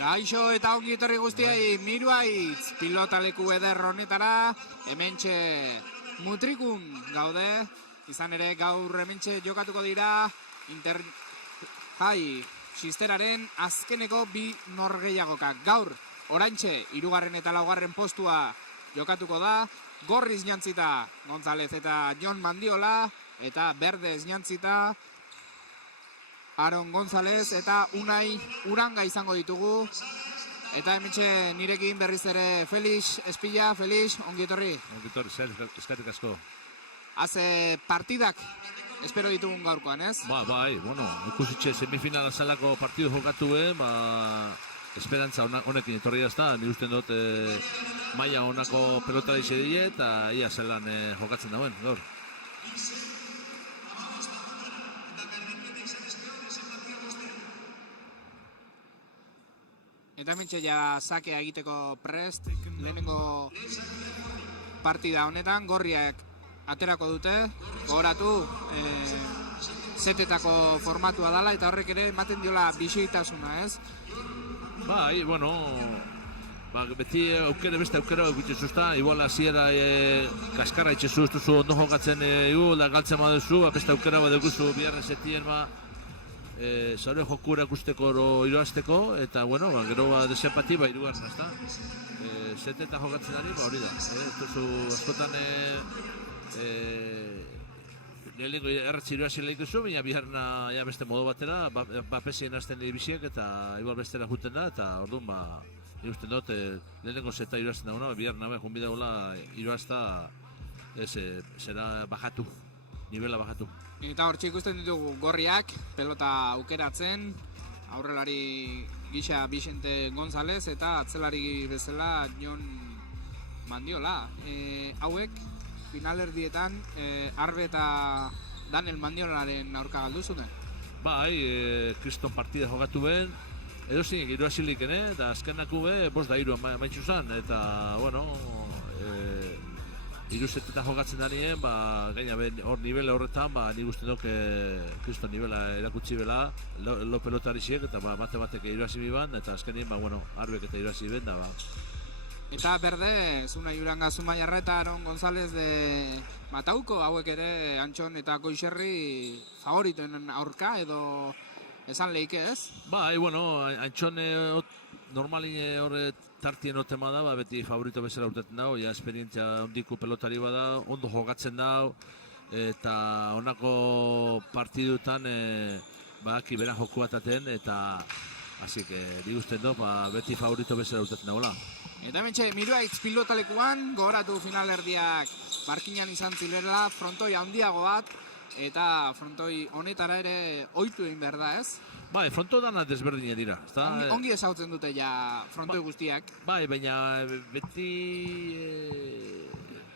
Kaixo eta ongi etorri guztiai, Miruaitz pilotaleku eder honetara, hementxe mutrikun gaude, izan ere gaur hementxe jokatuko dira Xisteraren azkeneko bi norgehiagokak. Gaur, oraintxe, 3. eta 4. postua jokatuko da, gorriz jantzita González eta Jon Mandiola, eta berdez jantzita Aaron González eta Unai Uranga izango ditugu. Eta hementxe nirekin berriz ere Felix Espilla. Felix, ongi etorri. Ongi etorri, eskerrik asko. Haze partidak espero ditugun gaurkoan, ez? Bai, bueno, ikusitxe semifinala zelako partidu jokatu esperantza honekin etorri da, ni usten dut maila honako pelotara izedie eta ia zelan jokatzen dauen, gaur. Eta hementxe ja sakea egiteko prest, lehenengo partida honetan, gorriak aterako dute, gogoratu, setetako formatua dela, eta horrek ere ematen diola bisitasuna, ez? Bai, bueno, beti beste aukera gutxezuzta, igual hasiera kaskarra itxezu, ez duzu ondo jokatzen galtzen baduzu, beste aukera baduzu biharren setien zaure jokura ikusteko iroazteko, eta bueno, gero desempati irugarren, ezta? Seteta jokatzen ari, hori da. Askotan lehenengo erratzi iroazi lehikuzu, baina biharna beste modo batera, pesien hasten dibiziek eta igual bestera juten da, eta orduan ikusten dut lehenengo zeta iroazten dauna, biharna behar junbideaula iroazta zera bajatu, nivela bajatu. Eta hor ikusten ditugu gorriak, pelota aukeratzen, aurrelari gisa Vicente González eta atzelari bezala Jon Mandiola. Hauek, finalerdietan, Arbe eta Daniel Mandiolaren aurka galduzune? Bai, kriston partida jokatu ben, edo zinek iruazilik, eta azkenaku bost da iru maitxu zan, eta, bueno, iruzetetan jokatzen darien, gaina hor nivele horretan, nik uste duk kriston nivela erakutsi bela, lo pelotariziek, eta batek iruazi biban, eta azkenien, bueno, Arbek eta iruazi ben, da, Eta berde, Unai Uranga, Zumaiarra eta Aaron González de Matauko, hauek ere Antxon eta Goixerri favoritoen aurka, edo esan lehike, ez? Bai, bueno, Antxon normalin horre tartien otema da, beti favorito bezala urtetzen dago, esperientzia ondiko pelotari bada, ondo jokatzen dago, eta honako partidutan aki bera joku bataten, eta así que digusten do, beti favorito bezala urtetzen dagoela. Eta hementxe, Miruaitz pilotalekuan, gogoratu finalerdiak markinan izan zilela, frontoi handiago bat, eta frontoi honetara ere ohitu egin behar da, ez? Bai, fronto dana desberdina dira. Ongi ezagutzen dute ja frontoi guztiak. Bai, baina beti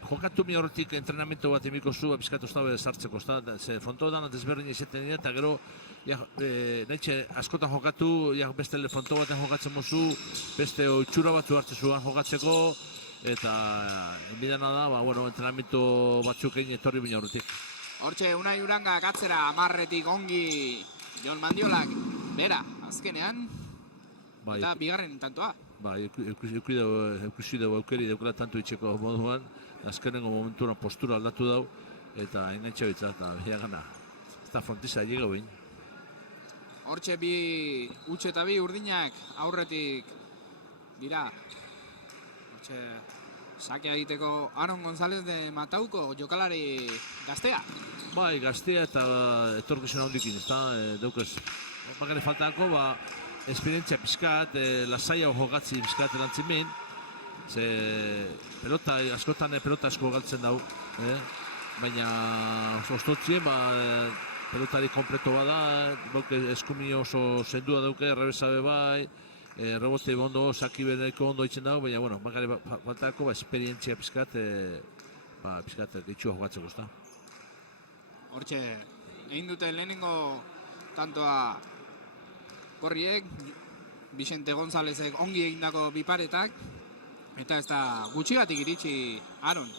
jokatu mi horretik entrenamiento bat emiko zu, bizkatu estabe sartzeko, ze fronto dana desberdina izaten dira, eta gero nahitxe askotan jokatu, beste fronto baten jokatzen muzu, beste oitxura batzu hartze zuan jokatzeko, eta enbidana da, bueno, entrenamiento batzuk egin etorri bina horretik. Hortxe, Unai Uranga atzera 10etik ongi Jon Mandiolak bera, azkenean, eta bigarren tantoa. Bai, eukusi dugu aukeri daukela tanto itxeko moduan, azkenengo momentuan postura aldatu dau, eta engaitxa bitza, eta behia gana. Ez da frontiza llega behin. Hortxe, bi utxe eta bi urdinak aurretik dira. Hortxe, sakea egiteko Aaron González de Matauko, jokalari gaztea. Bai, gaztea eta etorkizuna hondikin, ez da, daukaz. Bakare faltako, esperientzia pizkat, lasaia jokatzi pizkat erantzimin, ze pelota, askotan pelota asko galtzen dau, baina ostotzien, pelotari kompleto bada, eskumi oso zendua dauke, errebezabe bai, rebote ondo, saki beneko ondo itzen dago, baina, bueno, bakare faltako, esperientzia pizkat, pizkat gehitxua jokatzeko, ez da. Hortxe, egin dute lehenengo tantoa gorriek, Vicente Gonzálezek ongi egindako biparetak, eta ez da gutxigatik iritsi Aaron.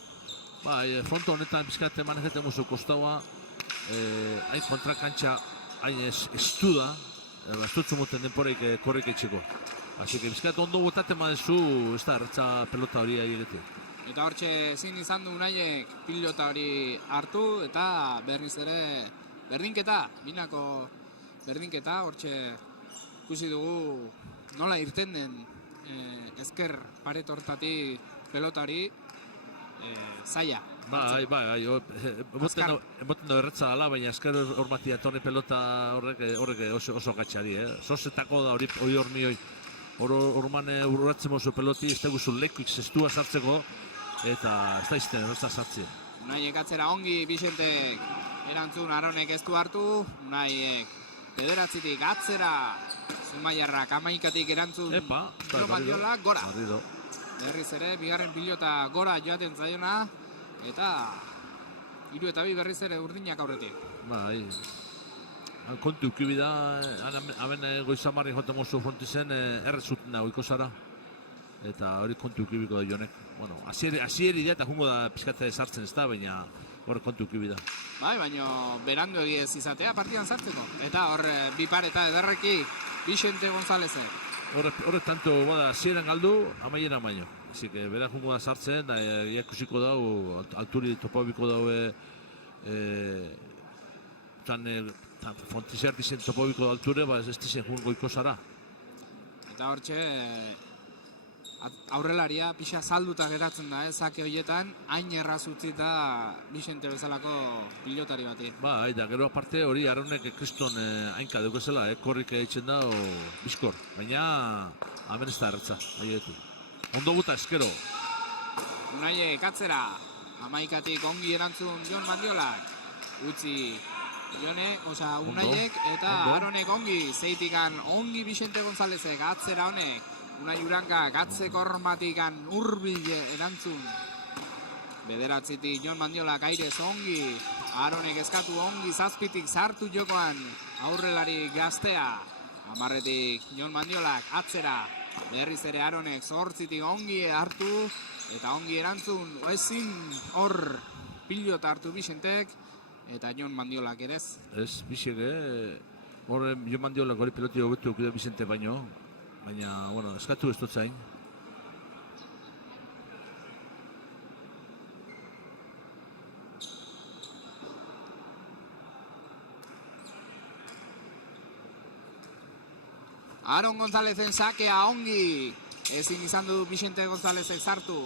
Bai, fronto honetan bizkate manejete musu kostaua, hain kontrakantxa hain estu da, ez dutzu muten denporeik korrik etxeko. Así que bizkat ondo botaten badezu, ez da erretza pelota hori egitu. Eta hortxe ezin izan du Unaiek pilota hori hartu eta berriz ere berdinketa, binako berdinketa, hortxe ikusi dugu nola irten den ezker paret hortatik pelota hori zaila. Bai, emoten da erretza dela, baina esker hormatia tone pelota horrek oso gatxari, Sosetako da hori hormioi. Horman urratzen mozu peloti, ez teguzu lekuik zestua sartzeko, eta ez da izten erretza sartzi. Unaiek atzera ongi, Bixentek erantzun Aronek ez du hartu, Unaiek bederatzitik atzera, Zumaiarrak amaikatik erantzun Mandiola, gora. Berriz ere, bigarren pilota gora joaten zaiona, eta 3 eta 2 berriz ere urdinak aurretik. Bai, kontu ukibi da, haben goizamarri joten mozu fonti zen, errezuten da goiko zara. Eta hori kontu ukibiko da jonek. Bueno, hasieri da eta jungo da pizkate sartzen ez da, baina hor kontu ukibi da. Bai, baina berandu egiez izatea partidan sartzeko. Eta hor bi pareta ederreki Bixente Gonzálezek. Horre tanto, bada, hasieran galdu, amaieran baino. Así que berak jungo da sartzen, ikusiko dau, alturi topobiko dau, Fontizerti zen topobiko da alture, ez dizen jungo ikosara. Eta hortxe, aurrelaria pixa salduta geratzen da, zake horietan, hain erraz utzita Bixente bezalako pilotari bati. Bai, da gero aparte hori Aronek kriston hainka deukezela, korrik egiten da, bizkor. Baina, hemen ez da erretza, haietu. Ondo guta eskero. Unaiek atzera, amaikatik ongi erantzun Jon Mandiolak, utzi Unaiek eta Aronek ongi, zeitikan ongi Bixente Gonzálezek atzera honek, Unai Uranka gatzeko hormatikan urbil erantzun. Bederatzitik Jon Mandiolak airez ongi, Aronek eskatu ongi zazpitik sartu jokoan aurrelari gaztea. 10etik Jon Mandiolak atzera, berriz ere Aronek 8tik ongi hartu eta ongi erantzun, ezin hor pilota hartu Bixentek eta Jon Mandiolak ere ez. Ez, Bixek, horren Jon Mandiolak hori peloti hobetu eukide Bixente baino. Baina, bueno, eskatu ez dutzain. Aron Gonzálezen sakea ongi. Ezin izan du Bixente Gonzálezek sartu.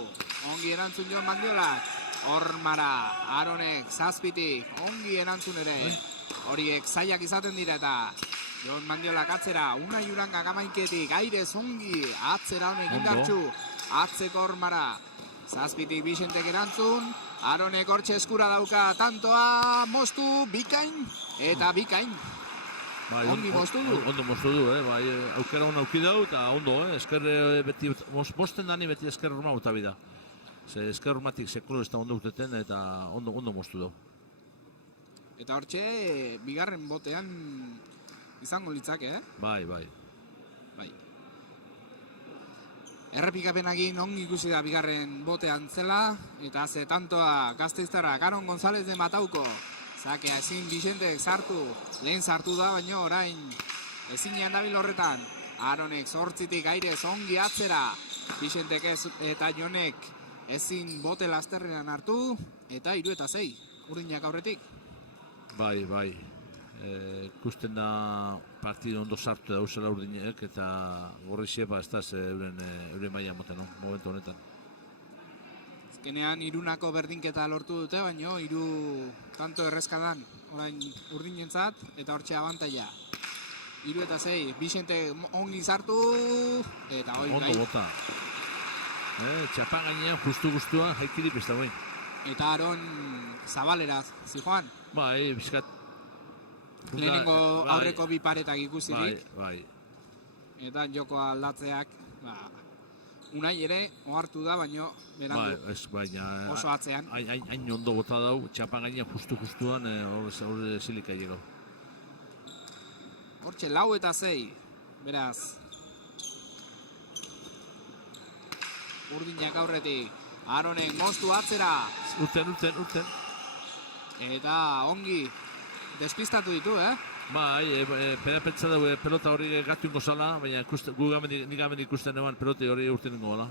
Ongi erantzun Jon Mandiolak. Hormara, Aronek zazpitik. Ongi erantzun ere. Horiek zailak izaten dira eta Jon Mandiolak atzera, Unai Uranka amaiketik, airez ongi, atzera honek indartxu, atzeko hormara, zazpitik Bixentek erantzun, Aronek hortxe eskura dauka tantoa, mostu, bikain, eta bikain. Ongi mostu du. Ondo mostu du, bai, aukera hona auki dau, eta ondo, esker beti, mosten dani beti esker horma bota bida. Esker hormatik sekulu ez da ondo uteten, eta ondo mostu du. Eta hortxe, bigarren botean, izango litzake, Bai. Errepikapenagin ongi ikusi da bigarren botean zela, eta ze tantoa Gasteiztarra Aron González de Matauko. Zakea ezin Bixentek sartu, lehen sartu da, baina orain ezinean dabil horretan. Aronek 8tik airez ongi atzera, Bixentek eta Jonek ezin bote lasterrean hartu, eta 3 eta 6, urdinak aurretik. Bai. Ikusten da partidu ondo sartu dauzela urdinek eta gorrixe ez da euren maila moten, momentu honetan. Azkenean Irunako berdinketa lortu dute, baina 3 tanto errezkadan orain urdinentzat eta hortxe abantaila. 3 eta 6, Bixente ongi sartu eta hori ondo bota. Txapan gainean justu-gustua haikiri pesta guen. Eta Aron zabaleraz, zijoan? Bai, bizkat. Lehenengo aurreko bi paretak ikusirik. Bai. Eta joko aldatzeak, Unai ere ohartu da, baino berandu oso atzean. Hain ondo bota dau, txapan gainean justu-gustuan hor zilika llegau. Hortxe 4 eta 6, beraz. Urdinak aurretik, Aronek moztu atzera. Urten. Eta ongi despistatu ditu, Bai, pena pentsa dugu pelota hori gatu ingo zala, baina nik gamen ikusten eban pelota hori urten ingo gala.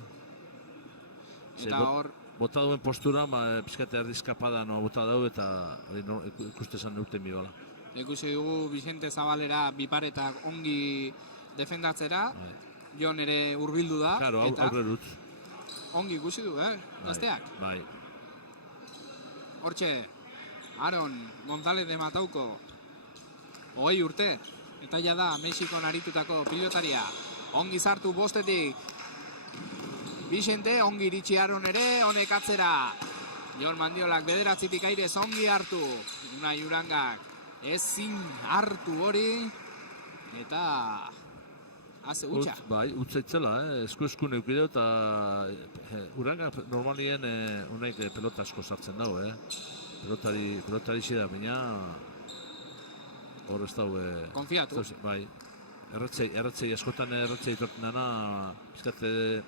Eta hor, Bota duen postura, pizkate erdizkapada bota dugu eta hori ikusten urten bigola. ikusi dugu Vicente Zabalera biparetak ongi defendatzera, Jon ere hurbildu da, Claro, eta aurre dut. ongi ikusi du, gazteak. Bai. Hortxe, Aaron González de Matauko, 20 urte, eta ja da Mexikon aritutako pilotaria. Ongi sartu bostetik, Vicente, ongi iritsi Aaron ere, honek atzera. Jon Mandiolak bederatzitik airez ongi hartu, Unai Urangak ezin hartu hori, eta haze utxa. Bai, utza itzela, esku neukideo eta Urangak normalien unaik pelota asko sartzen dago, pelotari da, baina hor ez dago... Konfiatu. Bai, erratzei askotan erratzei torten dana, bizkate...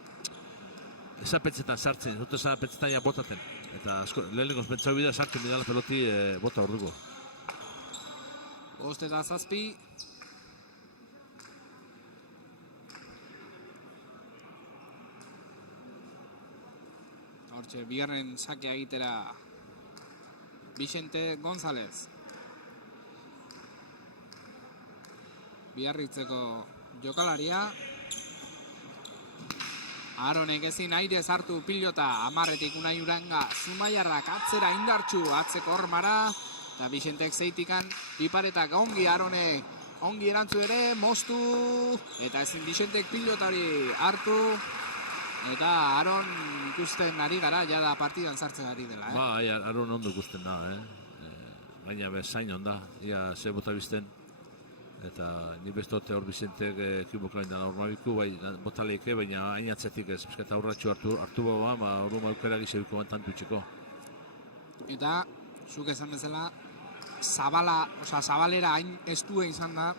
Ezapetzetan sartzen, zote ezapetzetan ja botaten. Eta lehenengoz pentsau bida sartzen bidala peloti bota hor dugu. Bost eta zazpi. Hortxe, bigarren sakea egitera Vicente González. Biarritzeko jokalaria. Aaronek ezin aire sartu pilota, amarretik Unai Uranga, Zumaiarrak atzera indartsu, atzeko hormara, eta Vicentek zeitikan, piparetak ongi, Aaronek ongi erantzu ere, moztu, eta ezin Vicentek pilotari hartu, eta Aaron ikusten ari gara, jada partidan sartzen ari dela. Bai, Aaron ondo ikusten da, baina bezain onda, ia ze bota bizten. Eta ni bestote hor Vicentek ekibokain dela ormabiku, bai botaleike, baina hain atzetik ez, bizkata aurratxo hartu baba, horru maukera gizebiko bantantu txeko. Eta, zuk esan bezala, Zabalera hain estua izan da,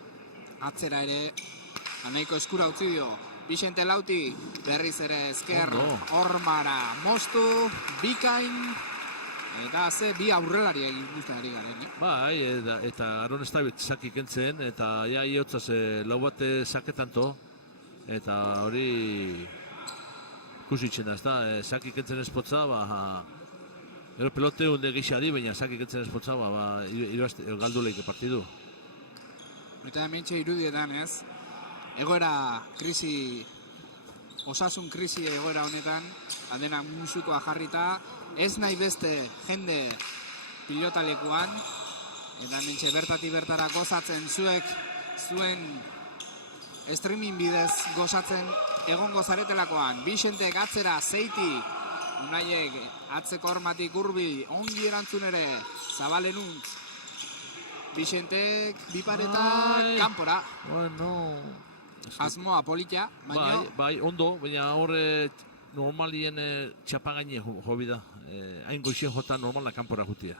atzera ere, nahiko eskura utzi dio. Vicente Lauti, berriz ere ezker, hormara moztu, bikain, eta ze bi aurrelaria ikusten ari garen, Bai, eta Aaron ez da sakik entzen, eta ja iotzaz lau bate saketanto, eta hori ikusitzen da, ez da, sakik entzen espotza, gero pelote hunde gixari, baina sakik entzen espotza, galduleik partidu. Eta hementxe irudietan ez, egoera krisi, osasun krisi egoera honetan, adena musukoa jarrita, ez nahi beste jende pilotalekuan, eta hementxe bertatik bertara gozatzen zuen streaming bidez gozatzen egongo zaretelakoan. Vicentek atzera zeiti, Unaiek atzeko hormatik hurbil, ongi erantzun ere, Zabalenuntz, Vicentek biparetak kanpora. Bueno... Asmoa polita, baina... Bai, ondo, baina horre normalien txapagaine hobi da. Hain goizien jota normalna kanpora jutia.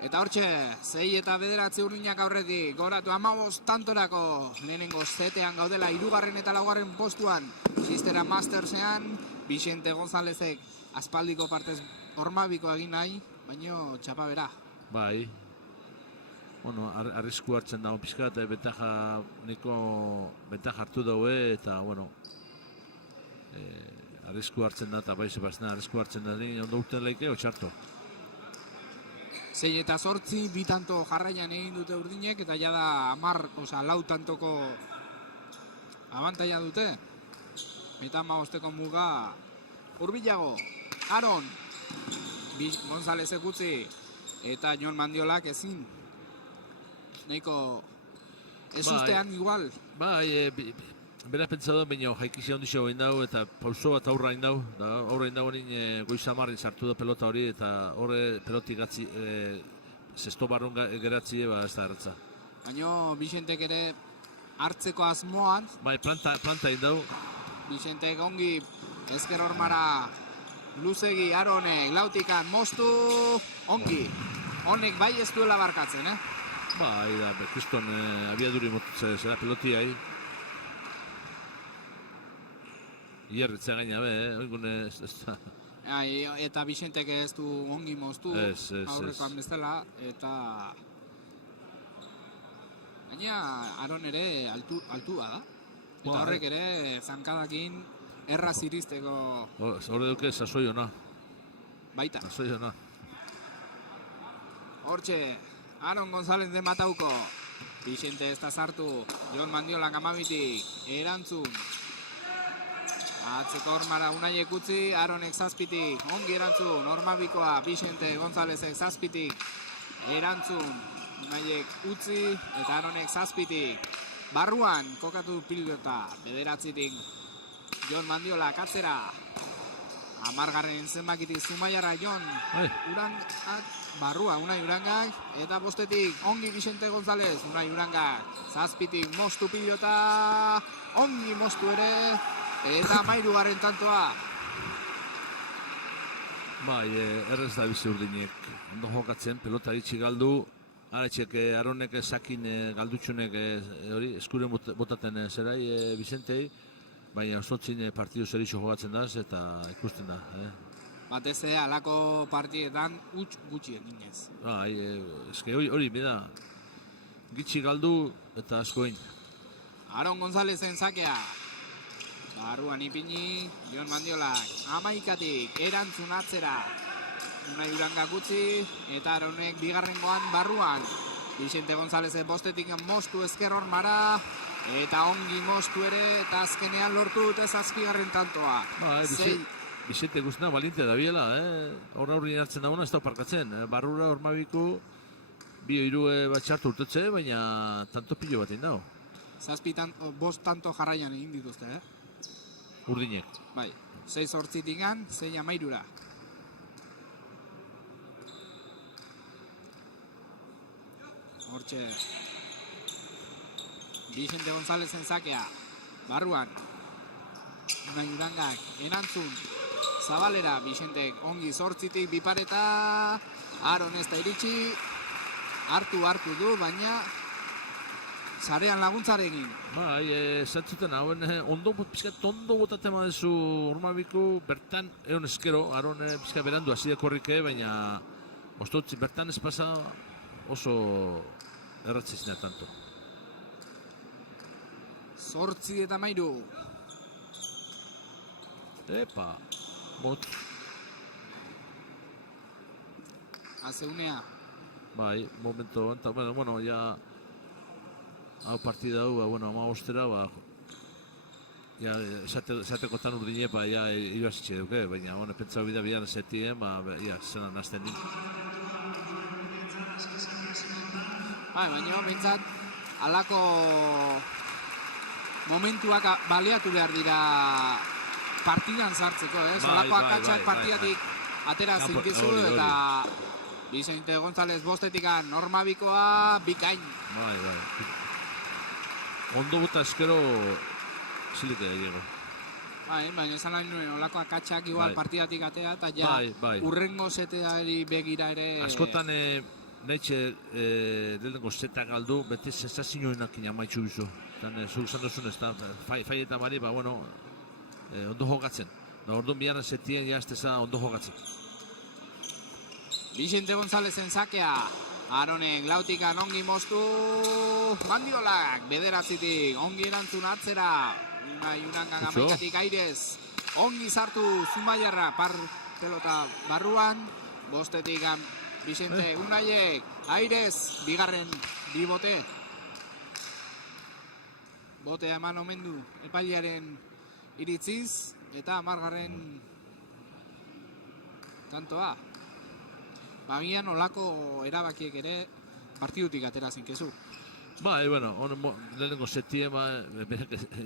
Eta hortxe, 6 eta 9 urdinak aurretik, goratu 15 tantorako lehenengo zetean gaudela, 3. eta 4. postuan, Sistera Mastersean, Vicente Gonzálezek aspaldiko partez hormabiko egin nahi, baino txapa bera. Bai, bueno, arrisku hartzen dago pizka eta bentaja hartu daue eta, bueno, arrisku hartzen da eta bai Sebastian arrisku hartzen da ondo urten leike, otxarto. 6 eta 8, bi tanto jarraian egin dute urdinek, eta jada 10, 4 tantoko abantaia dute. Eta 15 muga hurbilago. Aaron, Gonzálezek utzi, eta Jon Mandiolak ezin. Nahiko ez ustean igual. Bai, bera pentsatu baina jaikizia ondixo egin dau eta pauso bat aurra egin dau. Aurra egin dau horrein goiza marrin sartu da pelota hori eta horre pelotik gatzi zesto barron geratzi ez da erratza. Baina Vicentek ere hartzeko asmoan. Bai, planta egin dau. Vicentek ongi ezker hormara luzegi Aaronek lautikan moztu ongi. Honek bai ez duela barkatzen, Bai, da, kriston abiaduri motutzen zera pelotiai. Ierritzea gaina be, oingune ez da. Eta Bisentek ez du ongi moztu, aurrekoan bezala, eta gaina Aron ere altua da. Eta horrek ere zankadakin erraz iristeko Horre duke sasoi ona. baita. Sasoi ona. Hortxe, Aron González de Matauko. Bixente ez da sartu, Jon Mandiola gamabitik, erantzun. Atzeko hormara Unaiek utzi, Aronek zazpitik, ongi erantzun, Ormabikoa, Bixente Gonzálezek zazpitik, erantzun, Unaiek utzi, eta Aronek zazpitik. Barruan, kokatu pilota, bederatzitik, Jon Mandiola katzera. Amargarren zenbakitik Zumaiarra Jon Urangak, barrua Unai Urangak, eta bostetik ongi Bixente González, Unai Urangak, zazpitik mostu pilota, ongi mostu ere, eta 13. tantoa. Bai, errez da bizi Urdinek. Ondo jokatzen, pelota itxi galdu, aretxek Aronek sakin galdutxunek hori eskuren botaten zerai Bixentei, baina osotzin partidu zeritxo jogatzen da eta ikusten da. Batez ere, alako partietan gutxi eginez. Bai, eske hori, beda, gitxi galdu eta asko egin. Aron Gonzálezen zakea. Barruan ipini, Jon Mandiolak, 11tik, erantzun atzera. Unai Urangak utzi, eta Aronek bigarrengoan barruan. Bixente González bostetik mostu ezker hormara, eta ongi mostu ere, eta azkenean lortu dute 7. tantoa. Bixente guztena baliente da biela, horri hartzen dauna ez da parkatzen. Barrura Ormabiku, bi oiru bat txartu urtetze, baina tanto pilo bat egin dago. 5 tanto jarraian egin dituzte, Urdinek. Bai, 6-8 6-13. Hortxe, Bixente Gonzálezen zakea, barruan, Unai Urangak, erantzun, Zabalera, Bixentek ongi 8tik bipareta, Aron ez da iritsi, hartu du, baina sarean laguntzarekin. Bai, zantzuten hauen ondo botatzen badezu Ormabiku, bertan egon eskero, Aron pizka berandu hasiak horrike, baina ostotzi bertan ez pasa oso erratzezina tanto. 8-13. Epa, mot. Azeunea. Bai, momento, eta, bueno, ja, hau partida hau, bueno, ama ostera, ja, esatekotan Urdinepa, ja, irabazitxe duke, baina, bueno, pentsau bidean zetien, ja, zenan nazten din. Baina, bintzat, alako momentuak baliatu behar dira partidan sartzeko, Alako akatsak partidatik atera zintizu, eta Bixente González bostetikan Ormabikoa bikain. Bai. Ondo bota eskero zilite da llego. Baina esan nahi nuen, olako akatsak igual partidatik atea, eta ja urrengo zeteari begira ere... Askotan nahitxe lehenengo zeta galdu, bete sensazioenak inamaitxu bizu. Zuk esan duzun ez da, faietan bari, bueno, ondo jokatzen. Orduan biaran zetien jazteza ondo jokatzen. Bixente Gonzálezen zakea, Aronek lautikan ongi moztu, Mandiolak bederatzitik, ongi erantzun atzera, Unai Urangak amaikatik airez, ongi sartu Zumaiarra pelota barruan, bostetik Bixente Unaiek, airez, bigarren bibote. Botea eman omen du epailearen iritziz, eta 10. tantoa. Bagian olako erabakiek ere partidutik atera zinkezu. Bai, bueno, lehenengo zetie,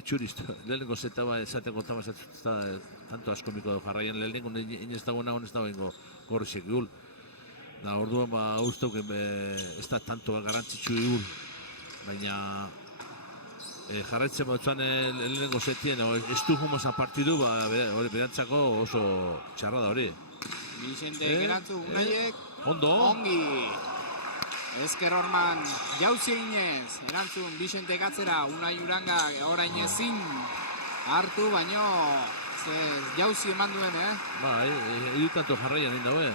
txuristu, lehenengo zeta esateko tanto asko miko du jarraian, lehenengo inez dagoena honez dagoengo gorrizek igul. Orduan, usteuk ez da tanto garantzitsu igul, baina jarraitzen bautzuan lehenengo zetien, ez du humozan partidu, hori berantzako oso txarra da hori. Bixente gerantzu, Unaiek, ondo, ongi. Ezker Orman jauzi eginez, erantzun Bixente gatzera, Unai Uranga orain ezin hartu, baino jauzi eman duen, Bai, irutanto jarraian egin daue.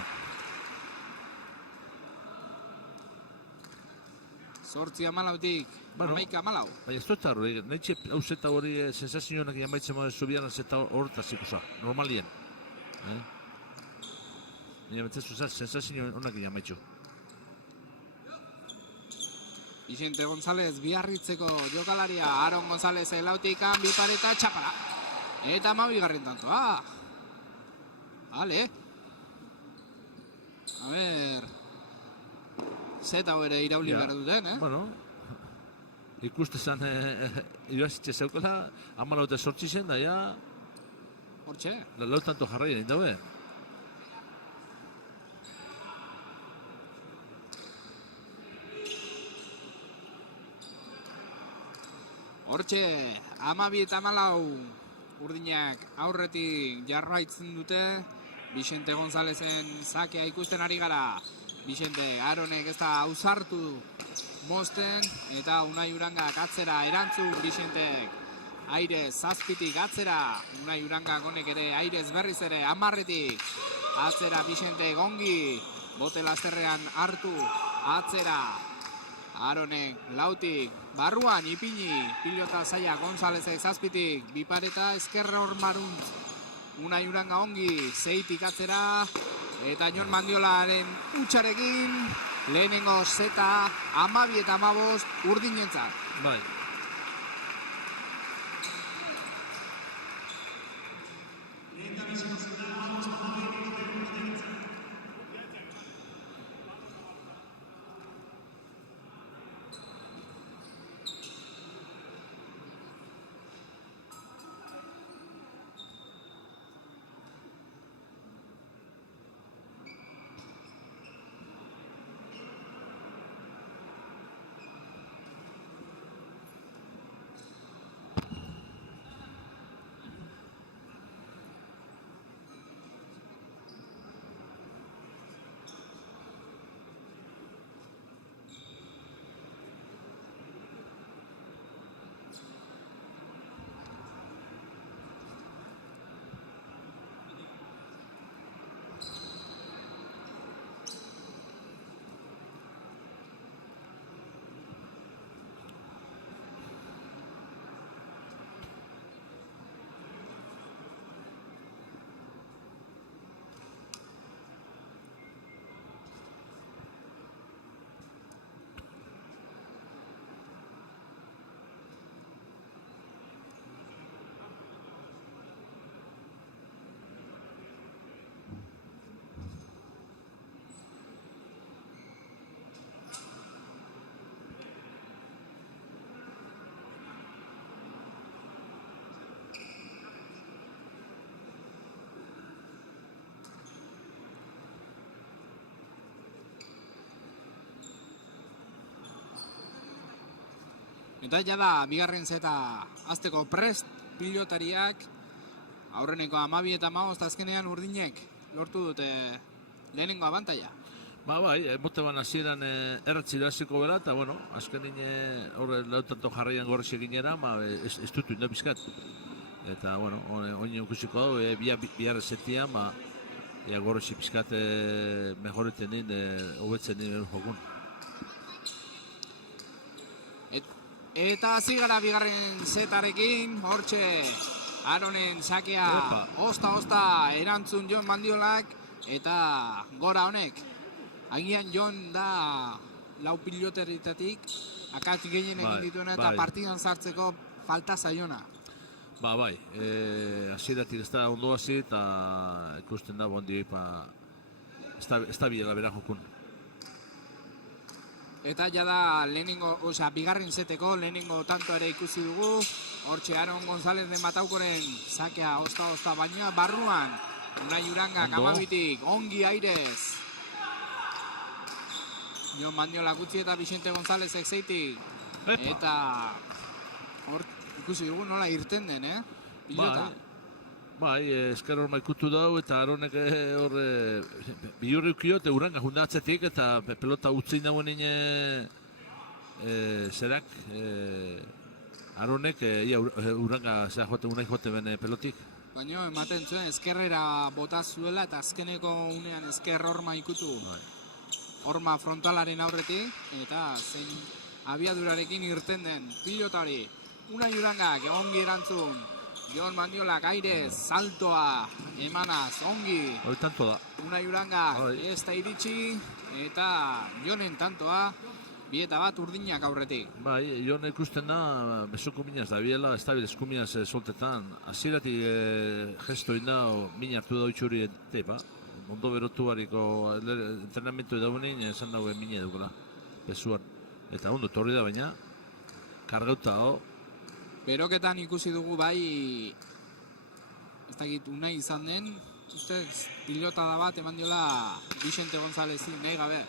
Zortzi amalautik, Bueno. 11-14. Baina ez dut hori, nahi txep hau zeta hori sensazionak jamaitzen moda zubiaran zeta horretaz ikusa, normalien. Nire betzezu sensazio honak jamaitzu. Vicente González biarritzeko jokalaria, Aaron González lautikan, bipareta, txapara. Eta 12. tantoa. Vale. A ver. Zeta ere irauli behar duten, Bueno, ikuste zan irabazitxe zeukela, 14 zen, da ja, Hortxe. lau tanto jarraian egin daue. Hortxe, 12 eta 14 urdinak aurretik jarraitzen dute. Vicente Gonzálezen zakea ikusten ari gara. Vicente, Aaronek ez da ausartu mozten, eta Unai Urangak atzera erantzun. Vicentek aire zazpitik atzera, Unai Urangak honek ere airez berriz ere 10-etik atzera. Vicente ongi, bote lasterrean hartu atzera. Aaronek lautik, barruan ipini, pilota zaila Gonzálezek zazpitik, bipareta ezkerra hor maruntz. Unai Uranga ongi, 6-tik atzera, eta Jon Mandiolaren utxarekin, lehenengo zeta, 12 eta 15 urdinentzat. Bai. Eta jada, bigarren zeta azteko prest pilotariak, aurreneko 12 eta 15 azkenean urdinek lortu dute lehenengo abantaia. Bai, mote ban hasieran erratzi hasiko bera, eta bueno, azkenin horre lautanto jarraian gorrez eginera, ez dutu inda bizkat. Eta, bueno, oin ikusiko dago, biarre zetia, gorrez bizkat mejoreten hobetzen nien jokun. Eta zigara bigarren zetarekin, hortxe Aaronen sakea osta erantzun Jon Mandiolak, eta gora honek. Agian Jon da lau piloteritatik akats gehien egin dituena eta partidan sartzeko falta zaiona. Bai, hasieratik ez da ondo hasi eta ikusten da bondi ez da biela bera jokun. Eta jada bigarren zeteko lehenengo tanto ere ikusi dugu. Hortxe Aaron González den Bataukoren sakea osta bainoa barruan. Unai Urangak 12-tik, ongi airez. Jon Mandiola gutxi eta Vicente Gonzálezek 6-tik. Eta hor ikusi dugu nola irten den, pilota. Bai, esker hor maikutu dau eta Aaronek hor bihurriukio eta Uranga jundatzetik eta pelota utzein dauen zerak Aaronek Uranga unai jote ben pelotik. baina ematen zuen ezkerrera bota zuela eta azkeneko unean ezker horma ikutu. Horma frontalaren aurretik, eta zein abiadurarekin irten den pilota hori. Unai Urangak ongi erantzun, Jon Mandiolak airez, saltoa, emanaz, ongi. Hori tanto da. Unai Urangak ez da iritsi, eta Jonen tantoa, bieta bat urdinak aurretik. Bai, Jon ikusten da, besoko minaz da biela, ez da bil eskuminaz soltetan. Aziratik gesto inda, min hartu da itxuri tepa. Ondo berotu bariko entrenamentu edaunein, esan dagoen mine edukela, besuan. Eta ondo torri da baina, kargauta ho. Beroketan ikusi dugu bai, ez dakit Unai izan den, ustez pilota da bat eman diola Vicente Gonzálezi nahi gabe.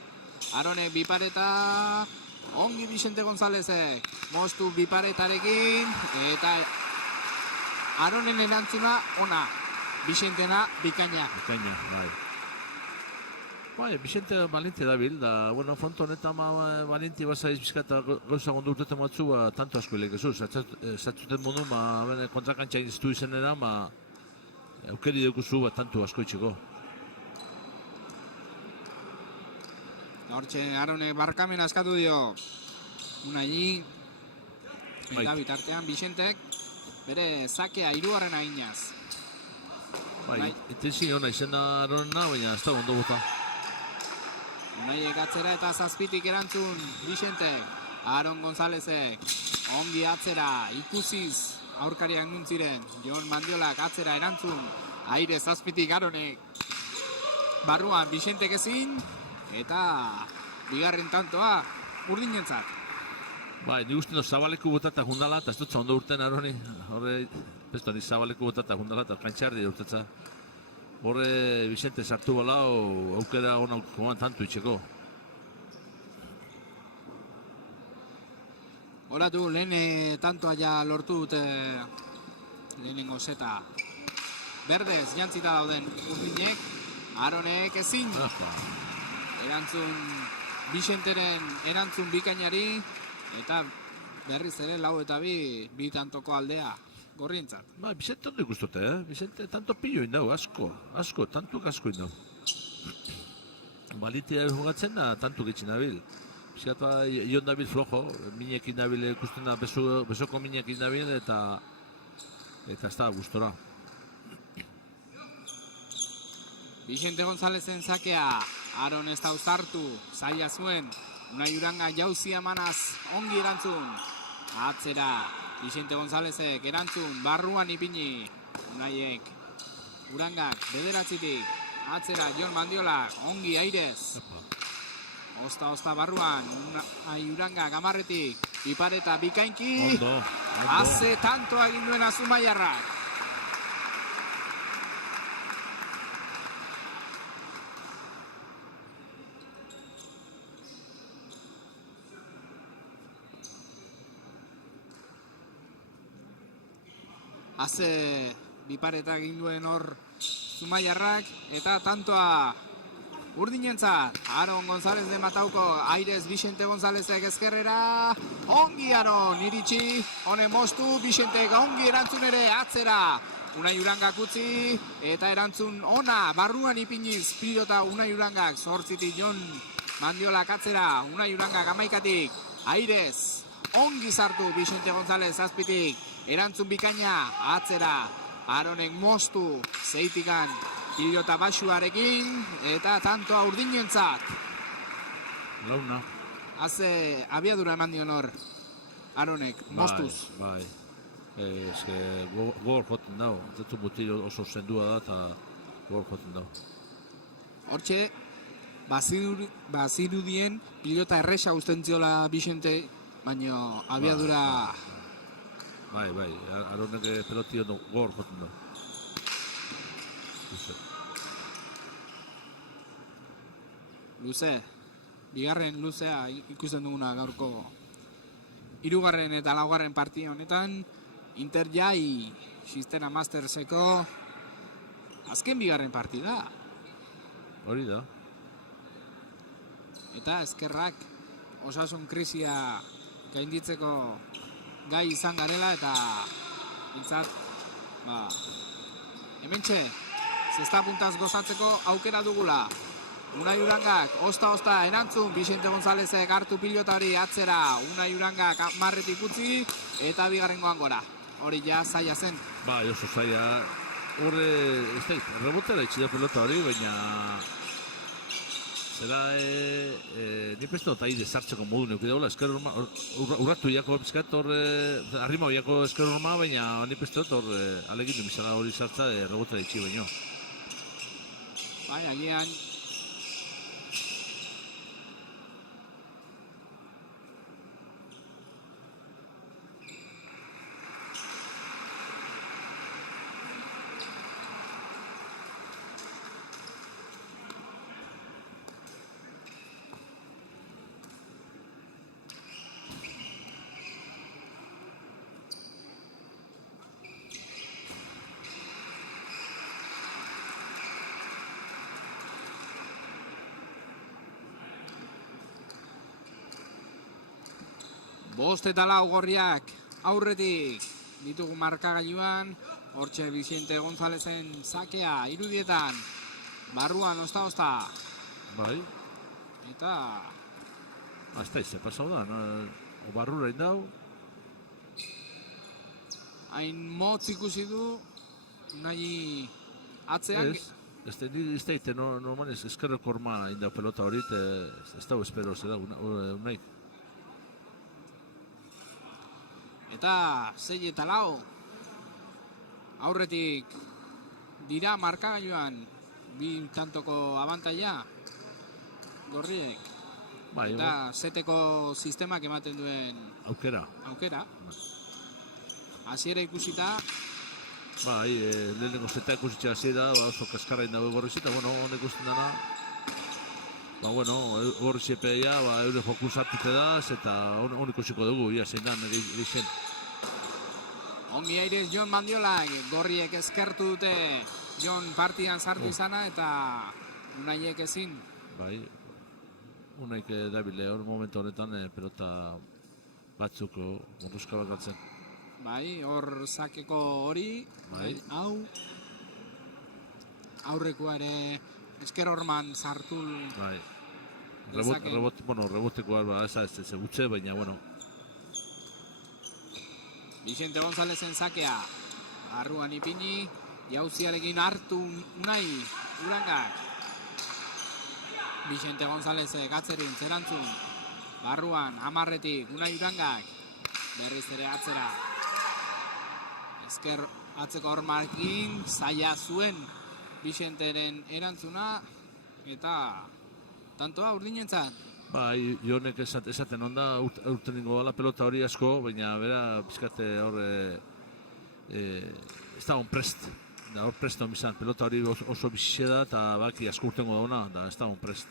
Aronek bipareta, ongi Vicente Gonzálezek, moztu biparetarekin, eta Aronen erantzuna ona, Vicentena bikaina. Bikaina, bai. Bai, Vicente Valenti dabil, da, bueno, fronto honetan Valenti basaiz bizkata gauza gondo urtetan batzu, tanto asko hilek ezuz. Zatzuten modu, kontrakantxak iztu izenera, eukeri deukuzu tanto asko itxeko. Hortxe, Aronek barkamen askatu dio Unai, eta bitartean Vicentek bere zakea hirugarren aginaz. Bai, intensi hona izena Arona, baina ez da ondo bota. Unaiek atzera eta zazpitik erantzun Vicente. Aron Gonzálezek ongi atzera ikusiz aurkariak nuntziren. Jon Mandiolak atzera erantzun. Aire zazpitik Aronek. Barruan Vicentek ezin. Eta bigarren tantoa urdinentzat. Bai, nik uste zabaleku botata jundala, eta ez dutza ondo urten Aroni. Horre, bestu, ni zabaleku botata jundala, eta kantxardi urtetza. Horre, Vicente sartu bola, aukera hona tantu itxeko. Horatu, lehen tantoa ja lortu dute lehenengo zeta. Berdez, jantzita dauden urdinek, Aronek ezin. Erantzun Vicenteren erantzun bikainari, eta berriz ere lau eta bi tantoko aldea gorrientzat. Ba, Vicente ondo ikustote, Vicente tanto pillo indau, asko, tantuk asko indau. Balitia jugatzen da, tantuk itxin nabil. Bizkat ba, ion nabil flojo, minekin nabil ikusten da, besoko minekin nabil, eta ez da gustora. Vicente Gonzálezen zakea, Aron ez da uzartu, zaila zuen, Unai Uranga jauzi emanaz ongi erantzun. Atzera, Vicente Gonzálezek erantzun, barruan ipini. Unaiek, Urangak bederatzitik. Atzera, Jon Mandiolak, ongi airez. Osta barruan, Unai Urangak amarretik. Ipareta bikainki. Ondo. Haze tanto egin duen Azumaiarrak. Haze bipareta egin duen hor Zumaiarrak, eta tantoa urdinentzat. Aron González de Matauko, airez Vicente Gonzálezek ezkerrera. Ongi Aron iritsi, honen moztu, Vicentek ongi erantzun ere atzera. Unai Urangak utzi, eta erantzun ona, barruan ipiniz pilota Unai Urangak, zortzitik Jon Mandiolak atzera, Unai Urangak amaikatik, airez. Ongi sartu Vicente González zazpitik, erantzun bikaina, atzera, Aronek moztu, zeitikan, pilota basuarekin, eta tantoa urdinentzat. Launa. Haze abiadura eman dion hor, Aronek, moztuz. Bai, eske gogor joten dago, zetu mutil oso zendua da, eta gogor joten dago. Hortxe, bazirudien pilota erresa usten ziola Vicente, baina abiadura... Bai, Aronek peloti ondo gogor joten dago. Luze, bigarren luzea ikusten duguna gaurko hirugarren eta laugarren partida honetan. Inter jai Sistema Masterseko azken bigarren partida. Hori da. Eta eskerrak osasun krisia gainditzeko gai izan garela, eta bintzat Hementxe, zesta puntaz gozatzeko aukera dugula. Unai Urangak, osta erantzun, Vicente Gonzálezek hartu pilota hori atzera, Unai Urangak marretik utzi, eta bigarrengoan gora. Hori ja zaila zen. Bai, oso zaila. Horre, ez da, rebotera itxida pelota hori, baina... Zera, nik ez dut aire sartzeko modu neuki daula, esker horma, urratu jako pizkat horre, arrima jako esker horma, baina nik ez dut horre, alegin dumizala hori sartza, rebotera itxi baino. Bai, agian... Bost eta lau gorriak aurretik ditugu markagailuan. Hortxe Vicente Gonzálezen sakea irudietan. Barruan osta. Bai. Eta... Hasta izan pasau da, o barrura indau. Hain motz ikusi du, nahi atzean... Ez da ite, normal ez eskerreko horma indau pelota hori, ez da espero, zera, unaik. Eta 6 eta lau aurretik dira markagailuan bi kantoko abantaila gorriek. Bai, eta seteko sistemak ematen duen aukera. Hasiera ikusita. Bai, lehenengo zeta ikusitza hasiera, oso kaskarra indago gorriz eta, bueno, honek ikusten dena. Ba, bueno, gorri zepeia, eure fokus hartute da, eta hon ikusiko dugu, ia zein dan, egin. Ongi airez Jon Mandiolak, gorriek eskertu dute Jon partidan sartu izana, eta Unaiek ezin. Bai, Unaik dabile hor momentu honetan pelota batzuk morruska bakatzen. Bai, hor sakeko hori, bai. Hau, aurrekoa ere esker horman sartu. Bai. Rebotekoa ez gutxe, baina, bueno. Vicente Gonzálezen sakea. Barruan ipini, jauziarekin hartu Unai Urangak. Vicente Gonzálezek atzerin zerantzun. Barruan, amarretik Unai Urangak. Berriz ere atzera. Esker atzeko hormarkin zaila zuen Vicenteren erantzuna, eta tantoa urdinentzat. Bai, Jonek esaten onda, urten ningo la pelota hori asko, baina bera pizkate hor ez da prest. Da hor prest hon bizan, pelota hori oso bizitxe da, eta baki asko urtengo dauna, da ez da prest.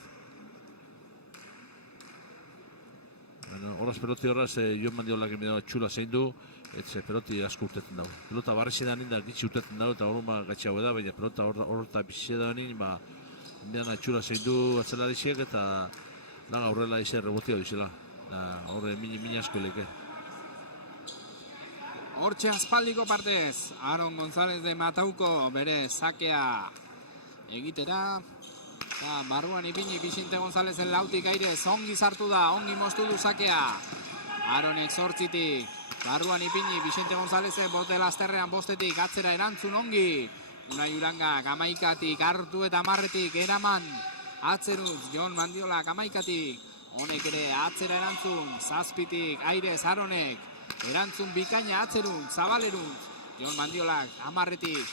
Horraz peloti horraz, Jon Mandiolak emidea txula zein du, etxe peloti asko urteten dago. Pelota barrexen da ninda gitsi urteten dago, eta horren gatxago da, baina pelota horreta bizitxe da nint, indean atxula zein du atzelarixiek, eta laga horrela izan rebotio dizela. Horre mini asko leke. Hortxe aspaldiko partez, Aaron González de Matauko bere sakea egitera. Barruan ipini Vicente Gonzálezen lautik airez, ongi sartu da, ongi moztu du sakea. Aaronek 8tik, barruan ipini Vicente Gonzálezen bote lasterrean bostetik, atzera erantzun ongi. Unai Urangak 11tik hartu eta 10tik eraman. Atzeruz, Jon Mandiolak 11tik, honek ere atzera erantzun, 7tik airez Aaronek. Erantzun bikaina atzerun, zabalerun, Jon Mandiolak 10tik,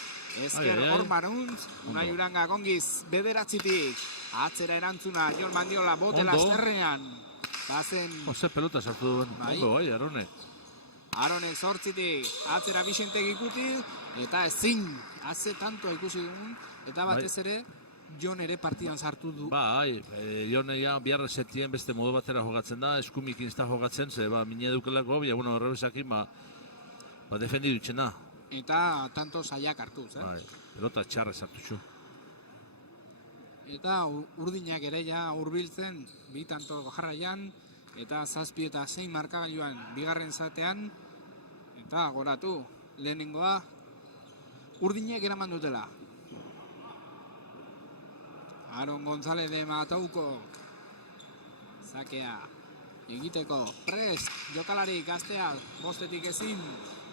esker hormaruntz, Unai Urangak ongiz 9tik, atzera erantzuna Jon Mandiola bote lasterrean. Bazen... Ose pelota sartu duen, ondo bai, Aronek. Aronek 8tik, atzera Vicentek ikuti, eta ezin, haze tantoa ikusi dugun, eta batez ere, Jon ere partidan sartu du. Bai, Jon ja biharra setien beste modu batera jogatzen da, eskumikin ez da jogatzen, ze mine dukelako, bia, bueno, horrebezakin, defendidu itxen da. Eta tanto saiak hartu, zer? Bai, pelota txarra sartu txu. Eta urdinak ere ja hurbiltzen, bi tanto jarraian, eta 7 eta 6 markagailuan bigarren zatean, eta goratu, lehenengoa, urdinek eraman dutela. Aaron González de Matauko. Zakea egiteko prest, jokalari gaztea, bostetik ezin.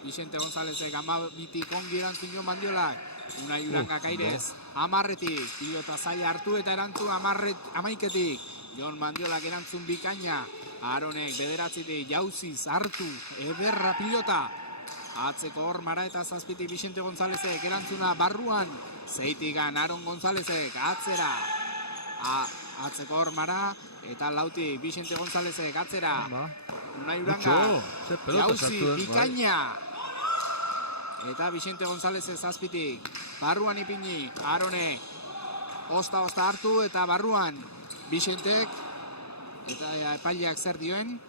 Vicente Gonzálezek amabitik ongi erantzun Jon Mandiolak. Unai Urangak airez, amarretik, pilota zaila hartu eta erantzun amaiketik. Jon Mandiolak erantzun bikaina. Aaronek bederatzitik jauziz hartu, ederra pilota. Atzeko hormara eta zazpitik Vicente Gonzálezek erantzuna barruan. Zeitigan Aaron Gonzálezek atzera. Atzeko hormara eta lautik Vicente Gonzálezek atzera. Unai Uranga, jauzi, bikaina. Eta Vicente Gonzálezek zazpitik. Barruan ipini, Aaronek. Osta hartu eta barruan Vicentek. Eta epaileak zer dioen.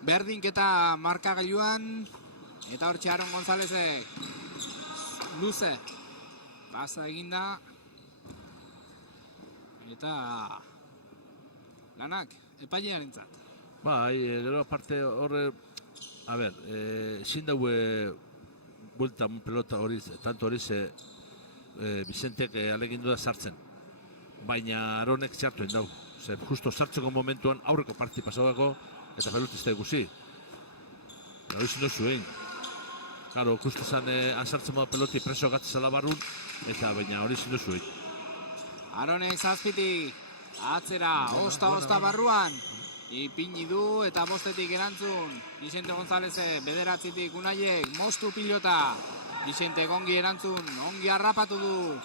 Berdinketa markagailuan. Eta hortxe Aaron Gonzálezek luze pasa eginda. Eta lanak epailearentzat. Gero aparte horre, a ber, ezin daue buelta pelota hori, tanto hori ze Vicentek alegindu da sartzen. Baina Aaronek sartu endau. Justo sartzeko momentuan aurreko parti pasauako eta pelotista ikusi. Hori zin dozu egin. Claro, justo zan sartzen moda peloti preso gatzela barrun, eta baina hori zin dozu egin. Aaronek zazpitik, atzera, osta barruan. Ipini du eta bostetik erantzun. Vicente González bederatzitik Unaiek, mostu pilota. Vicente ongi erantzun, ongi harrapatu du.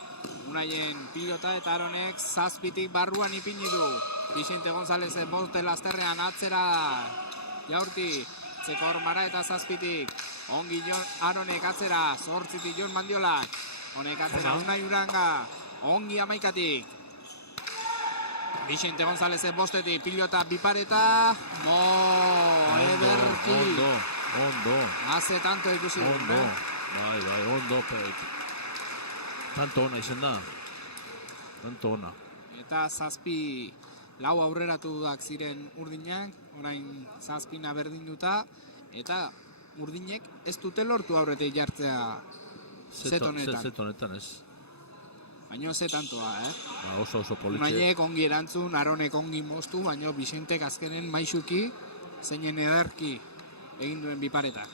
Unaien pilota eta Aaronek zazpitik barruan ipini du. Vicente González boste lasterrean atzera. Jaurti, zeko hormara eta zazpitik. Ongi Aaronek atzera, zortzitik Jon Mandiolak. Honek atzera Unai Uranga. Ongi amaikatik. Vicente González bostetik, pilota bipareta. Ederki. Ondo. Haze tanto ikusi. Ondo. Ondo. Tanto ona izen da. Tanto ona. Eta zazpi lau aurreratuak ziren urdinak. Orain zazpina berdinduta. Eta urdinek ez dute lortu aurretik jartzea zetonetan. Zetonetan ez. Baina ze tantoa, Oso politxe. Unaiek ongi erantzun, Aaronek ongi moztu, baina Vicentek azkenen maisuki zeinen ederki egin duen bipareta.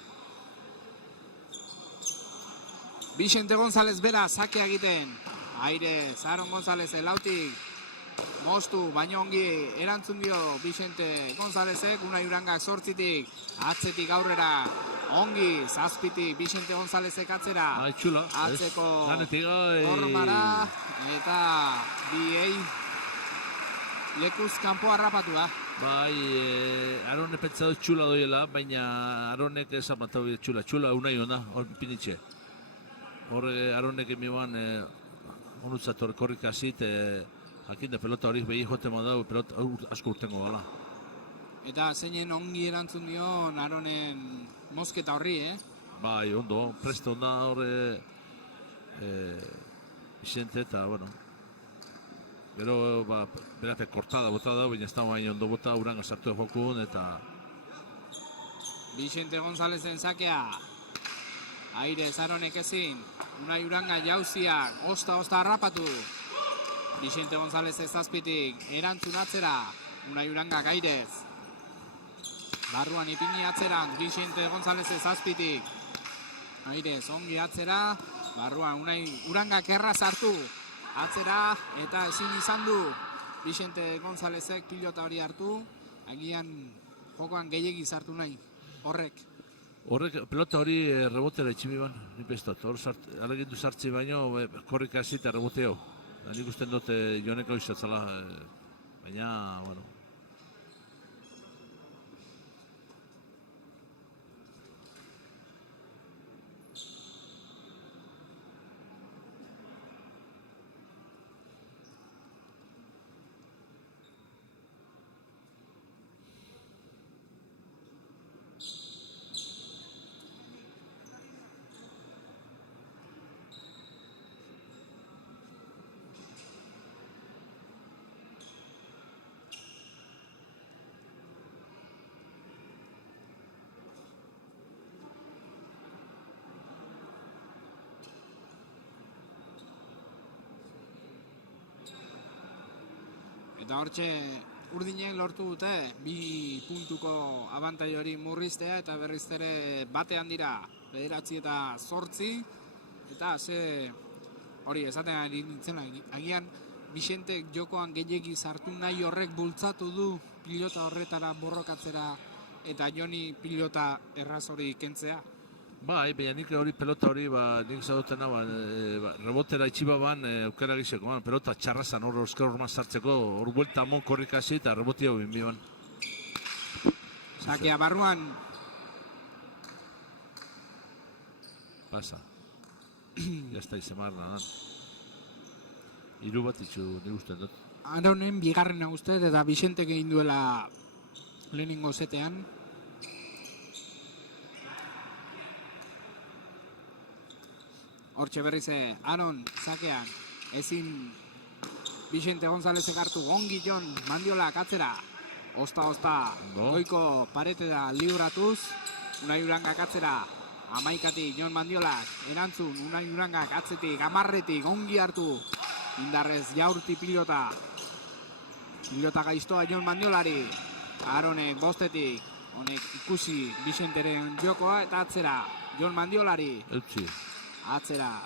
Vicente González bera, zakea egiten. Airez, Aaron González lautik moztu, baina ongi erantzun dio Vicente Gonzálezek, Unai Urangak zortzitik, atzetik aurrera. Ongi, zazpitik, Vicente Gonzálezek atzera. Txula. Atzeko Ganetik, hormara. Eta biei lekuz kanpo harrapatu da. Aaronek pentsatu txula doiela, baina Aaronek ez amantau txula. Txula unai ona, hor pinitxe. Horre Aaronek emioan onutzat korrik azit, jakinde pelota horik behi jote modau, pelota asko urtengo gala. Eta zeinen ongi erantzun dio Aaronen mozketa horri, Ondo, presto onda horre Vicente eta, gero, berate kortada bota da, baina ez da baina ondo bota, Uranga sartu jokun, eta... Vicente Gonzálezen zakea. Airez Aaronek ezin. Unai Uranga jauziak, osta harrapatu. Vicente González zazpitik, erantzun atzera. Unai Uranga gairez. Barruan ipini atzeran, Vicente González zazpitik. Airez, ongi atzera. Barruan Unai Uranga kerra sartu. Atzera eta ezin izan du. Vicente Gonzálezek pilota hori hartu. Agian jokoan gehiegi sartu nahi. Horrek pelota hori rebotera itximi ban, nipestat. Hor alegindu sartzi baino, korrika ezita reboteo. Nik usten dute Joneko izatzala, baina, Eta hortxe urdinek lortu dute 2 puntuko abantai hori murriztea eta berriz ere batean dira 9 eta 8 eta hori esaten ari nintzen agian Bixentek jokoan gehiegi sartu nahi horrek bultzatu du pilota horretara borrokatzera eta Joni pilota erraz hori kentzea. Bai, baina nik hori pelota hori, nik zadotena, rebotera itxibaban aukera gizeko, pelota txarrazan hor euskal horman sartzeko, hor buelta amon korrikasi eta reboti hau binbiban. Sakea barruan. Pasa. Jazta izemar nadan. Hiru bat itxu, nik usten dut. Aronen bigarrena uste eta Bixentek egin duela lehenengo zetean. Hortxe berriz Aron sakean, ezin Bixente Gonzálezek hartu, ongi Jon Mandiolak atzera. Osta, goiko paretera libratuz, Unai Urangak atzera, 11 Jon Mandiolak, erantzun, Unai Urangak atzetik, 10 ongi hartu, indarrez jaurti pilota gaiztoa Jon Mandiolari, Aronek 5, honek ikusi Bixenteren jokoa eta atzera, Jon Mandiolari. Eutzi. Atzera,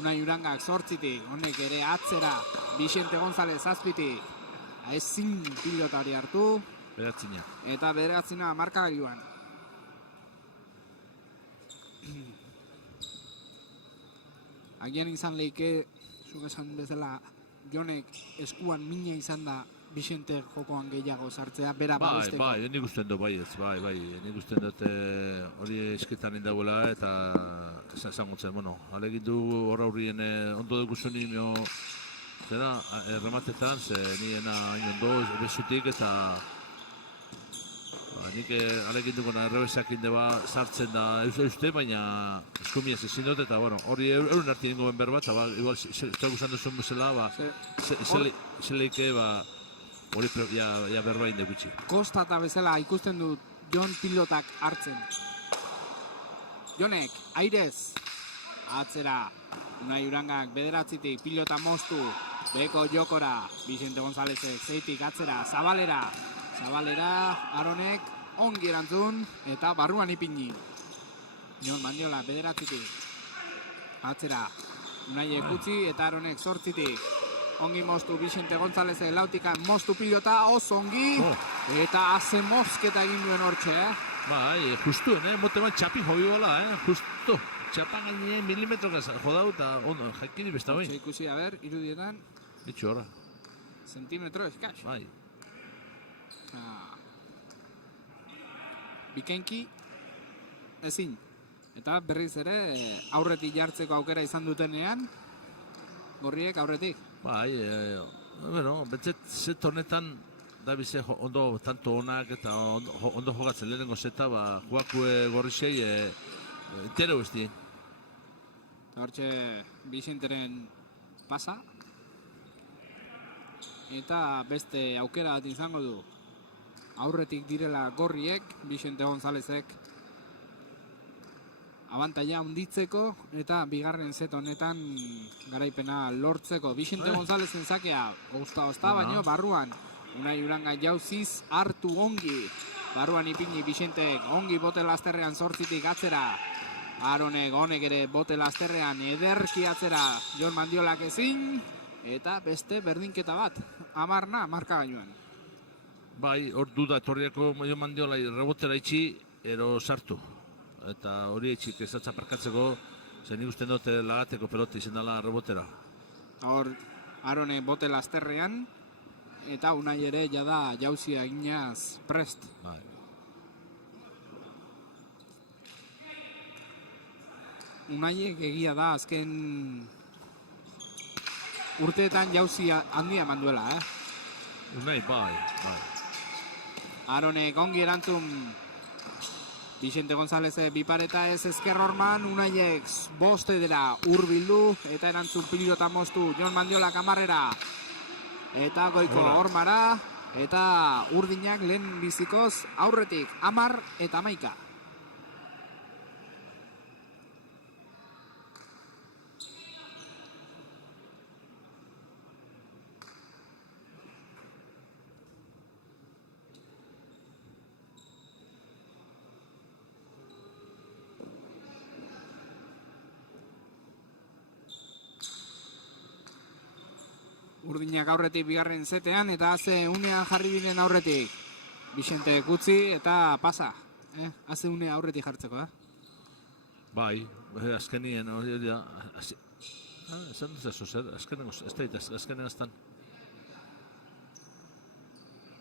Unai Urangak 8, honek ere atzera, Bixente González 7, ezin pilotari hartu. Beratzina. Eta bederatzina markagailuan. Agian izan leike, zuk esan bezala, Jonek eskuan mina izan da Bixente jokoan gehiago sartzea, bera babesteko. Bai, nik usten dut, nik usten dut hori esketan indagoela eta esan gutzen, alegin du hor aurrien ondo dugu zunimio zera, rematetan, ze niena ondo bezutik eta nik alegin duguna errebesak indeba sartzen da euste, baina eskumiaz ezin dut eta hori euren arti ingo ben berbat, igual zaugu zan duzun bezala, zeleike, hori ja berbain degutxi. Kosta eta bezala ikusten dut Jon pilotak hartzen. Jonek, airez, atzera, Unai Urangak 9 pilota moztu, beko jokora, Bixente Gonzálezek 6 atzera, Zabalera, Aronek, ongi erantzun, eta barruan ipini. Jon Mandiola 9 atzera, Unai ekutzi eta Aronek 8. Ongi moztu Bixente González lautikan moztu pilota, oso ongi, eta haze mozketa egin duen hortxe, Bai, justuen, mote bat txapi hobi bola, justu. Txapan gainean milimetrokaz jodau eta jaikini besta bain. Ikusi, irudietan. Etxo horra. Zentimetro eskaz. Bai. Bikainki, ezin. Eta berriz ere, aurretik jartzeko aukera izan dutenean, gorriek aurretik. Bai, bentzet zet honetan da bize ondo tanto onak eta ondo jogatzen lehenengo zeta, joakue gorrizei entero bestien. Hortxe Bixenteren pasa. Eta beste aukera bat izango du. Aurretik direla gorriek, Bixente Gonzálezek abantaia hunditzeko eta bigarren set honetan garaipena lortzeko. Bixente Gonzálezen zakea, osta baino barruan. Unai Uranga jauziz hartu ongi. Barruan ipini Bixentek ongi bote lasterrean 8 atzera. Aronek honek ere bote lasterrean ederki atzera. Jon Mandiolak ezin. Eta beste berdinketa bat. 10 markagailuan. Bai, hor duda etorriako Jon Mandiola rebotera itxi, ero sartu. Eta hori etxik ezatza parkatzeko, zen ikusten dute lagateko pelota izen dela rebotera. Hor, Arone bote lasterrean, eta Unai ere jada jauzia eginaz prest. Bai. Unaiek egia da azken urteetan jauzia handia eman duela, Unai, bai. Aronek ongi erantzun Bixente González bipareta ez ezker horman, Unaiek 5 dela hurbildu eta erantzun pilota moztu Jon Mandiola kamarrera eta goiko hormara eta urdinak lehen bizikoz aurretik 10 eta 11. Urdinak aurretik bigarren zetean eta haze unean jarri diren aurretik. Bixente utzi eta pasa. Haze unea aurretik jartzeko, Bai, azkenien hori da. Esan dut ez zer, azkenen aztan.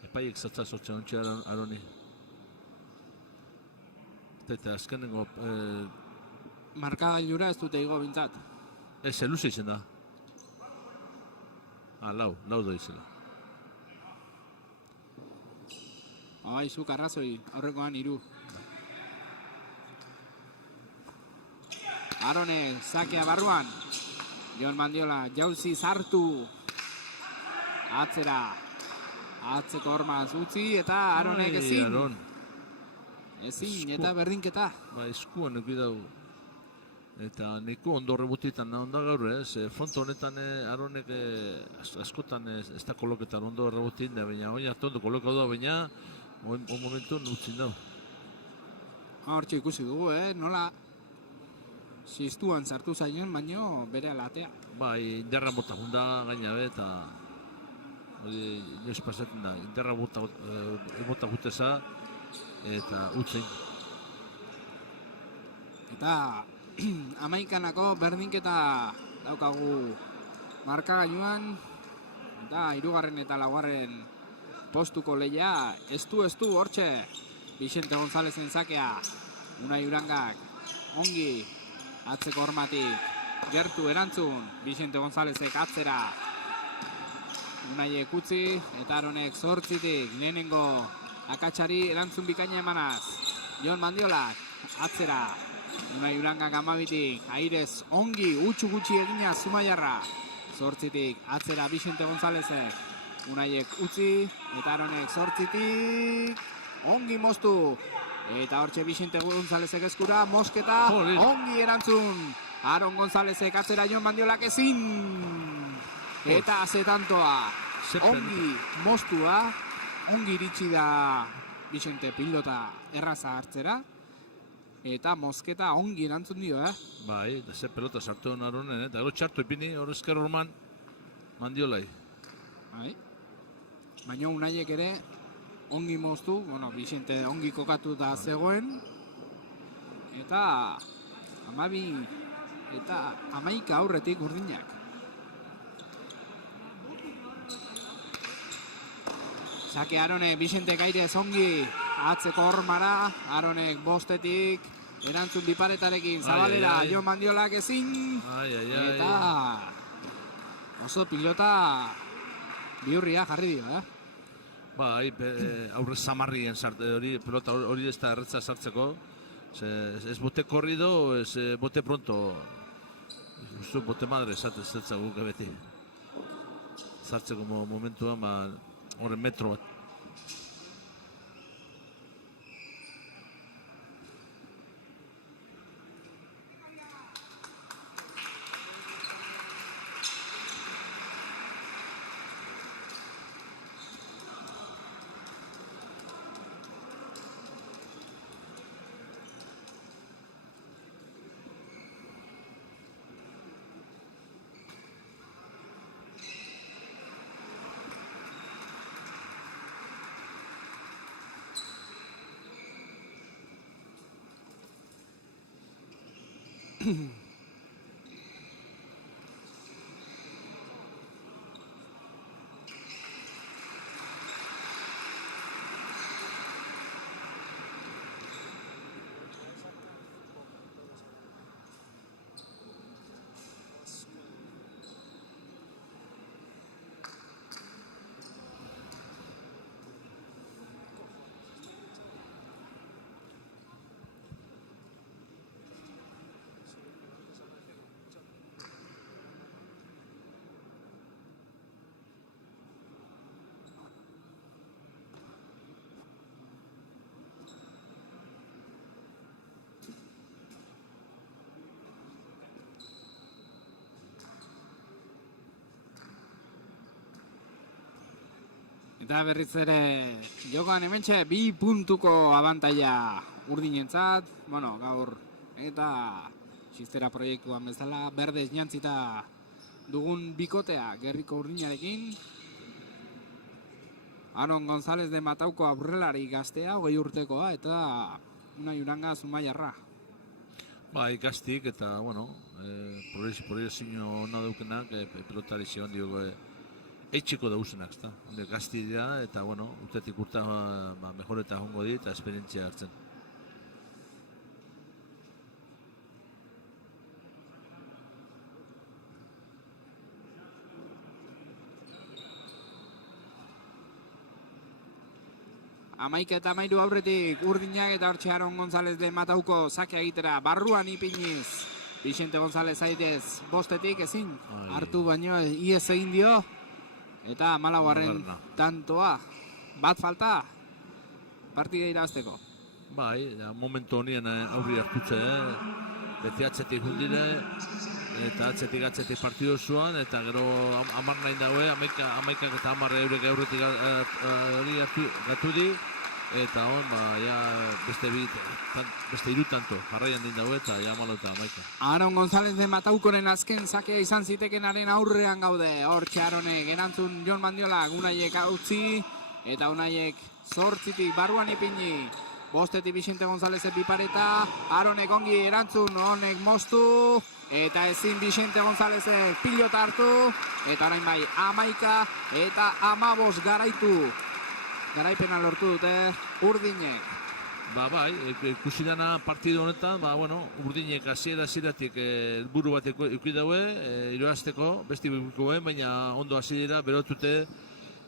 Epaiek zatza sortzen ontsi Aroni. Eta azkenengo... Markagailura ez dute igo bintzat. Ez, luze izan da. Lau da izela. Zuk arrazoi, aurrekoan 3. Arone, sakea barruan. Jon Mandiola, jauzi sartu. Atzera. Atzeko hormaz utzi eta Aronek ezin. Aron. Ezin, eta berdinketa. Eskuan eki dugu. Eta neko ondo rebutitan onda gaur, Fonto honetan Aronek askotan ez da koloketan ondo rebutin da, baina hori hartu ondo kolokau da, baina on momentu nutzin dago. Hortxe ikusi dugu, nola sistuan sartu zaien, baino bere alatea. Bai, indarra bota junda gaina eta hori inoiz pasatzen da, indarra bota guteza eta utzen. Eta amaikanako berdinketa daukagu markagailuan eta 3. eta 4. postuko lehia estu hortxe Bixente Gonzalezen sakea. Unai Urangak ongi atzeko hormatik gertu erantzun Bixente Gonzalezek atzera. Unaiek utzi eta Aronek 8tik lehenengo akatsari erantzun bikaina emanaz. Jon Mandiolak atzera. Unai Urangak 12tik airez ongi utxu gutxi egina Zumaiarra. 8tik atzera Bixente Gonzalezek. Unaiek utzi eta Aronek 8tik ongi moztu. Eta hortxe Bixente Gonzalezek eskura, mosketa, ongi erantzun. Aron Gonzalezek atzera Jon Mandiolak ezin. Eta azetantoa, ongi moztua, ongi iritsi da Bixente pilota erraza hartzera. Eta mosketa ongi erantzun dio, Bai, da ze pelota sartu hon Aronen, eta gero txartu ipini, hor esker horman Mandiolai. Bai. Baina Unaiek ere ongi moztu, Bixente ongi kokatu da zegoen. Eta 12 eta 11 aurretik Urdinak. Sake Aronek Bixente gairez ongi atzeko hormara, Aronek 5tik erantzun biparetarekin Zabalera Jon Mandiolak ezin. Eta oso pilota bihurria jarri dio, Bai, aurre zamarrien hori, pelota hori ez da erretza sartzeko. Ez bote korrido, ez bote pronto. Justu bote madre esatez guk beti. Sartzeko momentuan, horren metro bat. Eta berriz ere jokoan hementxe 2 puntuko abantaila Urdinentzat, gaur eta txistera proiektuan bezala berdez jantzita dugun bikotea Gerriko Urdinarekin. Aron González de Matauko aurrelari gaztea, 20 urtekoa, eta Unai Uranga Zumaiarra. Bai, gaztik eta, bueno, progresio hona daukenak, pelotari zion diogo, eitxeko dauzenak, ezta. Gazti dira eta, bueno, urtetik urta mejor eta jongo dit eta esperientzia hartzen. Amaika eta amairu aurretik Urdinak eta hortxe Aron González de Matauko sakea egitera barruan ipiniz. Vicente González Aidez bostetik ezin hartu baino iez egin dio. Eta malaugarren tantoa. Bat falta partida irabazteko. Bai, momentu honien aurri hartutze, beti atzetik hundire, eta atzetik partidu zuan, eta gero amar nahi daue, amaikak eta amarre eurek aurretik hori gatu di, eta hon, beste hiru tanto, jarraian din daue, eta ja malo eta amaika. Aron González de Mataukoren azken sakea izan zitekenaren aurrean gaude, hortxe Aronek erantzun Jon Mandiolak, Unaiek utzi, eta Unaiek 8tik barruan ipini. Bostetik Vicente González bipareta, Aronek ongi erantzun, honek moztu, eta ezin Vicente González pilota hartu, eta orain bai amaika eta 15 garaitu. Garaipena lortu dute Urdinek. Bai, ikusi dana partidu honetan, Urdinek hasieratik helburu bat eduki daue, irabazteko, beste bikoen, baina ondo hasi dira, berotute,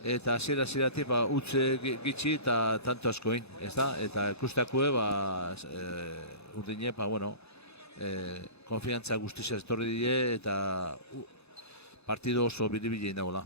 eta hasieratik utze gitxi eta tanto askoin, ez da? Eta ikustakue, Urdinek, konfiantza guztizia estorri die, eta partidu oso biribilein dagoela.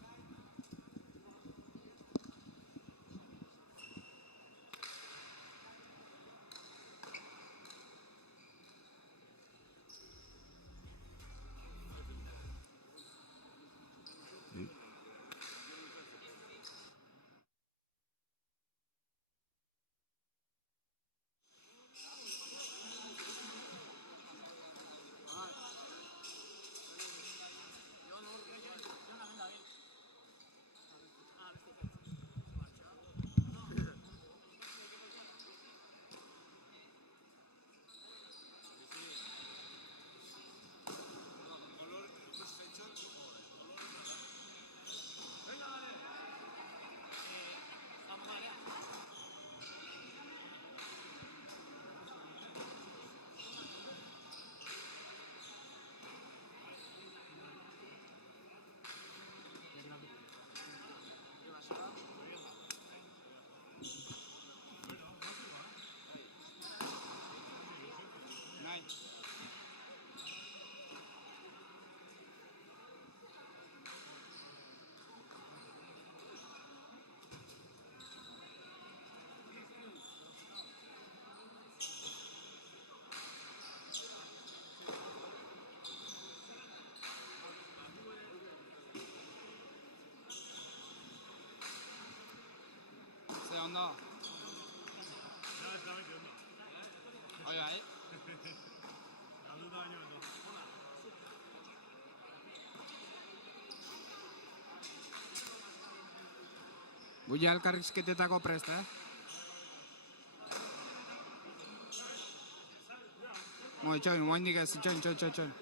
Ondo. Oi, bai. Guia elkarrizketetako prest, itxoin, moindik ez, itxoin.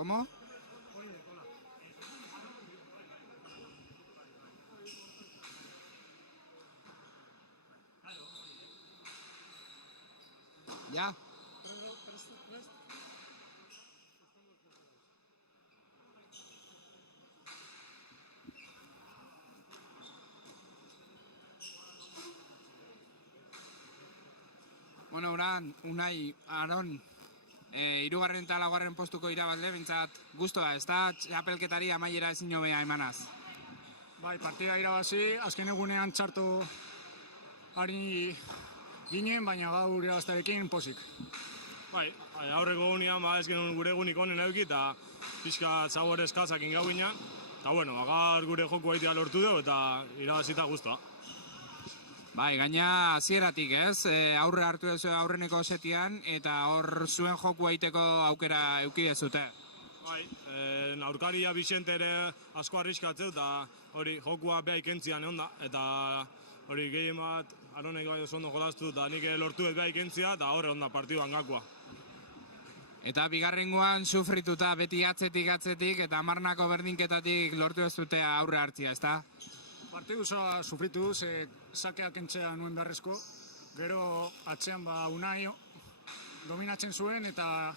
¿Cómo? Ya. Bueno, Unai, Aron, hirugarren eta laugarren postuko irabazle, bintzat guztua, ez da txapelketari amaiera ezin hobea emanaz. Bai, partida irabazi, azken egunean txarto ari ginen, baina gaur irabaztarekin pozik. Bai, aurreko egunean ez genuen gure egunik honen eduki eta pixka zabor eskazakin gau ginen. Eta gaur gure joku aitea lortu dugu eta irabazita guztua. Bai, gaina hasieratik ez, aurre hartu duzu aurreneko setian, eta hor zuen joku egiteko aukera eukidezute. Bai, aurkaria Vicente ere asko arriskatzeu, eta hori jokua beha ikentzian egon da, eta hori gehien bat Aronek bai oso ondo jolaztu, eta nik lortu ez beha ikentzia, eta horre onda partiduan gakoa. Eta bigarrengoan sufrituta beti atzetik, eta hamarnako berdinketatik lortu ez dute aurre hartzia, ezta? Partidu osoa sufritu, sakeak entzea nuen beharrezko, gero atzean Unai dominatzen zuen eta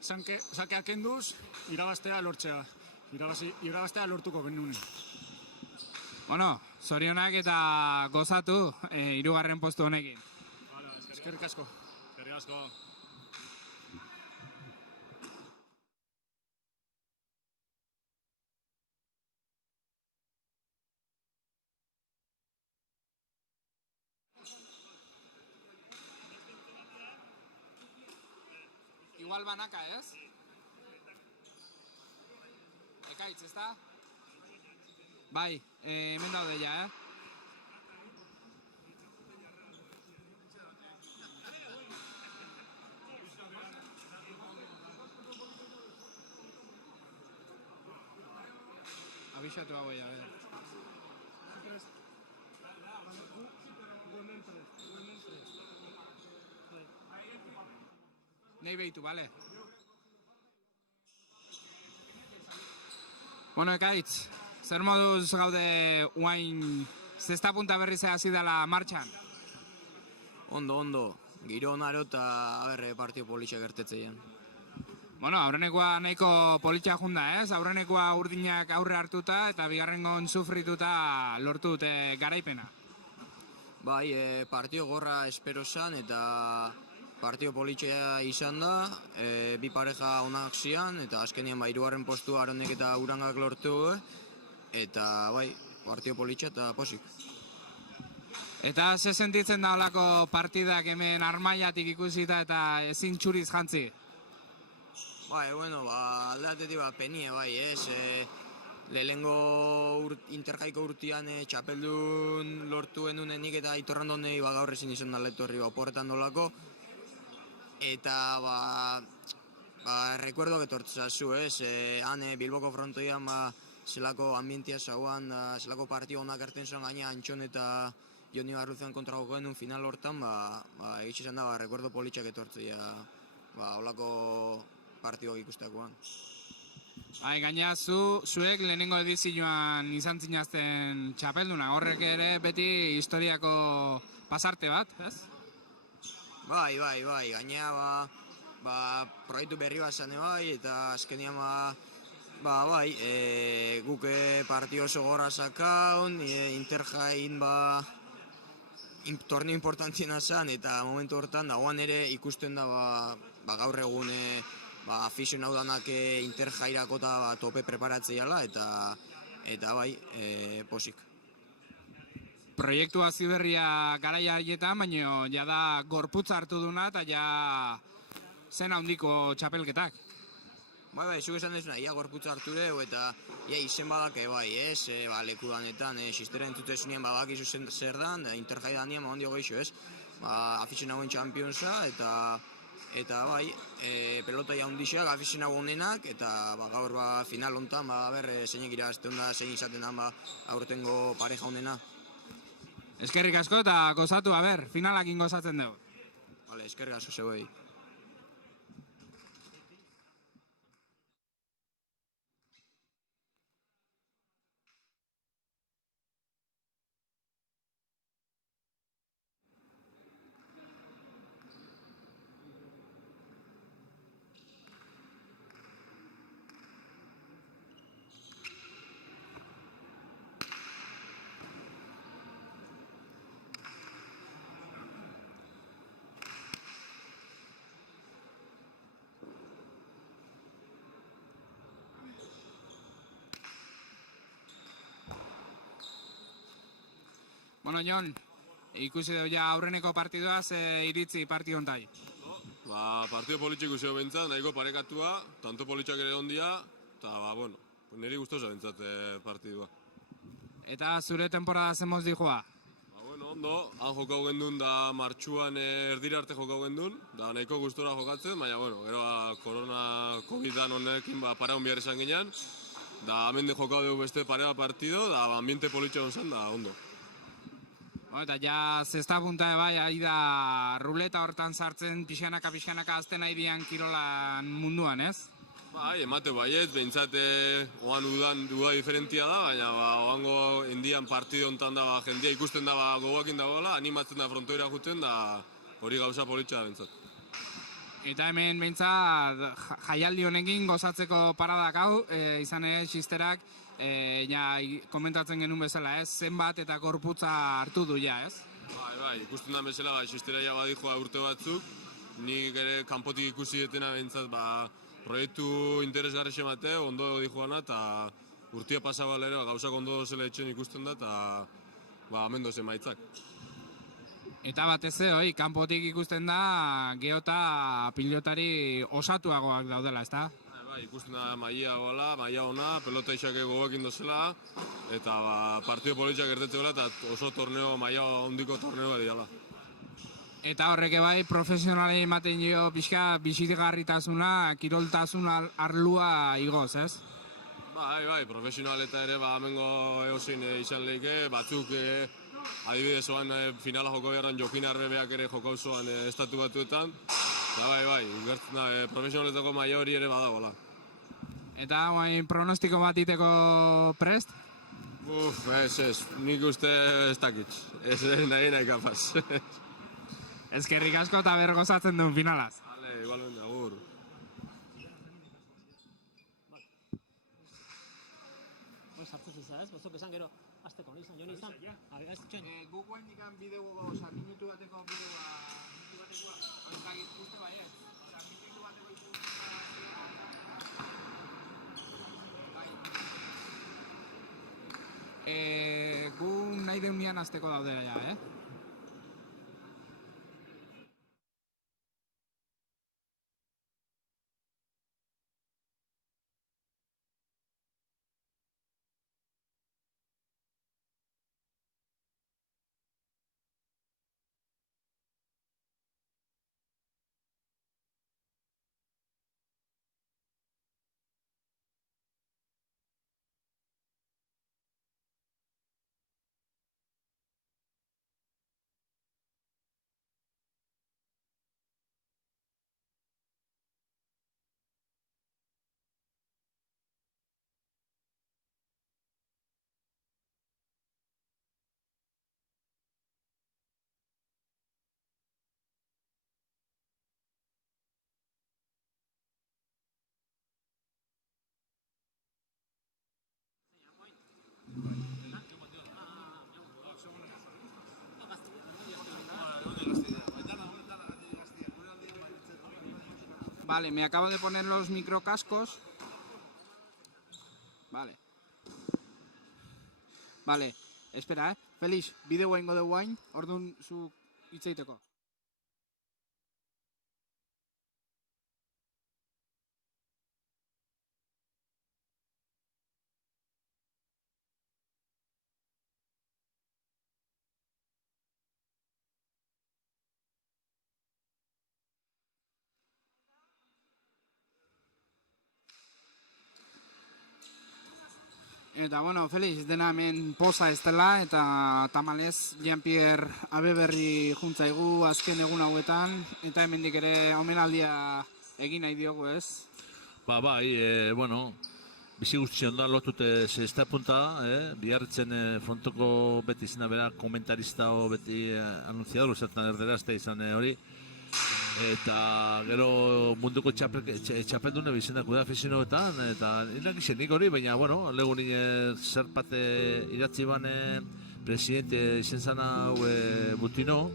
sakeak kenduz irabaztea lortzea. Irabaztea lortuko genuen. Bueno, zorionak eta gozatu hirugarren postu honekin. Eskerrik asko. Eskerrik asko. Igual banaka, ez? Ekaitz, ezta? Bai, hemen daude ja, Abixatu hau ja, Nei behitu, bale? Bueno, Ekaitz, zer moduz gaude uain zesta punta berriz hasi dela martxan? Ondo, giro onaro eta partio politxak gertetzean. Bueno, aurrenekoa nahiko politxa junda, ez? Aurrenekoa urdinak aurre hartuta eta bigarrengon sufrituta lortu dute garaipena. Bai, partio gorra espero zan eta partio politxea izan da, bi pareja onak zian, eta azkenean hirugarren postua Aronek eta Urangak lortu, eta bai, partio politxa eta posik. Eta ze sentitzen da holako partidak hemen armaiatik ikusita eta ezin txuriz jantzi? Bai, aldatetik penie, bai, ez, lehenengo interjaiko urtean txapeldun lortu enunenik eta Aitorrandonei gaur ezin izan da letorri oporretan dolako. Eta, recuerdo getortzazu, ez, han Bilboko frontoian, zelako ambientia zauan, zelako partio honak erten zuen gaina Antxon eta Joni Barruzean kontrago genuen final hortan, egitxe izan da, recuerdo politxak etortzea, holako partioak ikusteakoan. Gaina zuek lehenengo edizioan izan zinazten txapelduna, horrek ere beti historiako pasarte bat, ez? Bai, gaina proiektu berri bat zane bai, eta azkenean guk partio oso gorra zakaun, interjain torneo importantiena zan, eta momentu hortan dagoan ere ikusten da gaur egun afizionaudanak interjairako eta tope preparatzeala, eta bai, posik. Proiektu haziberria garaia haietan, baina jada gorputza hartu duna eta ja zen handiko txapelketak. Bai, zuk esan dezuna, ia gorputza hartu dugu eta izen badak bai, ez, leku danetan, sistera entzutezunean bakizu zer dan, interjai danean handio geixo, ez, afizionauen txampionza eta bai, pelota jaundixak afizionago honenak eta gaur final hontan, zeinek irabazten da, zein izaten da aurtengo pareja honena. Eskerrik asko eta gozatu, finalakin gozatzen dugu. Vale, eskerrik asko zeuei. Bueno, Jon, ikusi dugu ja aurreneko partidua, iritzi partidu hontai. Partido politxik usio bintzat, nahiko parekatua, tanto politxak ere ondia, eta, niri guztosa bintzat partidua. Eta zure temporada zemoz dijoa? Bueno, Bueno, ondo, han jokau gendun da martxuan erdira arte jokau gendun, da nahiko gustora jokatzen, baina, bueno, gero korona, COVID-an honekin paraun behar izan ginean, da hemen de jokau dugu beste parea partido, da ambiente politxe zen, da ondo. Eta ja zesta punta bai, ari da ruleta hortan sartzen pixanaka azten nahi dian kirolan munduan, ez? Bai, emate baiet, behintzat oan duda diferentia da, baina oango indian partido hontan da, jendia ikusten da gogoakin dagoela, animatzen da frontoira juten, da hori gauza politxa da behintzat. Eta hemen behintzat jaialdi honekin gozatzeko paradak hau, izan ere xisterak, komentatzen genuen bezala, ez? Zenbat eta gorputza hartu du ja, ez? Bai, ikusten da bezala, xistera ja badijoa urte batzuk, nik ere kanpotik ikusi detena behintzat, proiektu interesgarri emate, ondo di joana, eta urtia pasabalera gauzak ondo zela etxen ikusten da, eta hemen dozen maitzak. Eta batez hori, kanpotik ikusten da, geota pilotari osatuagoak daudela, ezta? Bai, ikusten da maia gola, maia ona, pelota isake gogoekin dozela, eta partido politxak gertetzela, eta oso torneo, maia ondiko torneo ediala. Eta horrek bai, profesionalei ematen dio pixka bizigarritasuna, kiroltasun arlua igoz, ez? Bai, profesionaleta ere, hemengo eosin izan lehike, batzuk adibidez oan finala joko beharran Jokin Arrebeak ere joko zoan estatu batuetan, eta bai, gertzen da, profesionaletako maia hori ere badagoela. Eta pronostiko bat iteko prest? Ez, nik uste ez dakitz, ez nahi kapaz. Ezkerrik asko eta bergozatzen duen finalaz. Vale, igualmente, agur. Sartu zizea ez, bozok esan gero azteko, izan, joni izan? Guk guain ikan bideo, minutu bateko bideoa, uste bai ez? Minutu bateko gu nahi deunian azteko daudera ja, Vale, me acabo de poner los microcascos. Vale, espera, Felix, bideoa ingo dugu hain, orduan zu hitzeiteko. Eta, bueno, Felix, dena hemen poza ez dela, eta tamalez Jean-Pierre Abeberri juntzaigu azken egun hauetan, eta hemendik ere omenaldia egin nahi diogu, ez? Bai, bueno, bizi guztien da lotute zesta punta, biharritzen frontoko beti izena bera komentarista o beti anunciador, zertan erderazte izan hori. Eta gero munduko txapeldune bizendak da afizionoetan, eta inak izenik hori, baina, bueno, lego nire zerpate idatzi bane presidente izen zana Butino,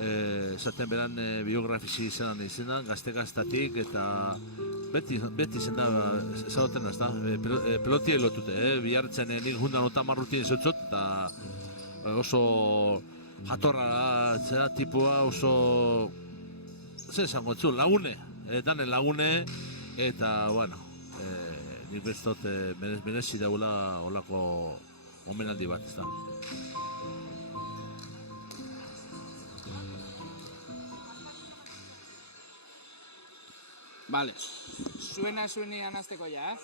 esaten beran biografizi izan izena, gazte-gaztatik, eta beti izen da, ezagoten ez da, pelotie lotute, bihartzen nik jundan otamarrutin izotzot, eta oso jatorra, tipua oso... Zer esango etzu, lagune, danen lagune, eta, bueno, nik bestot merezi daula olako omenaldi bat, ez da. Vale. Zuenean azteko ja,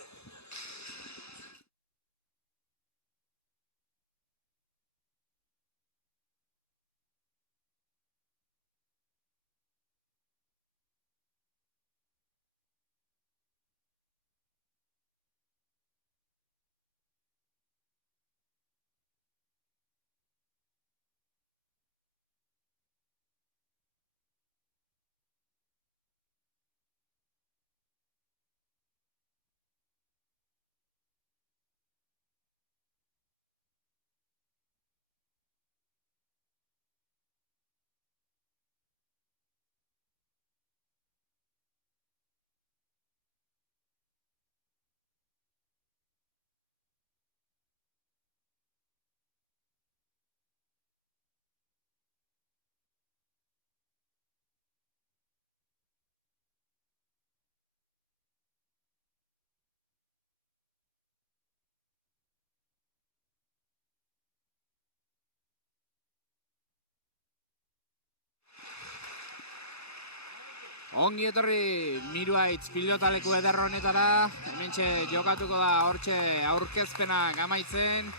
Ongi etorri Miruaitz pilotaleku eder honetara, hementxe jokatuko da hortxe aurkezpenak amaitzen,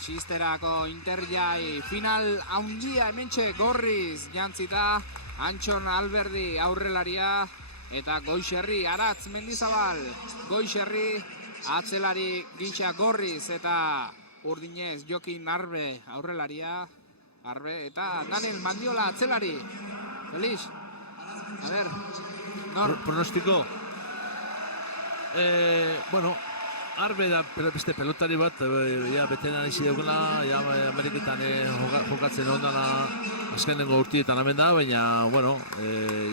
Xisterako Interjai final handia hementxe Gorriz jantzita, Antxon Alberdi aurrelaria, eta Goixerri Aratz Mendizabal, Goixerri atzelari gisa Gorriz eta Urdinez Jokin Arbe aurrelaria, Arbe eta Daniel Mandiola atzelari. Felix. A ver, Pronostiko. Bueno, Arbe da beste pelotari bat, ja betenan izi daukela, ja Ameriketan jokatzen ondala azkenengo urtietan hemen da, baina, bueno,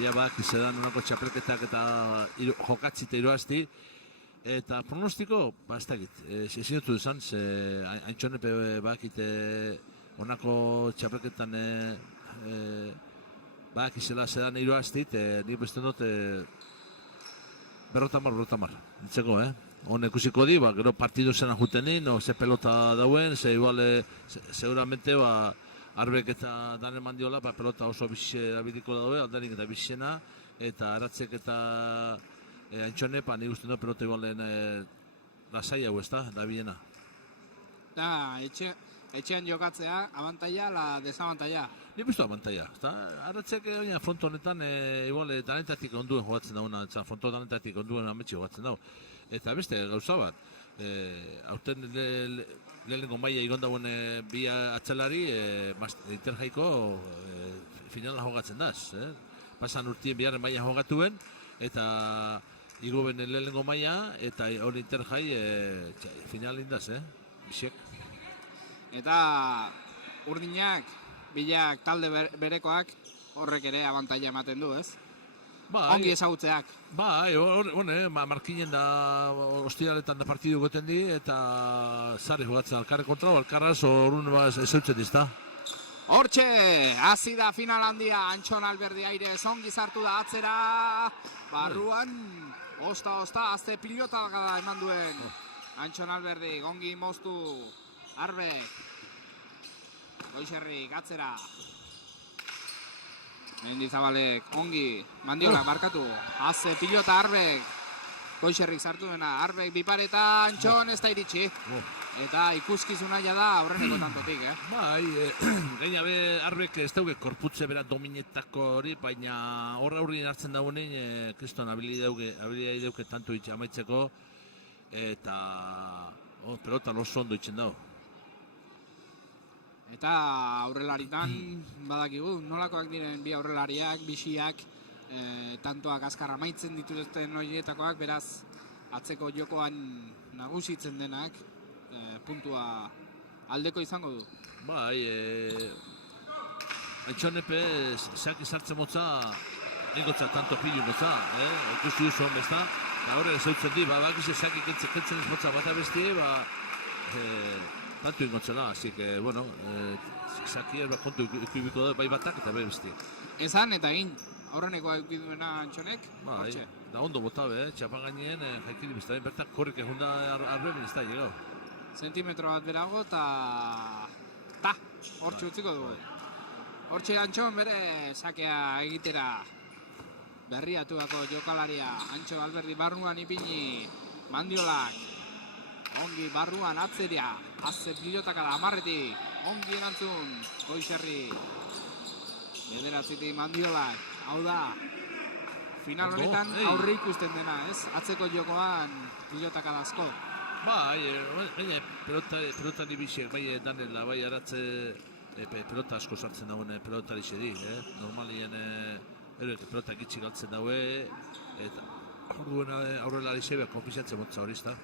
ja bak izedan unako txapelketak eta jokatzi eta iroazti. Eta pronostiko, ez dakit, ezin dut izan, Antxonepe bakite onako txapelketan izela zedan iroaztit, nik beste dut berrotamar, ditzeko, Hone ikusiko di, gero partidu zena juten din, ze pelota dauen, ze igual, seguramente, Arbek eta Daniel Mandiola, pelota oso bizize abiliko daue, aldarik eta bizizena, eta Aratzek eta Antxonepa, nik uste dut pelota igualen lasai hau, ez da bilena. Da, etxean jokatzea, abantaia, la desabantaia. Ni biztu abantaia, Aratzek front honetan igual talentatik onduen jogatzen dauna, front talentatik onduen ametxe jogatzen dau. Eta beste gauza bat, aurten lehenengo maila igon dauen bi atzelari Interjaiko finala jogatzen daz. Pasan urtien biharren maila jogatuen, eta igoben lehenengo maila, eta hori Interjai finalin daz, bisek. Eta Urdinak, bilak talde berekoak horrek ere abantaia ematen du, ez? Ongi ezagutzeak. Markinen da ostialetan da partidu goten di, eta zarri jogatzen alkarre kontra, alkarraz horren ezautzen dizta. Hortxe, hasi da final handia, Antxon Alberdi aire ongi sartu da atzera, barruan, osta, azte pilota da eman duen. Antxon Alberdi, ongi moztu, Arbe, Goixerri, gatzera. Mendizabalek, ongi, Mandiola, barkatu. Haze pilota Arbek, Goixerrik sartu dena, Arbek bipareta, Antxon ez da iritsi. Eta ikuskizuna ja da aurreneko tantotik, Gaina be, Arbek ez dauke korputze bera dominetako hori, baina horrein hartzen daunein, kriston habilidai dauke tanto amaitzeko, eta pelotan oso ondo itzen dago. Eta aurrelaritan badakigu, nolakoak diren bi aurrelariak, bisiak, tantoak azkar amaitzen dituzten horietakoak, beraz atzeko jokoan nagusitzen denak, puntua aldeko izango du. Antxonepe, zaki sartzen motza, ningotza tanto pilu motza, ikusi duzu hon bezta, eta horre zautzen di, bakize zaki kentzen ez motza bat abesti, tanto ingotzela, así que, bueno, zaki kontu ikubiko da, bai batak eta bai besti. Ezan eta egin, aurrenekoa ikuduena Antxonek, hortxe. Da ondo bota be, txapan gaineen, jaikili bizta, bertak korrik egun da Arbeben ez da, llegau. Zentimetro bat berago eta hortxe utziko dugu. Hortxe Antxon bere sakea egitera berriatuako jokalaria Antxo Alberdi barruan ipini, Mandiolak ongi barruan atzeria, azze pilotaka da amarretik, ongi erantzun Goixerri, bederatzitik Mandiolak, hau da final honetan aurre ikusten dena, ez? Atzeko jokoan pilotaka da asko. Bai, baina pelotari bisiek, bai danela, bai aratze pelota asko sartzen dauen pelotari xedi, normalien pelota gitxi galtzen daue, eta aurrelari zebe konfiziatzen motza hori, ezta?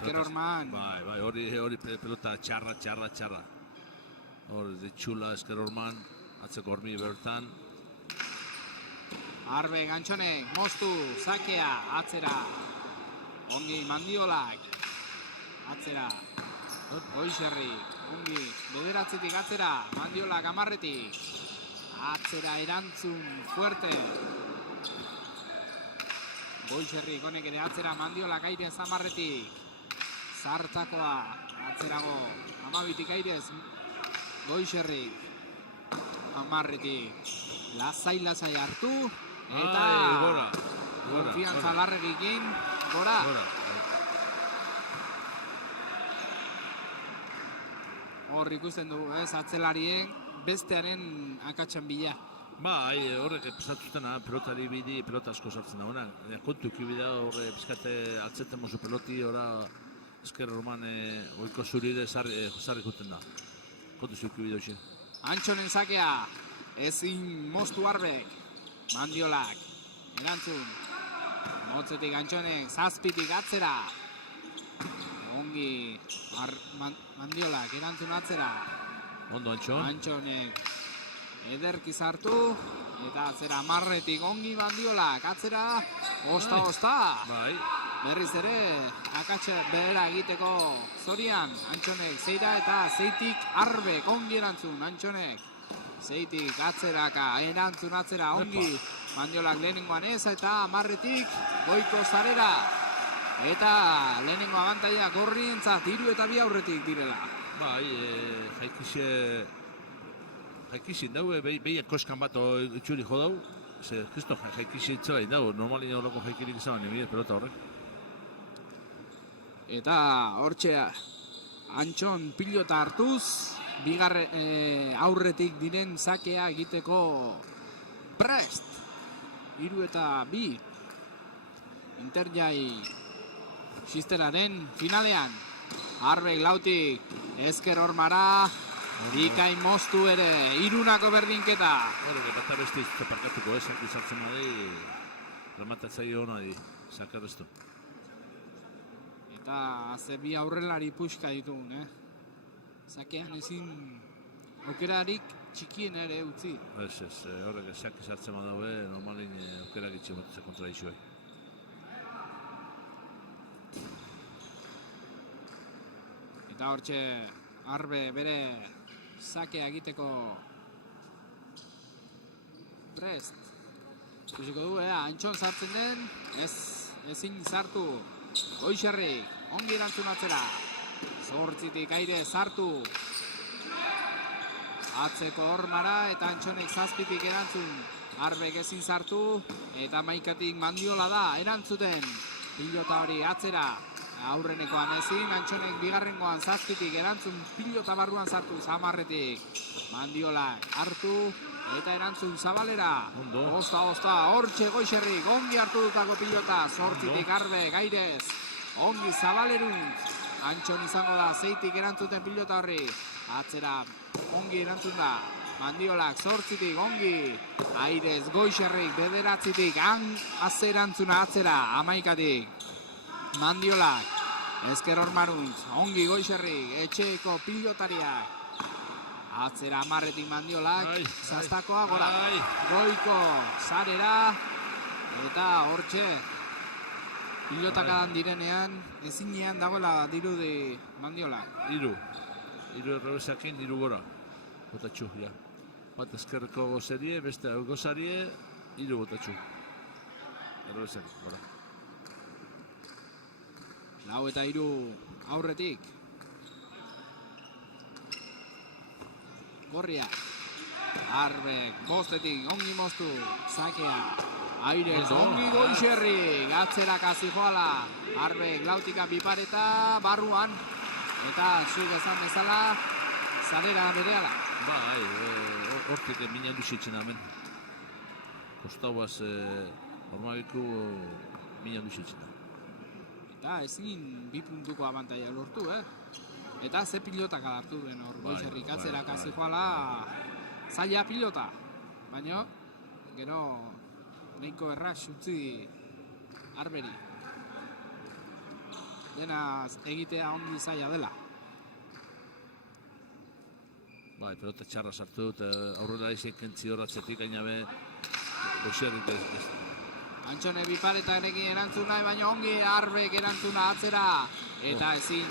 Eskerorman. Bai, hori pelota txarra. Hori ditxula Eskerorman, atzeko hormi bertan. Arbe Gantxonek, moztu, sakea, atzera. Ongi Mandiolak, atzera. Goixerri, ongi, bederatzitik atzera. Mandiolak amarretik. Atzera erantzun fuerte. Goixerri, konek ere atzera. Mandiolak airez amarretik. Zartakoa, atzerago. Amabitik airez. Goixerri, amarretik. Lasai hartu. Eta gora. konfiantza larregikin, gora. Hor ikusten dugu, atzelarien bestearen akatsan bila. Bai, horrek pesatuztena, pelotari bidi, pelota asko sartzen dauna. Kontu ikibidea horre pizkate atzeten mozu peloti, ora Eskerorman oiko zuride zarrikuten da. Kontu zu ikibidea hoxin. Antxonen sakea, ezin moztu Arbek. Mandiolak, erantzun. Motzetik Antxonek, zazpitik atzera. Ongi, Mandiolak, erantzun atzera. Ondo Antxon. Antxonek, ederki zartu. Eta atzera marretik ongi Mandiolak, atzera. Osta. Bai. Berriz ere, akatxe behera egiteko zorian. Antxonek, zeira eta zeitik Arbek, ongi erantzun, Antxonek. Zeitik atzeraka, erantzun atzera, ongi. Mandiolak lehenengoan ez, eta marretik goiko zarera. Eta lehenengo abantaia gorrientzat, 3 eta 2 aurretik direla. Bai, jaikizin daue, behiak koskan bat itxuri jo dau. Kristo, jaikizin itzela indau, normalin horreko jaikirik izan, nire pelota horrek. Eta hortxe Antxon pilota hartuz, aurretik diren sakea egiteko prest. 3 eta 2. Interjai Xisteraren finalean. Arbek lautik, Eskerormara, bikain moztu ere, 3 berdinketa. Horrek, bata beste parkatuko ezak izartzen madi, rematatzaile hona di, sakarreztu. Eta ze bi aurrelari puxka ditugun, Zakean ezin aukerarik txikien ere utzi. Ez, horrek ezak izartzen madaue, normalin aukera gitxe botatze kontra dixue. Eta hortxe Arbe bere zakea egiteko prest. Ikusiko du, Antxon sartzen den, ezin sartu. Goixerri, ongi erantzun atzera. 8tik aire sartu. Atzeko Ormara eta Antxonek 7tik erantzun. Arbek ezin sartu eta 11tik Mandiola da erantzuten. Pilota hori atzera. Aurrenekoan ezin, Antxonek bigarrengoan 7tik erantzun, pilota barruan sartu, 10tik. Mandiolak hartu eta erantzun Zabalera. Osta, hortxe Goixerrik, ongi hartu dutako pilota, 8tik Arbe, gairez. Ongi Zabaleruntz, Antxon izango da, 6tik erantzuten pilota horri. Atzera, ongi erantzun da. Mandiolak 8tik, ongi. Airez, Goixerrik, 9tik, azze erantzuna atzera, 11tik. Mandiolak, Eskerormaruntz, ongi Goixerrik, etxeeko pilotariak. Atzera 10tik Mandiolak, zaztakoa gora. Goiko zarera, eta hortxe, pilotakadan direnean, ezinean dagoela dirudi Mandiolak. 3 errebesakin, 3 gora. Botatxu, ja. Bat eskerreko gozerie, beste gozarie, 3 botatxu. Errebesakin, gora. 4 eta 3 aurretik. Gorria. Arbek, bostetik, ongi moztu, sakea. Airez, Ondo, ongi Goixerrik, atzerak hasi joala. Arbek, lautika bipareta, barruan. Eta zuk esan bezala, zarera berehala. Bai, hortik mina duzitzen hemen. Kostauaz, hormagiku mina duzitzen. Eta ezin bi puntuko abantaia lortu, Eta ze pilotak hartu den hor, Goixerrik atzerak hasi joala, zaila pilota. Baina, gero, nahiko erraz utzi Arberi. Dena egitea ongi zaila dela. Bai, pelota txarra sartu dut, aurrera izek kentzidoratzetik, gaina be, Goixerrik ez. Antxone biparetarekin erantzun nahi, baina ongi Arbek erantzuna atzera. Eta ezin.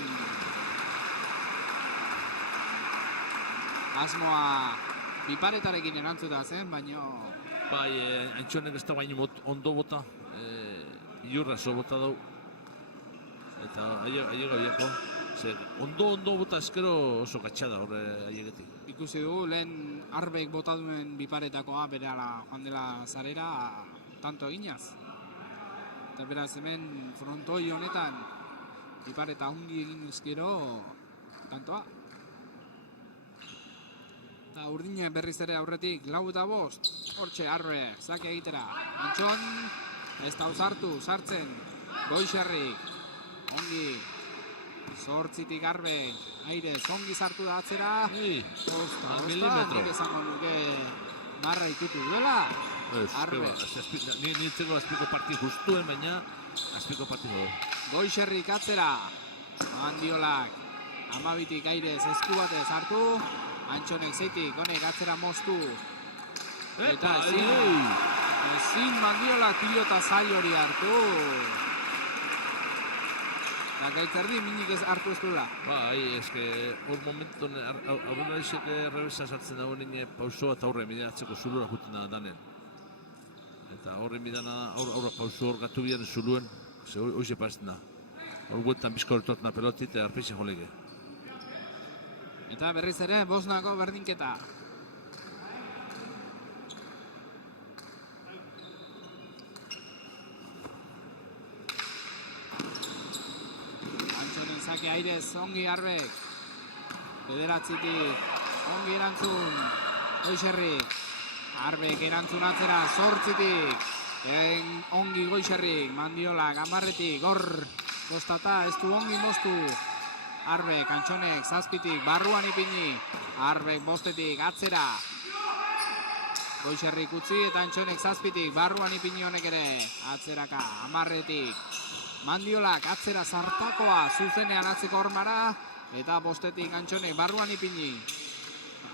Asmoa biparetarekin erantzuta zen, baina... Bai, Antxonek ez da baino ondo bota, ilurra zo bota dau. Eta ailega biako. Ondo bota ezkero oso gatxada horre aiegetik. Ikusi dugu, lehen Arbek bota duen biparetakoa berehala joan dela zarera tanto eginaz. Eta beraz hemen frontoi honetan bipareta ongi egin ezkero tantoa. Eta urdine berriz ere aurretik, 4-5, hortxe Arbek, zake egitera. Antxon, ez da uzartu, sartzen, Goixerrik, ongi, zortzitik Arbek, Airez, ongi sartu da atzera. Osta, nik esango nuke marra ikutu duela. Arbek. Nintzeko azpiko parti justuen, baina azpiko parti dugu. Goixerrik atzera, Mandiolak, 12tik Airez esku batez hartu. Antxonek zeitik, honek atzera moztu. Eta ezin Mandiolak pilota zail hori hartu. Eta gaitzerdi minik ez hartu ez duela. Bai, eske hor momenton aurrera izek errebesa sartzen dago nire pausoa eta horre mideatzeko zulura juten da danen. Eta horre midana aurra pauso hor gatu bian zuluen, ze hoxe pasten da. Hor guetan bizko horretotna pelotit eta arpeixe jolege. Eta berriz ere, Bosnako berdinketa. Antxonen zake Airez, ongi Arbek. Bederatzitik, ongi erantzun, Goixerrik. Arbek erantzun atzera, 8tik. Ongi Goixerrik, Mandiolak, 10tik, hor. Kostata, ez du ongi moztu. Arbek, Antxonek, 7tik, barruan ipini. Arbek, 5tik, atzera. Goixerrik utzi eta Antxonek 7tik, barruan ipini honek ere. Atzeraka, 10tik. Mandiolak, atzera zartakoa, zuzenean atzeko hormara. Eta 5tik Antxonek, barruan ipini.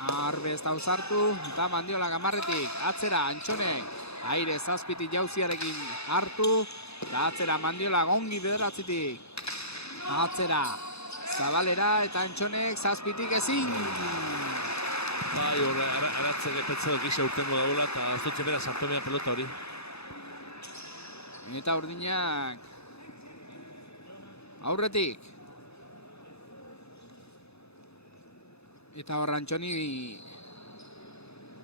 Arbe ez da uzartu, eta Mandiolak 10tik, atzera Antxonek. Aire 7tik jauziarekin hartu. Eta atzera Mandiolak ongi 9tik. Atzera. Zabalera eta Antxonek 7tik ezin. Bai, horre, aratzek epetzedo gisa urtengo daula eta oztotxe bera sartu pelota hori. Eta urdinak aurretik. Eta hor Antxoni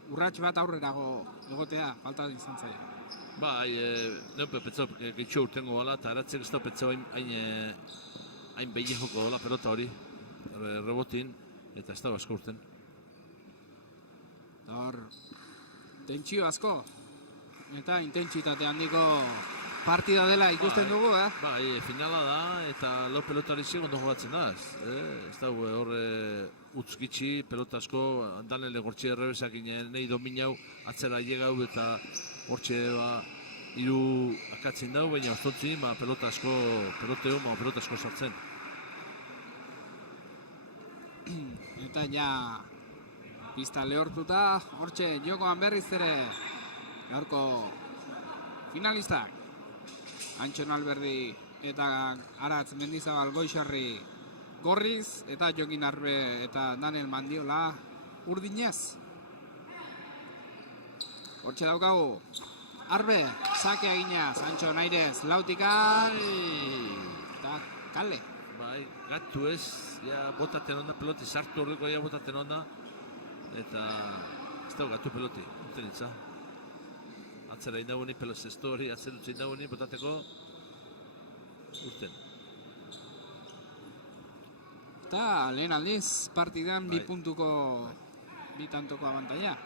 urrats bat aurrerago egotea, falta izan zaio. Bai, neupe petzau gitxo urtengo gala eta aratzek ez da petzau hain behiejoko dola pelota hori, rebotin, eta ez da asko urten. Eta hor, tentsio asko, eta intentsitate handiko partida dela ikusten dugu, Bai, finala da, eta lau pelotari segundo jogatzen da, ez da hor utz gitxi, pelota asko, danele gortxe errebesak nahi dominau, atzera llegau eta hortxe hiru akatzen dau, baina ostotzin, pelota asko sartzen. Eta ja pista lehortuta, hortxe jokoan berriz ere gaurko finalistak. Antxon Alberdi eta Aratz Mendizabal Goixarri Gorriz eta Jokin Arbe eta Daniel Mandiola urdinez. Hortxe daukagu Arbe, sakea eginaz, Antxon Airez, lautikan eta kale. Bai, gatu ez, ja botaten onda peloti sartu horreko ja botaten onda eta Ez da gatu peloti, untenitza. Atzera indauni, pelos estori, atzera utzi indauni, botateko urten. Eta lehen aldiz partidan Bai. bi tantoko abantaia.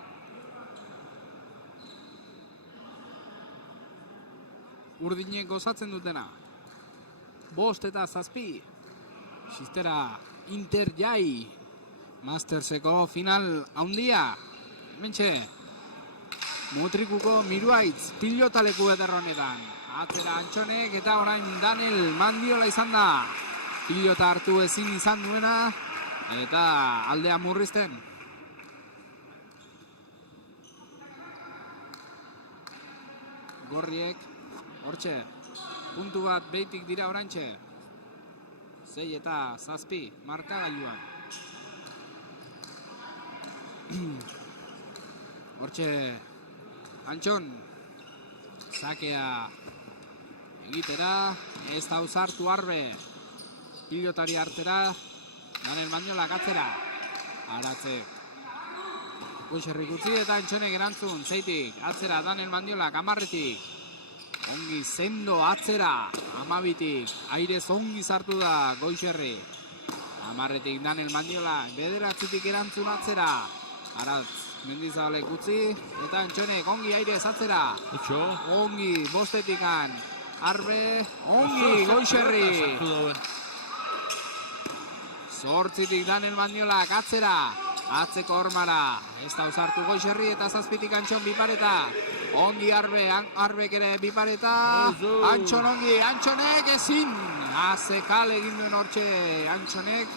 Urdinek gozatzen dutena. 5 eta 7. Xistera Inter jai. Masterseko final handia. Hementxe. Mutrikuko Miruaitz pilotaleku ederronetan. Atzera Antxonek eta orain Daniel Mandiola izan da. Pilota hartu ezin izan duena. Eta aldea murrizten. Gorriek, hortxe, puntu bat behitik dira oraintxe. 6 eta 7 markagailuan. Hortxe, Antxon, sakea egitera, ez da uzartu Arbe. Pilotari hartera, Daniel Mandiola atzera. Aratze. Goixerrik utzi eta Antxonek erantzun, zeitik, atzera Daniel Mandiola, amarretik. Ongi sendo atzera, 12tik, airez ongi sartu da Goixerri. 10tik Daniel Mandiola, 9tik erantzun atzera. Aratz, Mendizabalek utzi, eta Antxonek ongi airez atzera. Utxo. Ongi, 5tikan, Arbe, ongi, Goixerri. 8tik Daniel Mandiola, atzera. Atzeko hormara, ez da uzartu Goixerri eta 7tik Antxon bipareta. Ongi Arbek ere bipareta. Antxon ongi, Antxonek ezin. Azekal egin duen hortxe Antxonek.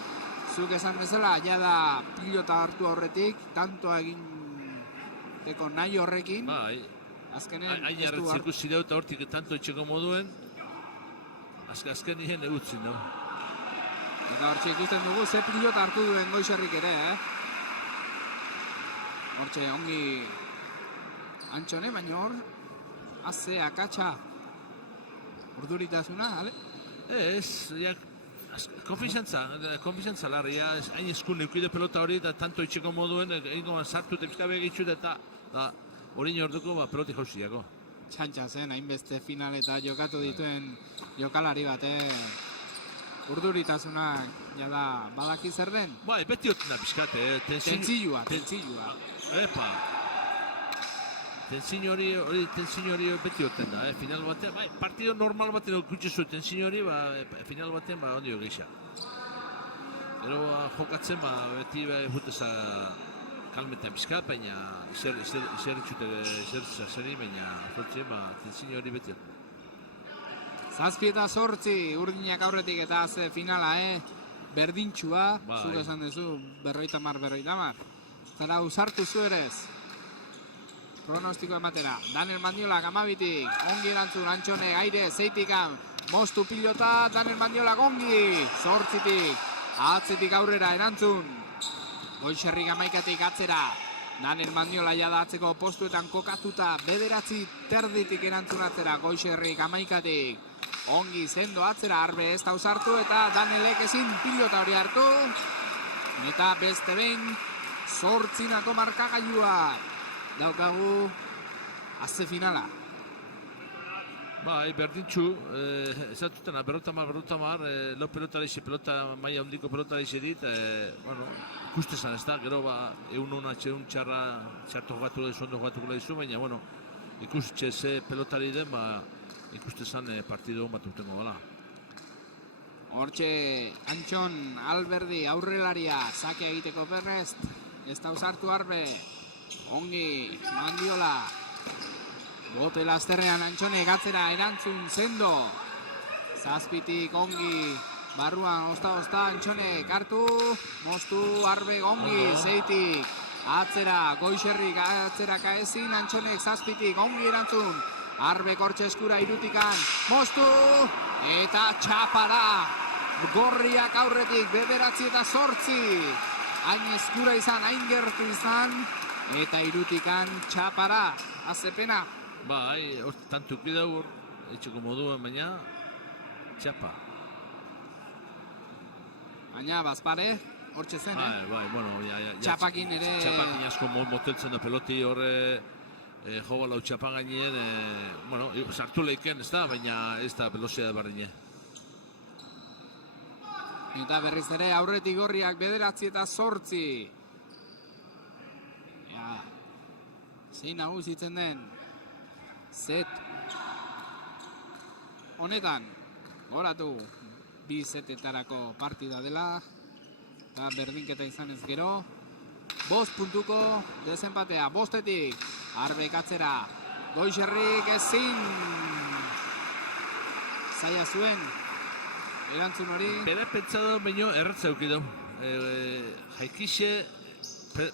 Zuk esan bezala, jada pilota hartu horretik, tantoa egin teko nahi horrekin. Bai. Azkenen Hain ez du jarretzeko ikusi dauta hortik tanto etxeko moduen. Azken nien egutzi, no? Eta hortxe ikusten dugu, ze pilota hartu duen Goixerrik ere, Hortxe, ongi Antxone, baina hor, azze, akatsa, urduritasuna, ale? Ez, ja, konfizantza larria, hain eskun eukide pelota hori, eta tanto itxeko moduen, egingo sartu temizkabe egitxut, eta hori orduko peloti jauziako. Txantxa zen, hainbeste final eta jokatu dituen jokalari batek urduritasunak jada badaki zer den? Bai, beti otena pixkate, Tentzilua. Epa. Tenzin hori beti oten da, final batean, bai, partido normal batean okutxe zuen tenzin hori, final batean, ondio geixa. Gero jokatzen, beti juteza kalmetan pixkat, baina izerritxute zeri, baina tenzin hori beti oten. 7 eta 8 urdinak aurretik eta ze finala, berdintxua, Bai. zuk esan duzu, 50-50. Zara usartu zu erez. Pronostiko ematera. Daniel Mandiola, 12tik, ongi erantzun, Antxone, aire, 6tikan, mostu pilota, Daniel Mandiola, ongi, 8tik, atzetik aurrera erantzun. Goixerrik 11tik atzera. Daniel Mandiola jada atzeko postuetan kokatuta, 9 terditik erantzun atzera, Goixerrik 11tik. Ongi sendo atzera, Arbe ez da usartu eta Danielek ezin pilota hori hartu. Eta beste behin, 8 markagailua daukagu azte finala. Bai, berdintxu, ezatutena, berrotamar, lo pelota leixe, pelota maia hondiko pelota leixe dit, ikustezan ez da, gero egun hona txeun txarto jogatu lehizu, ondo jogatuko lehizu, baina, ikustxe ze pelotari den, ikustezan partidu bat urtengo dela. Hortxe, Antxon Alberdi aurrelaria, sake egiteko berrest, ez da usartu Arbe, ongi, Mandiola, bote lasterrean Antxonek atzera erantzun sendo, 7tik ongi, barruan osta Antxonek hartu, mostu Arbe ongi, 6tik, atzera, Goixerrik atzera kaezin, Antxonek 7tik ongi erantzun, Arbe kortxe eskura 3tikan, mostu, eta txapara, Gorriak aurretik 9 eta 8, hain eskura izan, hain gertu izan, eta 3tikan txapara, azepena. Bai, hor tanto kidau, etxeko moduan, baina txapa. Baina, bazpare, hortxe zen, Bai, bueno, ja. Txapakin ere... Txapakin asko moteltzen da peloti horre jogo lau txapa gainien, bueno, sartu leiken, ez da, baina ez da pelozia bardine. Eta berriz ere aurretik gorriak 9 eta 8. Ja, zein nagusitzen den set honetan goratu 2 setetarako partida dela eta berdinketa izanez gero 5 puntuko desenpatea, 5etik Arbek atzera, Goixerrik ezin zaila zuen erantzun hori. Bera pentsado baino erratza eukidau.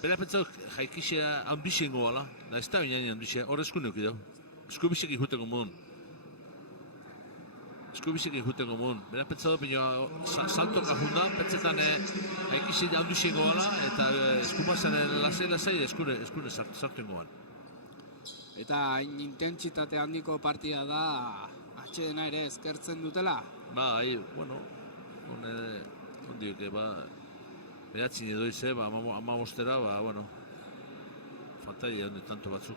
Bera pentsado jaikixe ambixengo gala, da ez da binean ambixe, hor eskun eukidau. Eskubisek ikuteko modun. Bera pentsado baino saltoka junda, pentsetan jaikixe ambixengo gala, eta eskumazen lasai eskune sartuengo gala. Eta intentsitate handiko partida da atxedena ere eskertzen dutela. Bai, bueno, ondiok, behatzin edo ize, amabostera, bueno, fantaia honet tanto batzuk.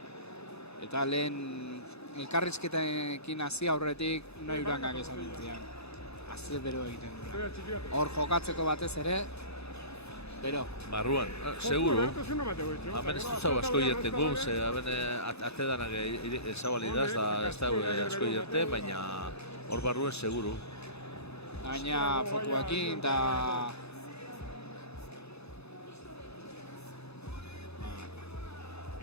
Eta lehen elkarrizketekin hasi aurretik nahi urangak esan bentzian. Azte bero egiten dira. Hor jokatzeko batez ere, bero. Barruan, seguru. Hemen ez dut asko hiertengo, ze hemen atedanak ezabalidaz, da ez da asko hierte, baina hor barruen seguru. Gaina fokuekin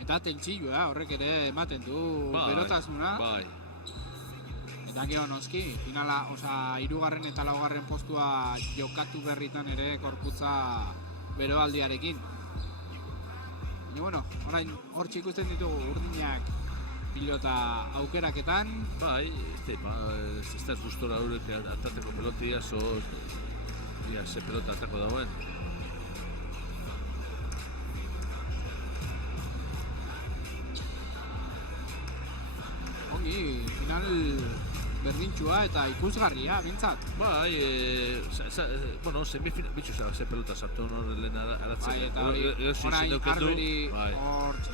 eta tentsilloa horrek ere ematen du berotasuna. Bai. Eta gero noski, finala, oza, 3. eta 4. postua jokatu berritan ere korputza beroaldiarekin. Baina, bueno, orain hortxe ikusten ditugu urdinak pilota aukeraketan. Bai, ez da gustora horrek atateko pelotia, ze pelota atako dauen. Ongi, final berdintxua eta ikusgarria, bintzat. Bai, bueno, semifinal, bitxu ze pelota sartu hor lehen aratzen. Bai, eta orain Arberi hortxe.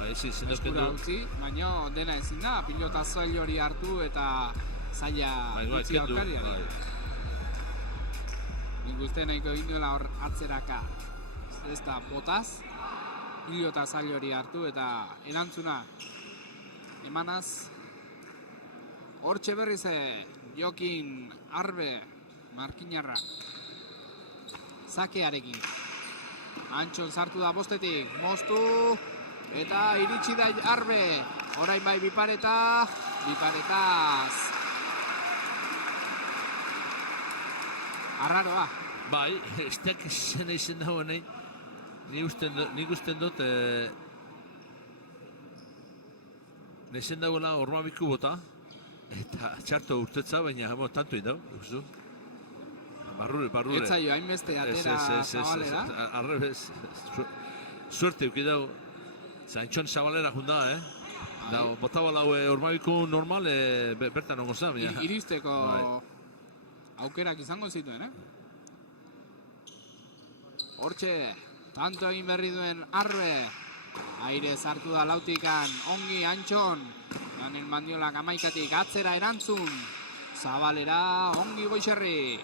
Bai, eskura utzi, baina dena ezin da, pilota zail hori hartu eta zaila utzi aurkariari. Nik uste nahiko egin duela hor atzeraka. Ez da botaz, pilota zail hori hartu eta erantzuna emanaz. Hortxe berriz Jokin Arbe Markinarra zakearekin. Antxon sartu da 5etik, moztu eta iritsi da Arbe. Orain bai biparetaz. Arraroa. Bai, ez da izena izen dago nahi. Nik usten dut nezen dagoela ormabiku bota eta txarto urtetza, baina tanto indau, ikustu? Barrure. Ez zaio, hainbeste atera Zabalera. Arrebez, suerte eukidau. Antxon Zabalera junda, Da, botaba lau ormabiku normal, bertan ongo zan. Iristeko aukerak izango zituen, Hortxe, tanto egin berri duen Arbe. Aire sartu da lautikan, ongi Antxon. Ganen Mandiolak 11-tik atzera erantzun. Zabalera, ongi Goixerri.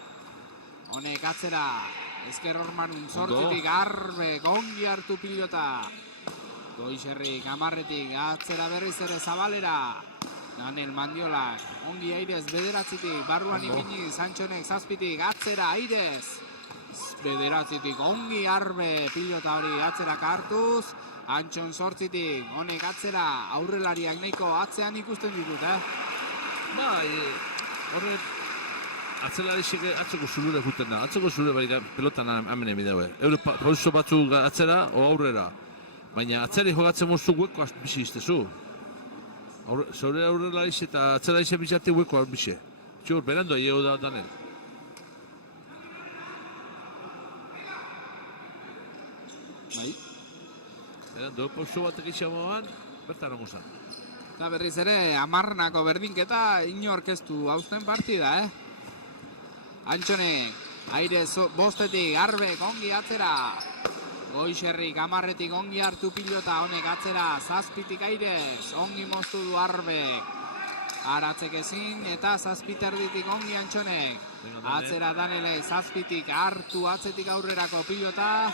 Honek atzera, ezker hormanun 8-tik Arbe, ongi hartu pilota. Goixerrik 10-tik atzera berriz ere Zabalera. Ganen Mandiolak, ongi Airez 9-tik, barruan ipini Antxonek 7-tik atzera Airez. 9-tik ongi Arbe pilota hori atzerak hartuz. Antxon 8-tik, honek atzera, aurrelariak nahiko atzean ikusten ditut, Bai, horret, atzelarixek atzeko zulure juten da. Atzeko zulure bai pelotan hemen emi daue. Eure pauso batzuk atzera o aurrera. Baina atzeri jogatzen mozu hueko bizi iztezu. Zaure aurrelarix eta atzelarixek bizate hueko bizi. Txur, berando aiego da Daniel. Bai. Berando, pauso batek itxamoan, bertan ongo zan. Eta berriz ere, 10-nako berdinketa inork ez du hausten partida, Antxonek Aire bostetik, Arbek ongi atzera. Goixerrik amarretik ongi hartu pilota, honek atzera, zazpitik Airez, ongi moztu du Arbek. Aratzek ezin, eta zazpiterditik ongi Antxonek. Atzera Danelek, zazpitik hartu, atzetik aurrerako pilota.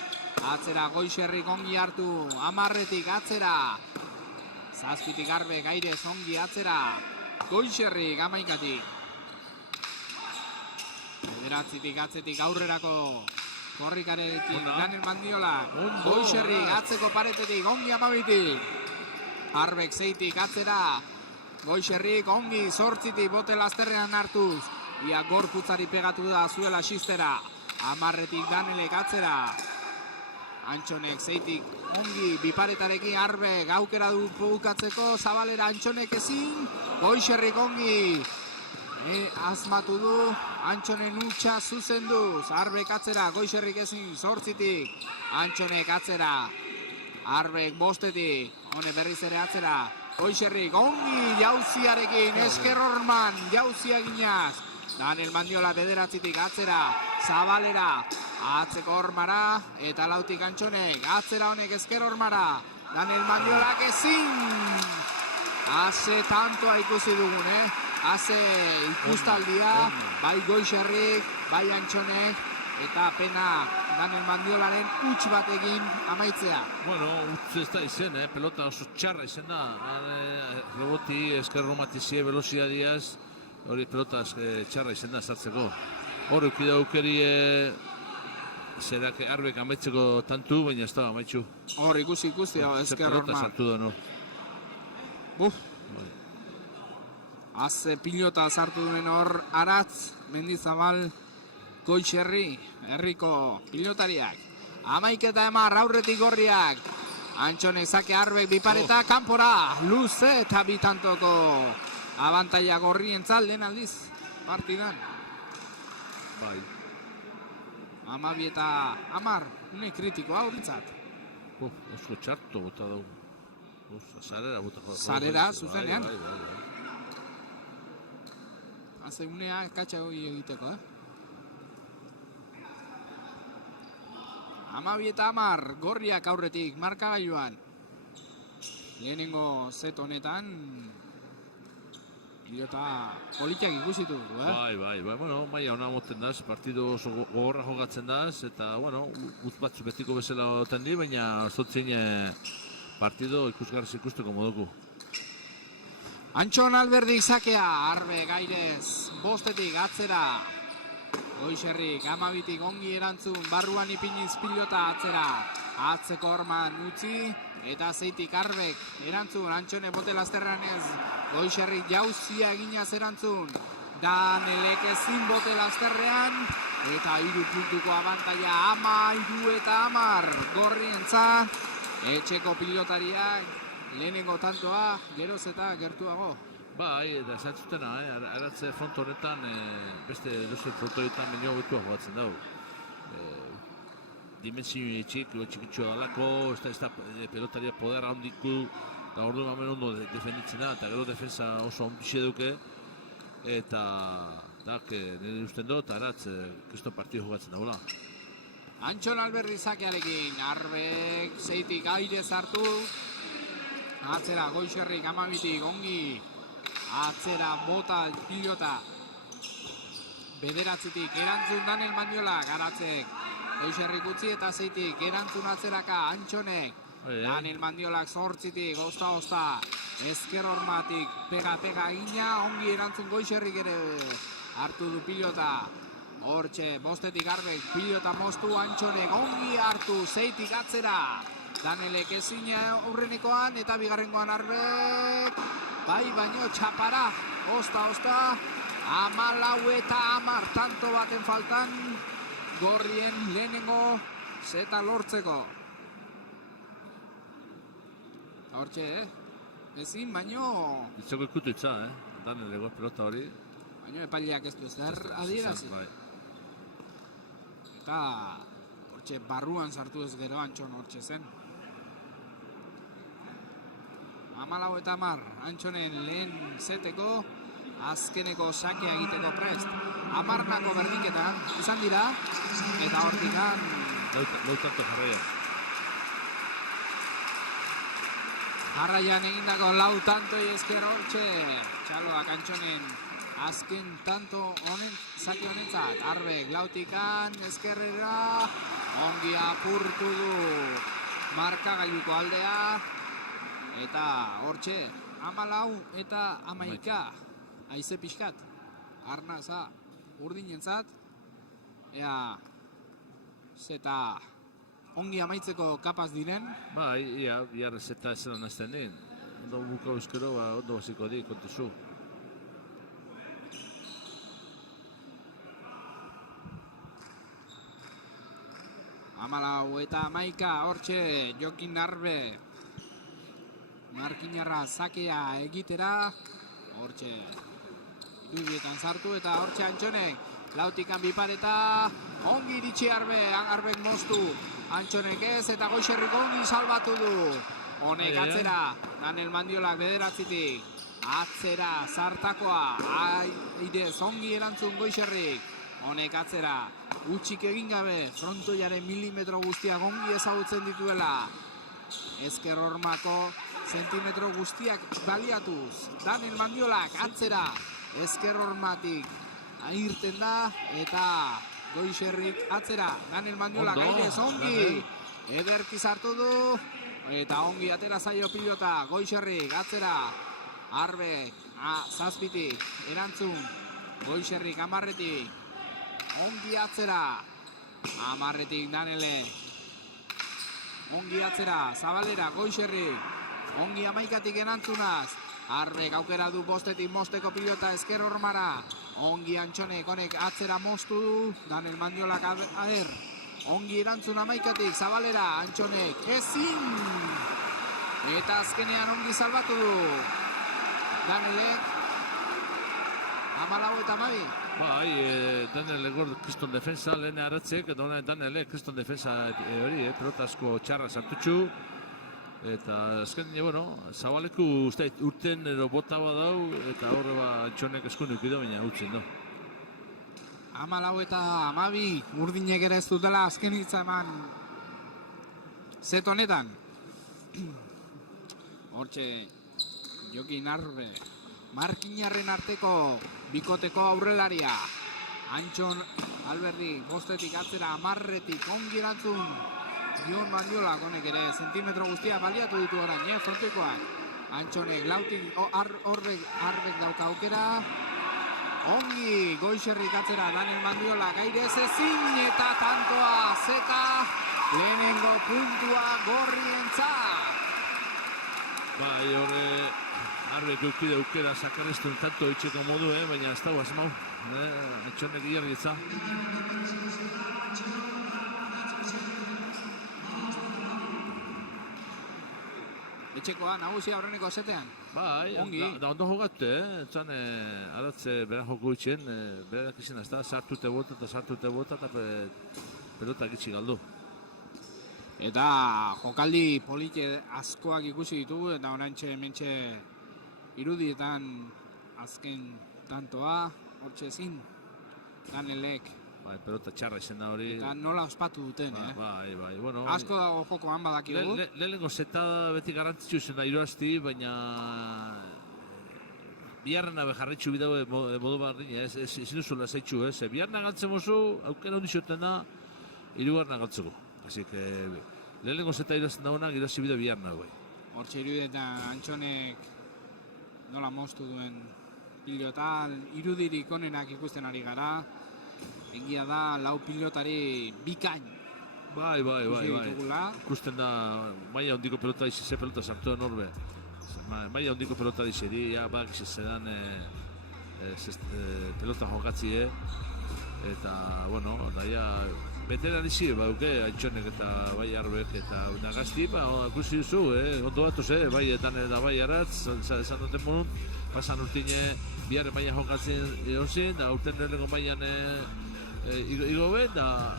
Atzera Goixerrik ongi hartu, amarretik atzera. Zazpitik Arbek, Airez ongi atzera. Goixerrik amaikatik. Bederatzitik atzetik aurrerako korrikaretik Daniel Mandiola. Goixerrik atzeko paretetik ongi amabitik. Arbek zeitik atzera. Goixerrik ongi zortzitik bote lasterrean hartuz. Ia gorputzari pegatu da zuela xistera. Amarretik Danelek atzera. Antxonek zeitik ongi biparetarekin Arbek aukera du bukatzeko. Zabalera Antxonek ezin. Goixerrik ongi asmatu du. Antxonen utxa zuzenduz. Arbek atzera, Goixerrik ezin zortzitik. Antxonek atzera. Arbek bostetik. Hone berriz ere atzera. Goixerrik ongi jauziarekin. Esker Horman jauzia ginaz. Daniel Mandiola bederatzitik atzera. Zabalera. Atzeko Hormara. Eta lautik Antxonek. Atzera honek Esker Hormara. Daniel Mandiolak ezin. Haze tantoa ikusi dugun, Haze ikustaldia, bai Goixerrik, bai Antxonek, eta pena Daniel Mandiolaren huts batekin amaitzea. Bueno, huts ez da izen, pelota oso txarra izen da. Reboti, Esker Romatizie, velozidadiaz, hori pelota txarra izen da sartzeko. Hor eukida aukeri zerak Arbek amaitzeko tantu, baina ez da amaitzu. Hor ikusi, Esker pelota Horman. sartu da, no? Haze pilota sartu duen hor Aratz, Mendizabal, Goixerri, herriko pilotariak. Amaiketa emar, aurretik Gorriak. Antxonek zake Arbek bipareta, kanpora, luze eta bitantoko abantaila Gorrien lehen aldiz partidan. Bai. 12 eta 10, une kritikoa haurintzat. Oso txarto bota dugu. Zarera bota dugu. Zarera, zuzenean. Bai. Haze unea katxago egiteko, 12 eta 10, Gorriak aurretik, markagailuan. Lehenengo set honetan, pilota politiak ikusitu dugu, Bai, bueno, maia ona moten daz, partido oso gogorra jogatzen daz, eta, bueno, utz batzu betiko bezala oten di, baina zotzin partido ikusgarriz ikusteko moduko. Antxon Alberdik zakea, Arbek Airez, bostetik atzera. Goixerrik, 12tik ongi erantzun, barruan ipiniz pilota atzera. Atzeko Horman utzi, eta zeitik Arbek erantzun, Antxone bote lasterran ez. Goixerrik jauzia eginaz erantzun. Danelek ezin bote lasterrean, eta 3 puntuko abantaila 13 eta 10. Gorrientza, etxeko pilotariak. Lehenengo tantoa, geroz eta gertuago. Bai, eta esantzutena, aratze front honetan, beste dozen front honetan menio betua jogatzen dugu. Dimensio txikitsua dalako, ez da pelotaria poder handiku, eta ordu gamen ondo defenditzen da, eta gero defensa oso ondixe duke, eta nire usten dut, aratz, kristo partido jogatzen dagoela. Antxon Alberdi zakearekin, Arbek zeitik Airez hartu. Atzera Goixerrik 12tik ongi. Atzera bota pilota. Bederatzitik erantzun Daniel Mandiola, Garatzek. Goixerrik utzi eta zeitik erantzun atzeraka Antxonek. Daniel Mandiolak 8tik, osta. Esker Hormatik pega egina, ongi erantzun Goixerrik ere hartu du pilota. Hortxe, bostetik Arbek pilota moztu, Antxonek ongi hartu, zeitik atzera. Danelek ezina aurrenekoan eta bigarrengoan Arbek. Bai, baino txapara, osta. 14 eta 10 tanto baten faltan. Gorrien lehenengo zeta lortzeko. Hortxe, ezin, baino... Ditzeko ikutu itza, Daneleko pelota hori. Baino epaileak ez du ezer adierazi. Bai. Eta hortxe barruan sartu ez gero Antxon hortxe zen. 14 eta 10, Antxonen lehen zeteko azkeneko sakea egiteko prest. 10 berdinketan izan dira, eta hortikan Lau tanto jarraian. jarraian egindako 4 tantoi esker hortxe. Txaloak Antxonen azken tanto honen zaki honentzat. Arbek lautikan eskerrera ongi apurtu du markagailuko aldea. Eta hortxe 14 eta 11 haize pixkat. Arnaza urdinentzat. Ea zeta ongi amaitzeko kapaz diren. Bai, ia, bihar zeta esan azten din. Ondo buka euskero, ondo basiko di, kontezu. Amalau eta 11 hortxe Jokin Arbe. Markinarra zakea egitera. Hortxe irudietan sartu eta hortxe Antxonek. Lautikan bipareta. Ongi iritsi Arbek moztu. Antxonek ez eta Goixerrik ongi salbatu du. Honek atzera. Daniel Mandiolak bederatzitik. Atzera sartakoa. Aidez ongi erantzun Goixerrik. Honek atzera. Utxik egin gabe. Frontoiaren milimetro guztiak ongi ezagutzen dituela. Ezker hormako zentimetro guztiak baliatuz. Daniel Mandiolak atzera. Ezker hormatik irten da eta Goixerrik atzera. Daniel Mandiolak aidez ongi. Ederki sartu du. Eta ongi atera zaio pilota. Goixerrik atzera. Arbek zazpitik erantzun. Goixerrik 10etik. Ongi atzera. 10etik Daniele. Ongi atzera. Zabalera Goixerrik. Ongi 11tik erantzunaz. Arbek aukera du bostetik mosteko pilota ezker hormara. Ongi Antxonek honek atzera moztu du. Daniel Mandiolak ader. Ongi erantzun 11tik Zabalera. Antxonek ezin. Eta azkenean ongi salbatu du. Danielek. 14 eta 12. Bai, Daniel egor kriston defensa, lehen aratzek, eta honen Daniel kriston defensa hori, pelotazko txarra sartutxu. Eta azken, bueno, Zabaleku uste urten edo bota badau, eta horre Antxonek eskunik ido, baina utzen do. 14 eta 12 urdinek ere ez dutela azken hitza eman set honetan. Hortxe Jokin Arbe. Markinarren arteko bikoteko aurrelaria. Antxon Alberdi bostetik atzera 10etik ongi erantzun. Jon Mandiolak honek ere zentimetro guztia baliatu ditu orain, frontoikoak. Antxonek lautik Arbek dauka aukera. Ongi Goixerrik atzera Daniel Mandiolak airez ezin eta tantoa zeta lehenengo puntua gorrientzat. Bai, horre Arbek eukide aukera sakarreztun tanto itxeko modu, baina ez dago asmau. Antxonek iarritza. Etxekoa nagusia horreneko zetean. Bai, ongi. Da ondo jogatu, Zan, aratze bera joko itxen, berak izan ez da, sartute bota eta pelota gitsi galdu. Eta jokaldi polite askoak ikusi ditugu, eta oraintxe hementxe irudietan azken tantoa, hortxe ezin, Danielek. Bai, pelota txarra izan da hori. Eta nola ospatu duten, Bai, bueno. Asko dago jokoan badakigu. Lehenengo zeta beti garrantzitsu zen da iroazti, baina biharrena beharretxu bidau modu barri, ezin duzula zaitxu, biharrena galtzen mozu, aukera hundi zioten da, irugarrena galtzeko. Así que lehenengo zeta iroazten daunak, iroazti bidau biharrena, bai. Hortxe irudetan Antxonek nola moztu duen pilotan, irudirik onenak ikusten ari gara. Egia da, 4 pilotari bikain. Bai. Ikusten da, maia hondiko pelota dizi, ze pelota sartu enorbe. Maia hondiko pelota dizi, bak zedan pelota jokatzi, eta, bueno, daia, beteran dizi, bauke, Antxonek eta bai Arbek, eta nagazti, ikusi duzu, ondo batuz, bai, eta bai arratz, esan duten monun, pasan urtine, bihar maia jokatzen egon zen, da urten lehenengo maian igo ben, da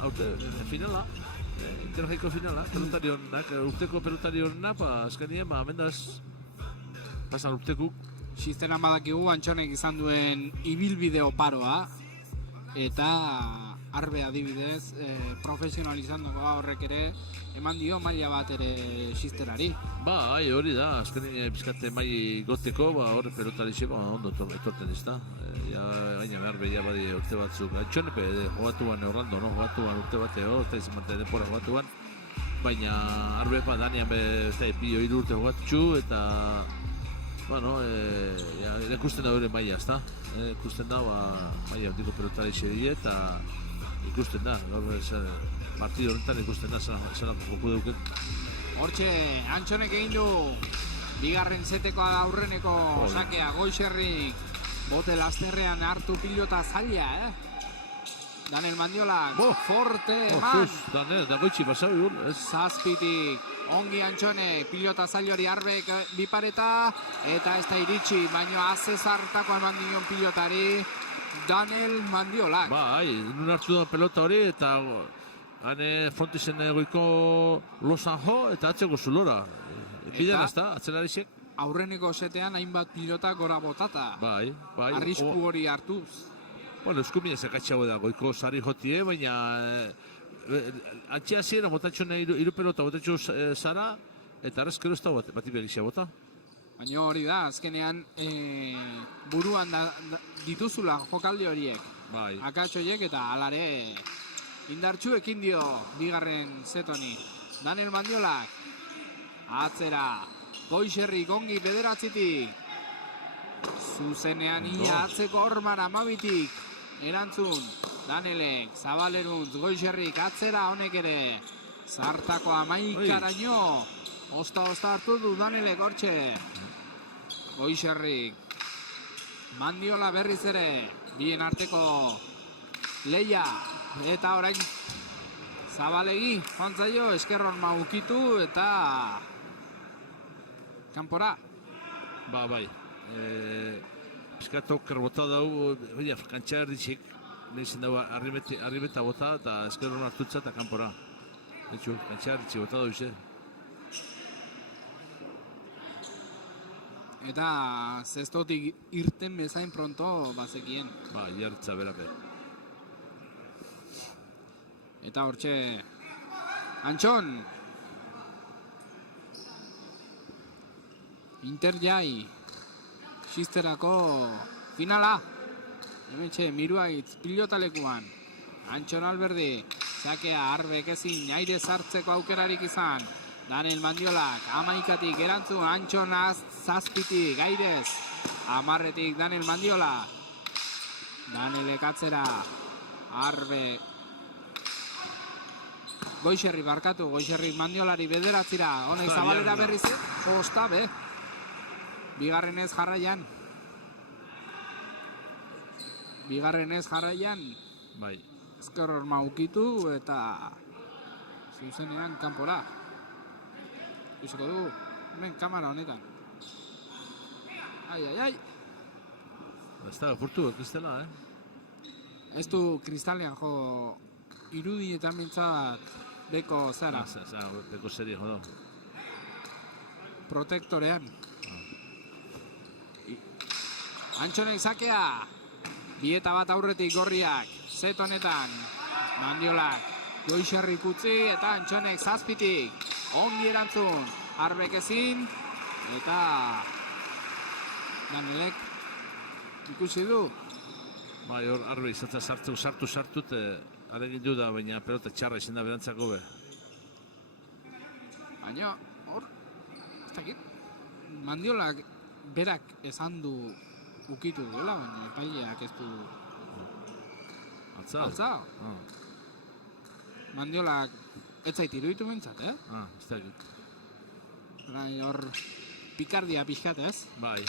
finala, interjaiko finala, pelotari urteko pelotari horrena, azkenien, amendaz, pasan urtekuk, Xisteran badakigu Antxonek izan duen ibilbide oparoa, eta Arbe adibidez profesionalizandoko horrek ere eman dio maila bat ere xisterari. Bai, hori da, azkenin bizkate mai goteko, horre pelotarixeko ondo etorten izta. Gaina Arbe ja badi urte batzuk. Antxonepe jogatuan eurrando, no? Jogatuan urte bateo, ez da izan mante denpora jogatuan. Baina Arbe Danian pilo 3 urte jogatutxu, eta bueno, ikusten da bere maila, ezta? Ikusten da, maila handiko pelotarixe die, eta ikusten da, partido honetan ikusten da, zanako joku duken. Hortxe, Antxonek egin du bigarren seteko aurreneko sakea, Goixerrik bote lasterrean hartu pilota zaila, Daniel Mandiolak, forte eman. Daniel, da goitxi pasabi gur, ez? Zazpitik, ongi Antxone, pilota zailori Arbek bipareta, eta ez da iritsi, baina azezartako eman dion pilotari Daniel Mandiolak. Bai, nun hartu da pelota hori, eta hane Fontisen goiko losan jo, eta atzeko zulora. Bidean ez da, atzelarixek? Aurreneko setean hainbat pilota gora botata. Bai. Arrisku hori hartuz. Bueno, eskumina zekatxago da, goiko sari jotie, baina antxea ziren, botatxone iru pelota botatxo zara, eta arrezkero ez da bat ibegizia bota. Baina hori da, azkenean buruan dituzula jokaldi horiek. Bai. Akatxoiek eta alare indartxu ekin dio bigarren setoni. Daniel Mandiolak, atzera, Goixerrik ongi bederatzitik. Zuzenean ia atzeko horman amabitik. Erantzun, Danielek, Zabaleruntz, Goixerrik atzera honek ere. Zartako amaikaraino. Osta hartu du Danielek hortxe. Goixerrik. Mandiola berriz ere. Bien arteko leia. Eta orain Zabalegi, joantzaio, eskerron maukitu eta kanpora. Bai. Piskatok kerbota dau, kantxa erditxik, nezen dago arribeta bota eta eskerron hartutza eta kanpora. Etxu, kantxa erditxik bota dau ize. Eta zestotik irten bezain pronto bazekien. Jartza berape. Eta hortxe, Antxon, Inter jai, xisterako finala. Hementxe, Miruaitz pilotalekuan. Antxon Alberdi, sakea Arbek ezin, aire sartzeko aukerarik izan. Daniel Mandiolak, amaikatik erantzun, Antxon zazpitik, airez. Amarretik Daniel Mandiola. Danielek atzera, Arbek. Goixerri barkatu, Goixerri Mandiolari bederatzira, honek Zabalera berriz, osta be. Bigarrenez jarraian. Bai. Ezkerror maukitu eta zuzenean kanpora. Ikusiko du, hemen kamera honetan. Ai. Ez da, furtu, ez dela, Ez du kristalean jo irudietan bintzat beko zara. Beko serie jo da. Protektorean. Antxonek sakea. Bieta bat aurretik gorriak. Zet honetan. Mandiolak. Goixerrik utzi eta Antxonek zazpitik. Ongi erantzun. Arbek ezin. Eta Danielek ikusi du. Bai, hor Arbe izatza sartu, aregin du da, baina pelota txarra izan da berantzako be. Baina, hor, ez dakit, Mandiolak berak esan du ukitu duela, baina epaileak ez du... Altzao? Mandiolak ez zait iruditu bintzat, Ez dakit. Hor, pikardia pixkat, ez? Bai.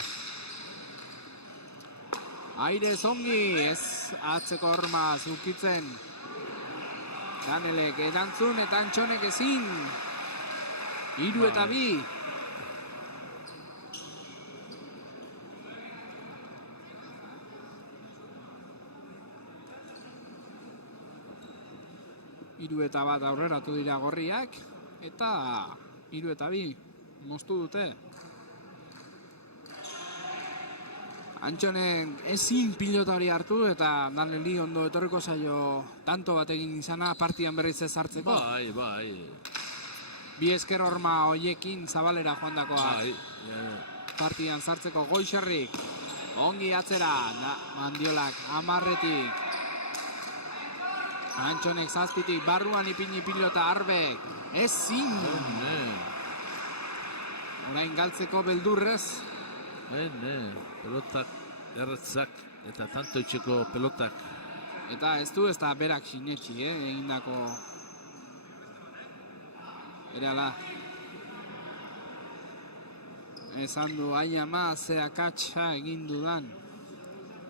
Aire zongi, ez atzeko hormaz ukitzen. Danielek erantzun eta Antxonek ezin. 3 eta 2. Hiru eta 1 aurreratu dira gorriak. Eta 3 eta 2 moztu dute. Antxonen ezin pilota hori hartu eta Daneli ondo etorriko zaio tanto bat egin izana partian berriz ez hartzeko. Bai. Bi esker horma hoiekin Zabalera joandakoa Bai. partian sartzeko. Goixerrik ongi atzera, Mandiolak amarretik. Antxonek zazpitik, barruan ipini pilota Arbek. Ezin! Orain galtzeko beldurrez. Pelotak erretzak eta tanto itxeko pelotak. Eta ez du ez da berak sinetxi, egindako erala. Esan du hain ama ze akatsa egin dudan.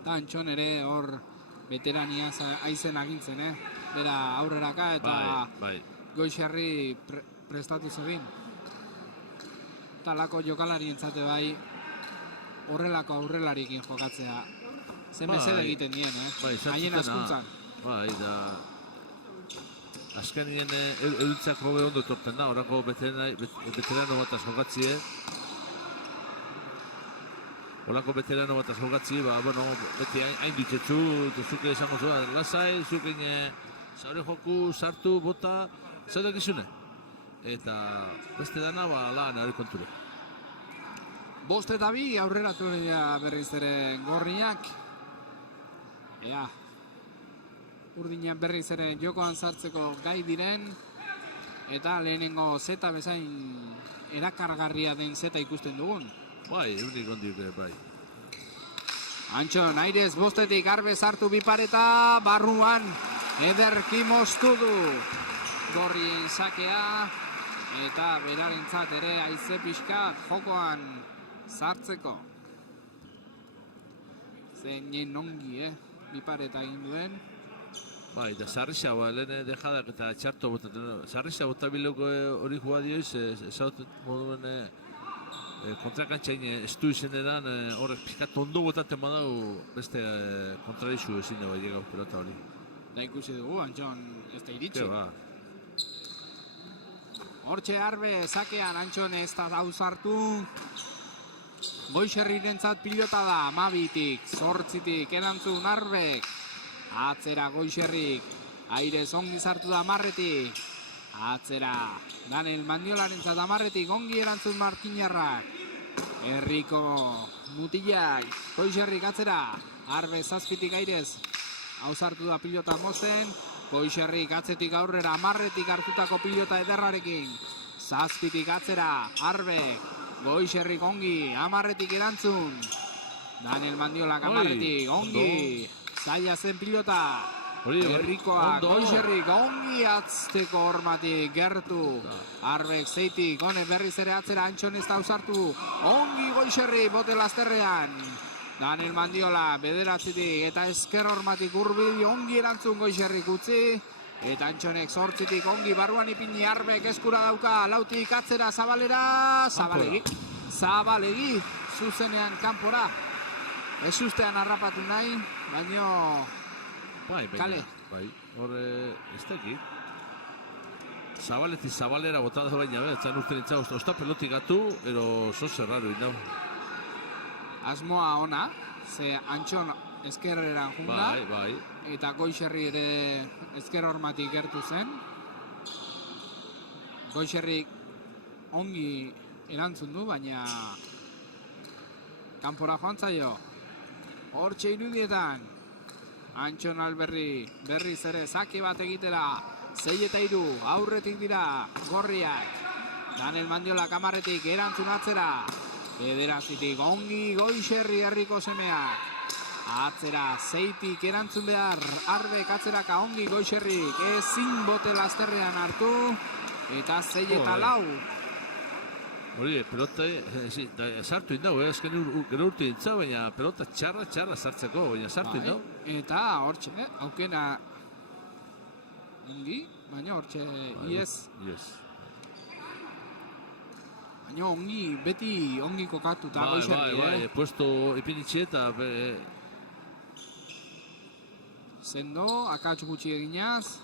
Eta Antxon ere hor veterania aizen agintzen, bera aurreraka eta Bai. Goixerri prestatu zegin. Talako jokalari entzate bai horrelako aurrelarikin jokatzea. Zen mesede egiten dien, haien askuntzan. Bai, da... Azkenien edutzak hobe ondo torten da, horako veterano bat jokatzie. Horako veterano bat jokatzie, beti hain ditzetzu, zuke esango zua, lasai, zuken zaure joku, sartu, bota, zaudak izune. Eta beste dana, lan ari konture. 5-2 aurreratu dira berriz ere gorriak. Ea, urdinak berriz ere jokoan sartzeko gai diren. Eta lehenengo zeta bezain erakargarria den zeta ikusten dugun. Bai, unik ondik, bai. Antxon, airez 5-tik Arbe sartu bipareta, barruan ederki moztu du. Gorrien sakea. Eta berarentzat ere haize pixka jokoan sartzeko. Zeinen ongi, bipareta egin duen. Bai, da Sarrisa, lehen dejadak eta txarto botaten. Sarrisa botabileko hori joa dioiz, esaut moduen kontrakantzain estu izen edan, horrek pixkat ondo botaten badau beste kontradizu ezin dago llegau pelota hori. Da ikusi dugu, Antxon ez da iritsi. Ba. Hortxe Arbe sakean, Antxon ez da dauzartu. Goixerrirentzat pilota da, 12-tik, 8-tik, erantzun Arbek. Atzera Goixerrik, airez ongi sartu da 10-tik. Atzera, Daniel Mandiolarentzat 10-tik, ongi erantzun Markinarrak. Herriko mutilak, Goixerrik atzera, Arbe 7-tik airez. Hau sartu da pilota mozten, Goixerrik atzetik aurrera 10-tik hartutako pilota ederrarekin. 7-tik atzera, Arbek. Goixerrik ongi, 10-tik erantzun. Daniel Mandiolak 10-tik, ongi. Zaila zen pilota. Herrikoak, Goixerrik ongi atzteko hormatik gertu. Arbek 6-tik, honen berriz ere atzera Antxon ez da ausartu. Ongi Goixerrik bote lasterrean. Daniel Mandiola 9-tik eta esker hormatik hurbil ongi erantzun Goixerrik utzi. Eta Antxonek 8-tik ongi barruan ipini Arbek eskura dauka. 9-tik atzera Zabalera. Zabalegi zuzenean kanpora. Ez ustean harrapatu nahi, baino kale. Bai, horre ez dakit. Zabaletik Zabalera botada baina behatzen urten itza, osta pelotik gatu, ero zoze raro inau. Asmoa ona, ze Antxon eskerreran junda. Bai. Eta Goixerri ere ezker hormatik gertu zen. Goixerrik ongi erantzun du, baina kanpora joan zaio. Hortxe irudietan. Antxon Alberri berriz ere zaki bat egitera. 6-3, aurretik dira gorriak. Daniel Mandiolak 10-tik erantzun atzera. 9-tik ongi Goixerri herriko semeak. Atzera 6-tik erantzun behar, Arbek atzeraka ongi Goixerrik ezin bote lasterrean hartu. Eta 6-4. Hori, pelota sartu indau, ezken gero urte dintza, baina pelota txarra sartzeko, baina sartu indau. Eta hortxe, aukena ongi, baina hortxe iez. Baina ongi, beti ongi kokatuta Goixerri. Bai, puesto ipinitxe eta... Sendo, akats gutxi eginaz.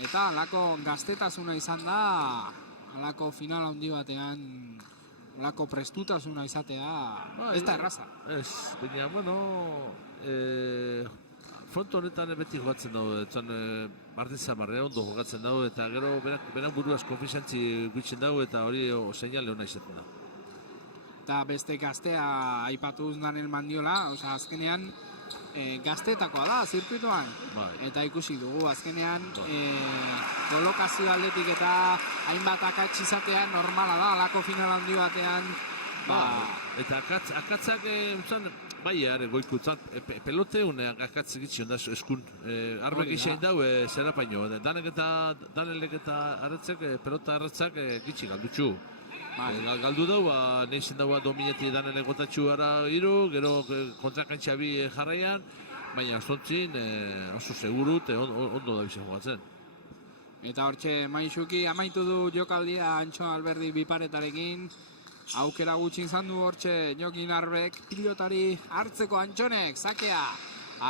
Eta alako gaztetasuna izan da, alako final handi batean olako prestutasuna izatea, ez da erraza. Ez, baina, bueno, fronto honetan beti jokatzen dago, Martin Zamarrea ondo jokatzen dago, eta gero berak buruaz konfizantzi gutxen dago, eta hori seinale hona izaten da. Eta beste gaztea aipatuz Daniel Mandiola, osea, azkenean gaztetakoa da, zirkuituan. Bai. Eta ikusi dugu, azkenean kolokazio aldetik eta hainbat akats izatea normala da, alako final handi batean. Eta akatzak, bai, goikutzat, pelote uneak akatz egitzion da eskun. Arbek izan dau, zera paino. Danelek eta arretzak, pelota arretzak gitzi galdutxu. Galdu dau, neixen daua domineti Danelek gotatxu gara iru, gero kontrakantxa bi jarraian, baina ostontzin oso seguru eta ondo da bizen jogatzen. Eta hortxe Maixuki amaitu du jokaldia Antxon Alberdi biparetarekin. Aukera gutxin izan du hortxe Jokin Arbek pilotari hartzeko Antxonek, sakea.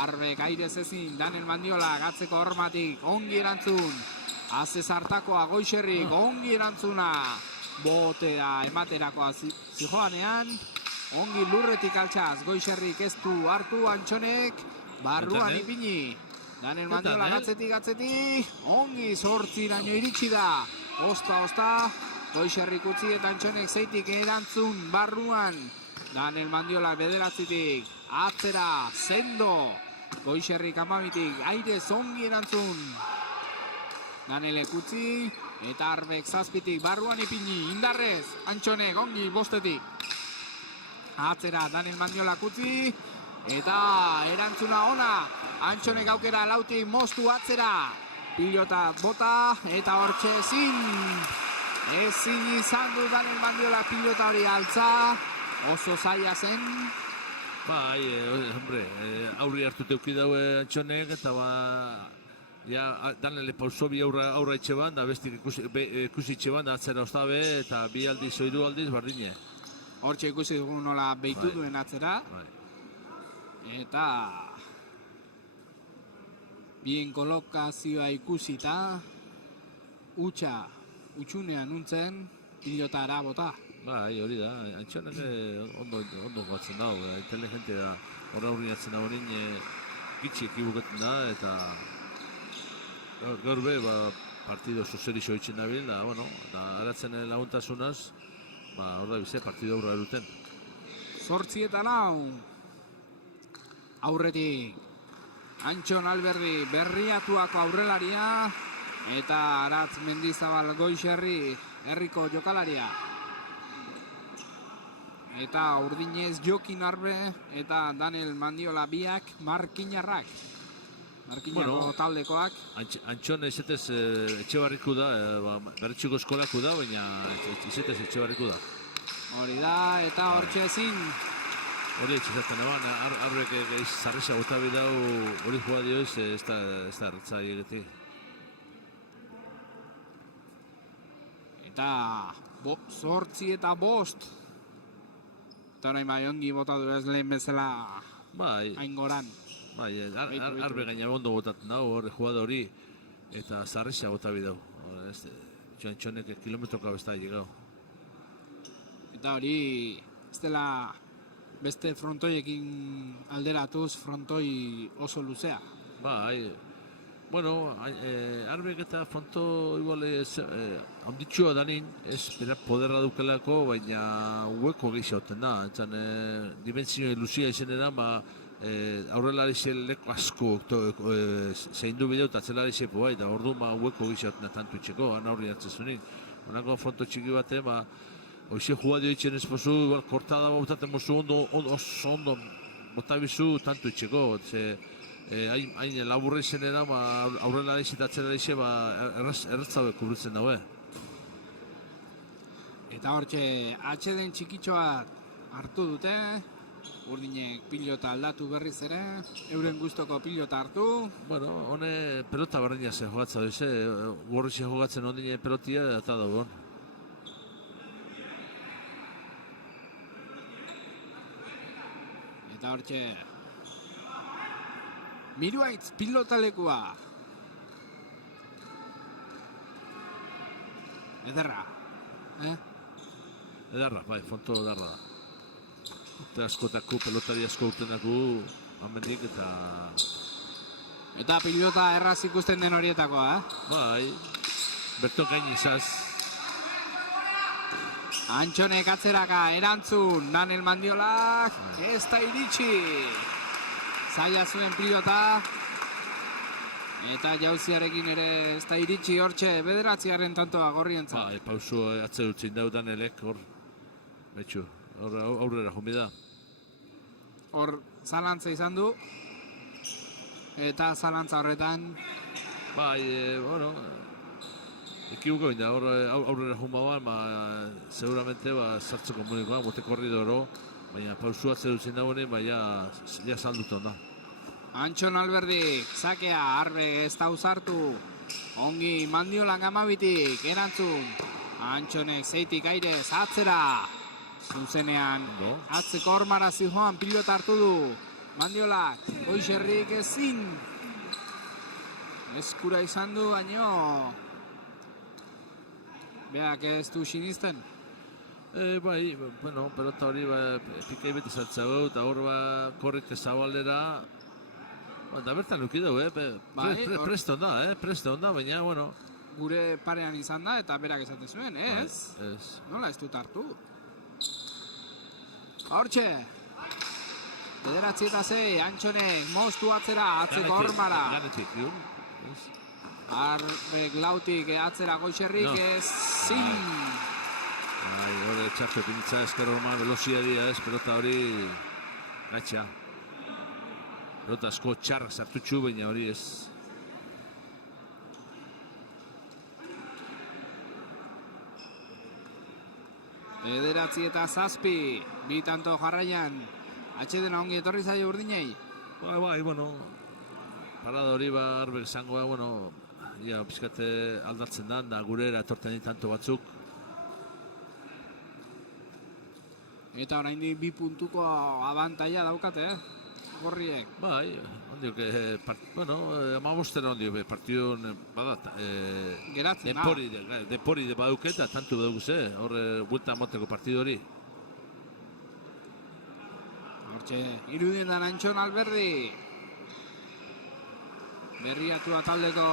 Arbek airez ezin, Daniel Mandiola gatzeko hormatik, ongi erantzun. Haze zartakoa Goixerrik, ongi erantzuna. Botea ematerakoa zijoanean, ongi lurretik altxaz, Goixerrik ez du hartu Antxonek, barruan ipini. Daniel Mandiola gatzetik, ongi 8 iritsi da. Osta, Goixerrik utzi eta Antxonek zeitik erantzun barruan. Daniel Mandiola 9, atzera, sendo. Goixerrik 12, airez ongi erantzun. Danielek utzi, eta Arbek 7 barruan ipini, indarrez, Antxonek ongi 5. Atzera, Daniel Mandiola utzi, eta erantzuna ona, Antxonek aukera 4 moztu atzera. Pilota bota, eta hortxe ezin izan du Daniel Mandiola pilota hori altza, oso zaila zen. Bai, hombre, aurri hartu teuki daue Antxonek, eta Danele pauso bi aurra etxe ban, da bestik ikusi etxe ban, atzera ostabe, eta 2 aldiz, 3 aldiz, bardine. Hortxe ikusi dugu nola behitu duen atzera. Eta bien kolokazioa ikusita, utxunean nuntzen, pilotara bota. Bai, hori da, Antxonek ondo gatzen dago, inteligente da, horra aurrinatzen da horin gitxi ekibuketan da, eta gaur be, partido oso serixo itxen dabil, da, bueno, aratzen laguntasunaz, hor da bize, partido aurra eruten. 8-4, aurretik, Antxon Alberdi berriatuako aurrelaria, eta Aratz Mendizabal Goixerri herriko jokalaria. Eta urdinez Jokin Arbe eta Daniel Mandiola biak markinarrak. Markinarro taldekoak. Antxon ezetez etxe barriku da, berretxuko eskolako da, baina ezetez etxe barriku da. Hori da, eta hortxe ezin. Hori etxezaten eban, Arbek zarrisa gota bidau hori joa dioz, ez da erratza egetik. Eta 8-5. Eta orain bai ongi bota du ez lehen bezala aingoran. Bai, Arbe gaina ondo botatzen dago, hori juada hori, eta zarrisa bota bidau. Joan Txonek kilometroka besta llegau. Eta hori, ez dela beste frontoiekin alderatuz, frontoi oso luzea. Bai, bueno, Arbek eta fronto igual handitxua danin, ez bera poderra dukelako, baina hueko gehiagoten da. Dimentsio luzia izan edan, aurrelari leko asko zein du bideo eta atzelari zepo bai, eta ordu hueko gehiagoten tantu itxeko, aurri hartzezunik. Onako fronto txiki bate, hoxe jugadio itxen espozu, kortada bautaten mozu ondo botabizu tantu itxeko, hain laburra izan edan, aurrelari eta atzelari zepo erratzabe kubritzen daue. Eta hortxe, atxeden txikitxoa hartu dute, urdinek pilota aldatu berriz ere, euren gustoko pilota hartu. Bueno, hone pelota berdina zen jogatza duze, gorri zen jogatzen ondine pelotia eta dago. Eta hortxe, Miruaitz pilotalekua. Ederra, Edarra, bai, fonto edarra da. Urte askotako, pelotari asko urtenako, amendik Eta pilota erraz ikusten den horietakoa, bai, Berton gain izaz. Antxonek atzeraka, erantzun, Daniel Mandiolak, ez da iritsi. Zaila zuen pilota. Eta jauziarekin ere ez da iritsi hortxe, bederatziaren tantoa gorrientzat. Bai, pausu atzerutzen dau Danelek, hor, betxu, hor aurrera jumbi da. Hor zalantza izan du. Eta zalantza horretan Bai, bueno, ekibuko binda, hor aurrera jumba seguramente sartzo komunikoa, mote korridoro, baina pausu atzerutzen dagoen, baina ja salduta onda. Antxon Alberdi, zakea, Arbe ez da usartu. Ongi Mandiolan amabitik, erantzun. Antxonek zeitik airez, atzera. Zuzenean, atzeko hormara zijoan pilota hartu du. Mandiolak, Goixerrik ezin. Eskura izan du, baino. Beak ez du sinisten. Bai, bueno, pelota hori pikai beti zaltzago, eta hor korrite zabaldera. Da bertan nuki dugu, presto onda, baina, bueno. Gure parean izan da, eta berak esaten zuen, ez? Ez. Nola ez dut hartu? Hortxe! 9-6, Antxonek, moztu atzera, atzeko hormara. Ganetik, Arbek lautik atzera Goixerrik ezin. Hore txartu pinitza esker horma velozia dira ez, pelota hori gatxa. Pelota asko txarrak sartutxu, baina hori ez. Bederatzi eta 7, bi tanto jarraian. Atxedena ongi etorri zaio urdinei. Bai, bueno, parada hori Arbek zangoa, bueno, ia pizkate aldatzen da gure eratorten tanto batzuk. Eta oraindik 2 puntuko abantaila daukate, gorriek. Bai, ondiok, bueno, amabostera ondiok, partidun badat. Geratzen, Depori de baduketa, tantu badukuz, horre buelta moteko partidu hori. Hortxe, irudietan Antxon Alberdi. Berriatua taldeko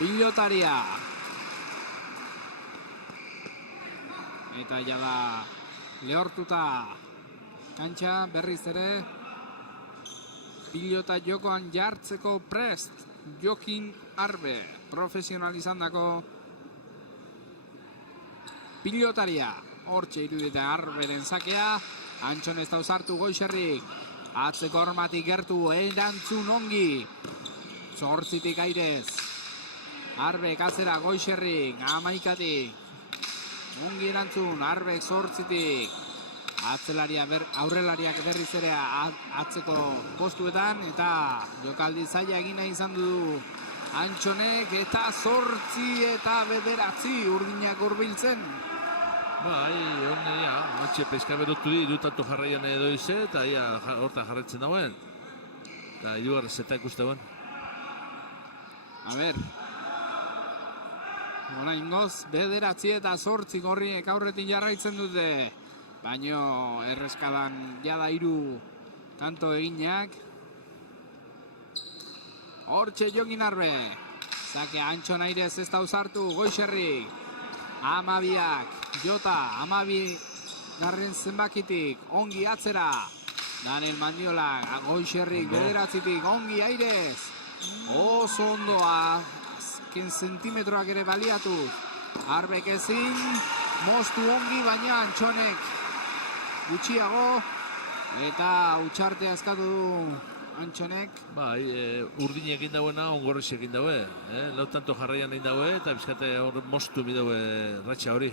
pilotaria. Eta jada lehortuta kantxa berriz ere. Pilota jokoan jartzeko prest. Jokin Arbe, profesional izandako pilotaria. Hortxe irudietan Arberen zakea. Antxon ez da usartu Goixerrik. Atzeko hormatik gertu, erantzun ongi. 8tik airez. Arbek atzera Goixerrik, 11tik. Ongi erantzun, Arbek 8tik. Aurrelariak berriz ere atzeko postuetan. Eta jokaldi zaila egina izan du Antxonek. Eta 8 eta 9 urdinak hurbiltzen. Bai, hone, matxe peska berotu di, tanto jarraian edo ize, eta horta jarretzen dagoen. Eta hirugarren zeta ikuste guen. A ber. Oraingoz, 9 eta 8 gorriek aurretik jarraitzen dute. Baino erreskadan jada 3 tanto eginak. Hortxe Jokin Arbe. Zake Antxon airez ez da usartu, Goixerrik. 12ak, Jota, 12 garren zenbakitik, ongi atzera. Daniel Mandiola, Goixerrik, 9tik, ongi airez. Oso ondoa, azken zentimetroak ere baliatu. Arbek ezin, moztu ongi, baina Antxonek gutxiago. Eta utxartea eskatu du Antxonek. Bai, urdin egin dauena, ongorriz egin daue. Lau tanto jarraian egin daue, eta bizkate hor moztu mi daue ratxa hori.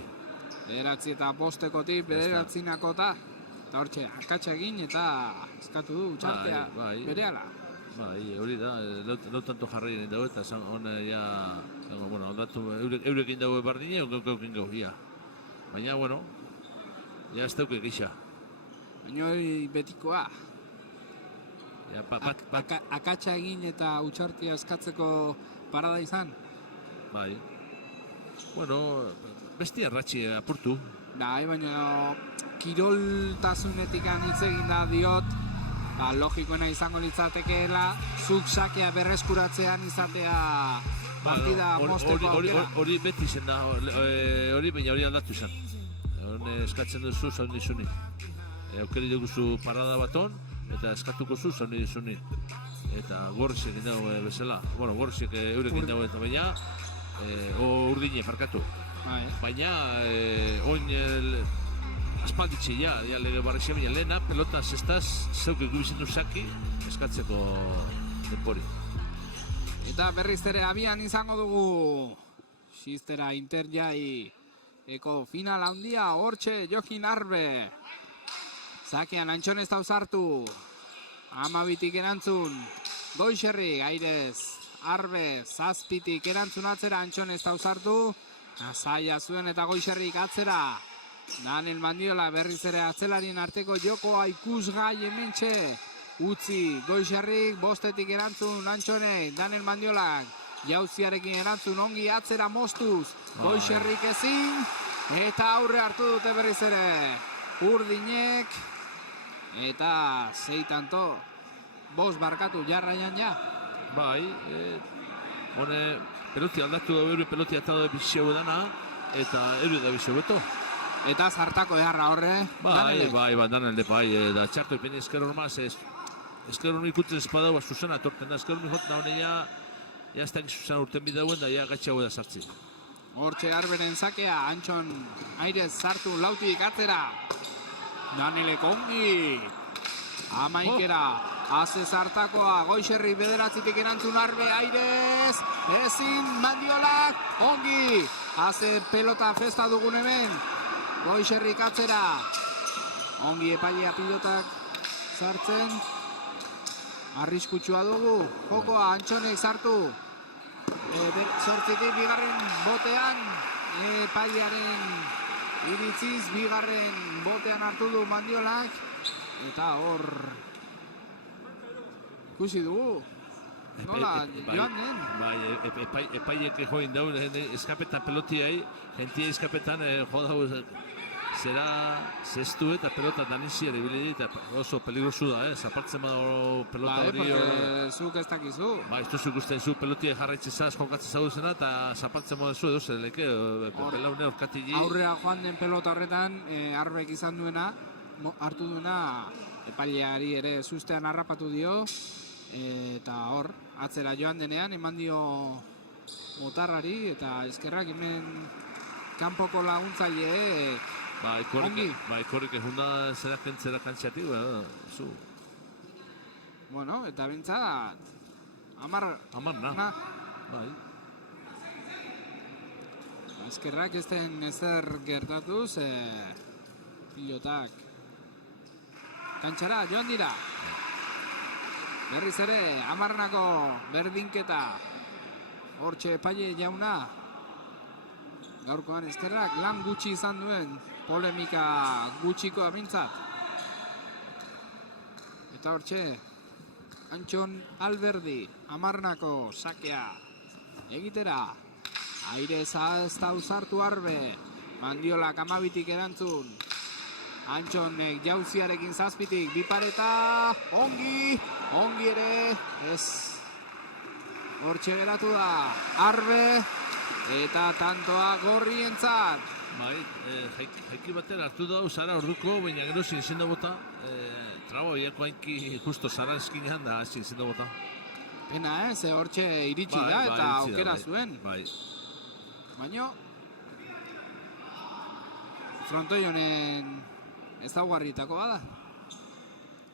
9 eta 5 9 eta hortxe, akatsa egin eta eskatu du utxartea berehala. Bai, hori da, lau tanto jarraian egin daue, eta hone ja, bueno, aldatu, eurek egin daue bardine, egin gau, ia. Baina, bueno, ja ez dauke gisa. Baina hori betikoa. Akatsa egin eta utxartea eskatzeko parada izan. Bai. Bueno, besti erratxi apurtu. Bai, baina kiroltasunetik hitz egin da diot, logikoena izango litzatekeela, zuk sakea berreskuratzean izatea partida mozteko aukera. Hori beti zen da, hori baina hori aldatu izan. Hone eskatzen duzu zaun dizuni. Aukeri duguzu parada baton, eta eskatuko zu zaun dizuni. Eta gorrizek egin dago bezala. Bueno, gorrizek eurek egin dago eta baina, urdine parkatu. Baina, oin aspalditxe lege barrexia, baina lehena, pelota zestaz, zeuk ikubizen du saki, eskatzeko denpori. Eta berriz ere abian izango dugu Xistera Interjai eko final handia, hortxe Jokin Arbe. Zakean Antxon ez da usartu. 12tik erantzun. Goixerri, Airez, Arbe, 7tik erantzun atzera, Antxon ez da usartu. Zaila zuen eta Goixerrik atzera. Daniel Mandiola berriz ere atzelarien arteko jokoa ikusgai hementxe. Utzi Goixerrik, 5tik erantzun Antxonek, Daniel Mandiolak. Jauziarekin erantzun ongi atzera moztuz. Goixerrik ezin. Eta aurre hartu dute berriz ere. Urdinek. Eta 6 tanto. 5 barkatu jarraian ja. Bai, hone peloti aldatu da euro peloti atado de bizio dana eta euro da bizio beto. Eta zartako beharra horre. Bai, Daniel da txarto ipeni esker hormaz esker hori ikutzen espadau Susana torten da esker hori hot da honeia ja ez dakik Susana urten bidauen da ja gatxago da sartzi. Hortxe Arberen zakea, Antxon Airez sartu lautik atzera. Danielek ongi. Amaikera, haze zartakoa, Goixerri bederatzitik erantzun Arbe, Airez, ezin Mandiolak, ongi. Haze pelota festa dugun hemen, Goixerrik atzera. Ongi epailea pilotak sartzen. Arriskutsua dugu, jokoa Antxonek sartu. Zortzitik bigarren botean, epailearen iritziz bigarren botean hartu du Mandiolak. Eta hor ikusi dugu. Nola joan den? Bai, epailek join daun eskapetan pelotiai, gentia eskapetan jo zera zestu eta pelota daniziare ibili eta oso peligrosu da, zapartzen badago pelota hori. Zuk ez dakizu. Ba, ez duzu ikusten zu pelotia jarraitzezaz jokatzen zauduzena eta zapartzen badazu edo zeleke, pelaune orkatili. Aurrea joan den pelota horretan, Arbek izan duena, hartu duena epaileari ere sustean harrapatu dio. Eta hor, atzera joan denean, eman dio motarrari eta eskerrak hemen kanpoko laguntzaile ongi. Bai, korrik egun da zera kantxatik, zu. Bueno, eta bintzat, Amarna. Bai. Eskerrak ez den ezer gertatuz, pilotak kantxara joan dira. Berriz ere, Amarnako berdinketa. Hortxe epaile jauna. Gaurkoan eskerrak lan gutxi izan duen, polemika gutxikoa bintzat. Eta hortxe, Antxon Alberdi, Amarnako sakea egitera. Airez ez da usartu Arbe, Mandiolak 12tik erantzun. Antxonek jauziarekin 7tik, bipareta, ongi ere, ez. Hortxe geratu da, Arbe, eta tantoa gorrientzat. Bai, jaiki batera hartu da Zara orduko, baina gero zinzendo bota, trabo biako hainki justo Zara eskinean da zinzendo bota. Pena ze hortxe iritsi da eta aukera zuen. Bai. Baina, frontoi honen ezaugarrietakoa da.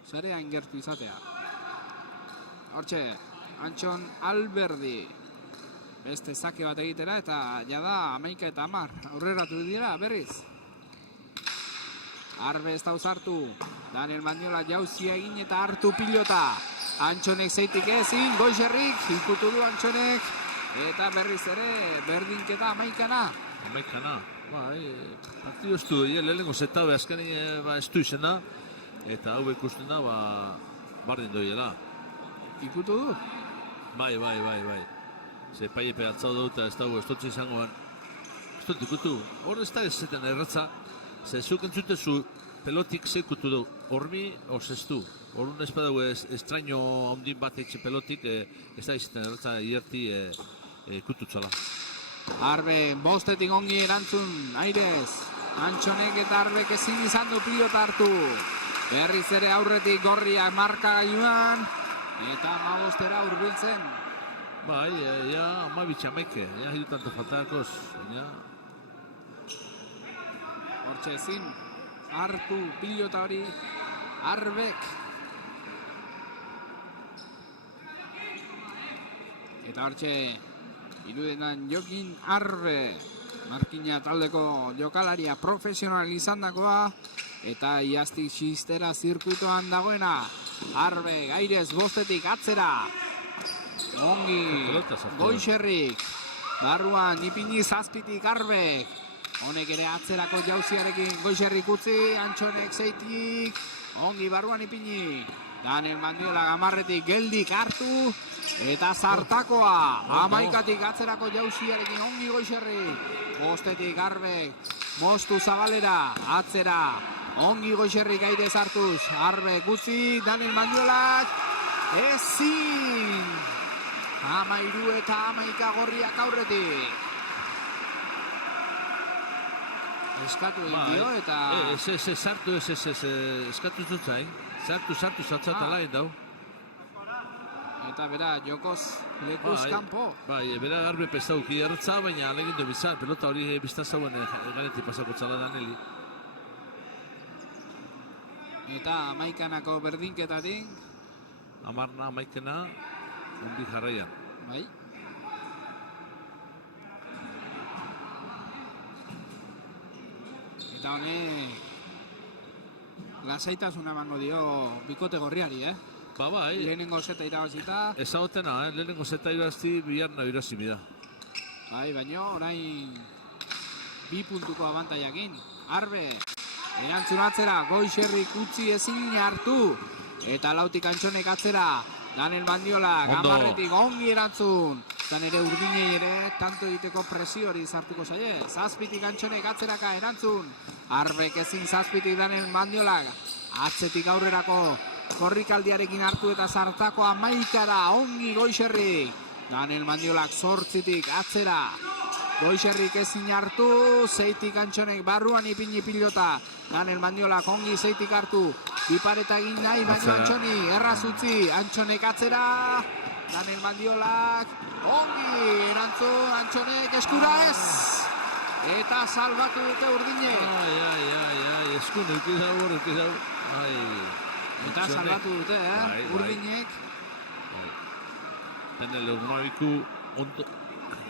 Zarea ingertu izatea. Hortxe, Antxon Alberdi. Beste zake bat egitera eta jada 11 eta 10. Aurreratu dira berriz. Arbe ez da usartu. Daniel Mandiola jauzia egin eta hartu pilota. Antxonek 6tik ezin, Goixerrik, ikutu du Antxonek. Eta berriz ere, berdinketa 11. 11, bai, partidu estu doi, lehenko zetabe azkenin estu izena. Eta hau ikusten da, bardin doiela. Ikutu du? Bai. Ze paie pegatzau dut eta ez dugu estotzen izangoan. ikutu. Hor ez da ez zeten erratza, ze zuk entzutezu pelotik zekutu du, hormi orzeztu. Horun ez badago estraño ondin bat etxe pelotik, ez da izten erratza hierti kututzala. Arbe, bostetik ongi erantzun, Airez. Antxonek eta Arbek ezin izan du pilota hartu. Berriz ere aurretik Gorriak marka gaiuan. Eta 15-era hurbiltzen. Bai, ja, 12-amaike, ja, hiru tanto faltakoz, baina... Hortxe ezin hartu pilota hori Arbek. Eta hortxe irudenan Jokin Arbe. Markina taldeko jokalaria profesional izandakoa. Eta iaztik xistera zirkuitoan dagoena. Arbe, Airez bostetik atzera. Ongi, Goixerrik. Barruan, ipini zazpitik Arbek. Honek ere atzerako jauziarekin Goixerrik utzi. Antxonek zeitik. Ongi, barruan ipini. Daniel Mandiola gamarretik geldik hartu. Eta zartakoa. Amaikatik atzerako jauziarekin ongi Goixerrik. Bostetik Arbek. Mostu zabalera. Atzera. Ongi Goixerrik Airez hartuz. Arbek utzi. Daniel Mandiolak. Ezin. 13 eta 11 Gorriak aurretik. Eskatu egin dio eta... Sartu eskatu zutzain. Sartu zatzata lain dau. Eta bera, jokoz lekuz kanpo. Bai, bera Arbe pestauki erratza, baina alegin du bizar. Pelota hori biztazauen ganetik pasako txala Daneli. Eta 11-anako berdinketatik. 11-na, onbi jarraian. Bai. Eta honek lasaitasuna emango dio bikote Gorriari, Ba, bai. Lehenengo zeta irabazita. Ezagotena, lehenengo zeta irabazti, biharna irazi bida. Bai, baina orain 2 puntuko abantaiakin. Arbe, erantzun atzera, Goixerrik utzi ezin hartu. Eta lautik Antxonek atzera, Daniel Mandiola, gamarretik ongi erantzun. Zan ere urdinei ere, tanto egiteko presio hori sartuko zaie. Zazpitik Antxonek atzeraka erantzun. Arbek ezin zazpitik Daniel Mandiola, atzetik aurrerako korrikaldiarekin hartu eta zartako 11-ara ongi Goixerrik. Daniel Mandiolak 8-tik atzera. Goixerrik ezin hartu, 6-tik Antxonek barruan ipini pilota. Daniel Mandiolak ongi 6-tik hartu. Bipareta egin nahi, baina Antxoni erraz utzi. Antxonek atzera. Daniel Mandiolak ongi erantzun, Antxonek eskura ez. Eta salbatu dute urdine. Ai, eskun eukizau. Eta salbatu dute, urdinek. Daniel Egunabiku ondo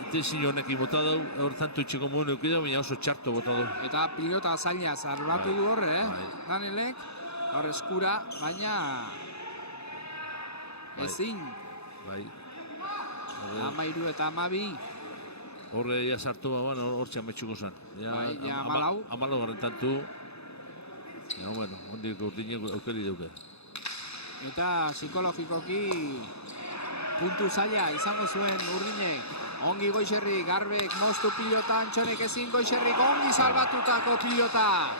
itezin honekin bota du, hortantu itxeko muen eukidau, baina oso txarto bota du. Eta pilota zaila salbatu du horre, Danielek. Hor eskura, baina ezin. Bai. 13 eta 12. Horre ja sartu baban hor txametxuko zen. Bai, ja 14. 14 garren tantu. Ja, bueno, hondik urdinek aukeri duke. Eta psikologikoki puntu zaila izango zuen urdinek. Ongi Goixerrik, Arbek, moztu pilota, Antxonek ezin Goixerrik, ongi salbatutako pilota.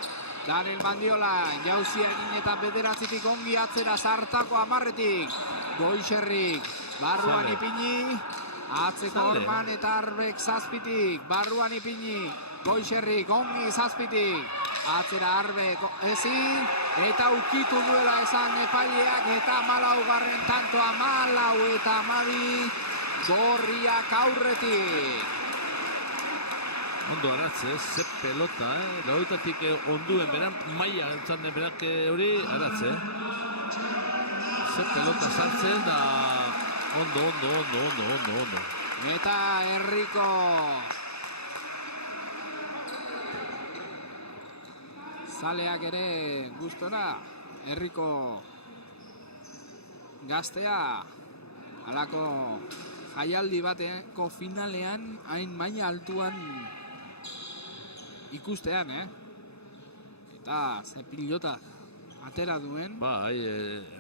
Daniel Mandiola, jauzia egin eta 9-tik ongi atzera zartako 10-tik. Goixerrik, barruan ipini. Atzeko Orman eta Arbek 7-tik, barruan ipini. Goixerrik, ongi 7-tik. Atzera Arbek ezin. Eta ukitu duela esan epaileak eta 14 tantoa 14 eta 12. Gorriak aurretik. Ondo aratze, ze pelota, Lauetatik onduen beran, maia entzanden berak hori aratze. Ze pelota sartzen da ondo. Eta herriko zaleak ere gustora, herriko gaztea halako jaialdi bateko finalean hain maila altuan ikustean, Eta ze pilota atera duen. Bai,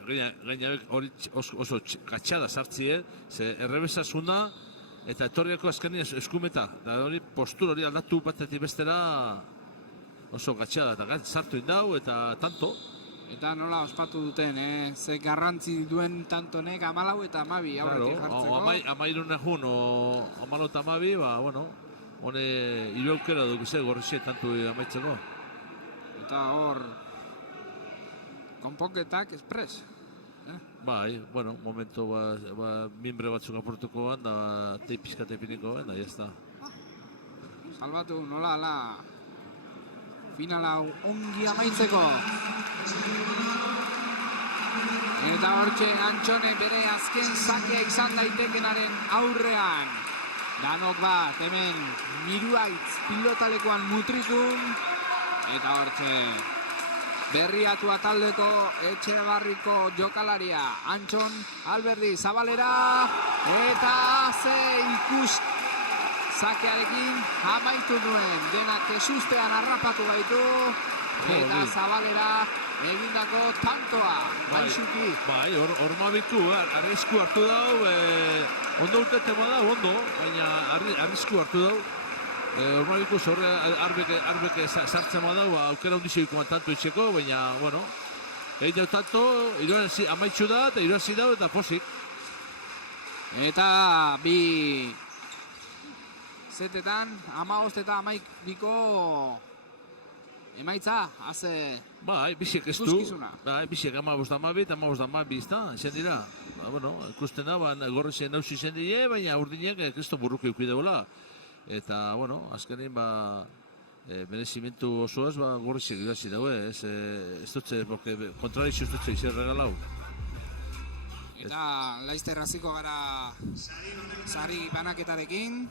gainabek hori oso katxada sartzie, ze errebesasuna eta etorriako azkenien eskumeta, eta hori postur hori aldatu batetik bestera oso gatxada, eta sartu indau, eta tanto. Eta nola ospatu duten, ze garrantzi duen tantonek 14 eta 12 aurretik jartzeko. Amairun nahun, o 14 eta 12, ba, bueno, hone hiru aukera duk ze gorrixe tantu amaitzeko. Eta hor, konponketak espres. Bai, bueno, momento mimbre batzuk apurtuko ban, da teipizka teipiniko ban, da, jazta. Salbatu, nola, ala, finala ongi amaitzeko. Eta hortxe Antxone bere azken sakea izan daitekenaren aurrean. Danok bat, hemen Miruaitz pilotalekoan mutrikun. Eta hortxe Berriatua taldeko Etxebarriko jokalaria Antxon Alberdi Zabalera. Eta ze ikus sakearekin amaitu duen. Denak esustean harrapatu gaitu. Eta Zabalera egindako tantoa. Baixuki. Bai, hor mabiku, arrisku hartu dau. Ondo urtetema da, ondo, baina arrisku hartu dau. Hormabiku zorre arbeke sartzen badau, aukera hundizioiko tanto itxeko, baina, bueno, egin dau tanto, amaitxu da, eta iruazi dau, eta posik. Eta bi zetetan, 15 eta 12ko emaitza, haze bai, bisek ez du. ikuskizuna. Bai, bisek 15-12 eta 15-12 izta, izan dira. Bueno, ikusten da, gorrezen nauzi izan dira, baina urdinek kristo burruko eukideola. Eta, bueno, azkenin, merezimentu osoaz, gorrizek irazi dago, ez dutze, kontrarizio ez dutze izan regalau. Eta laizter hasiko gara sari banaketarekin.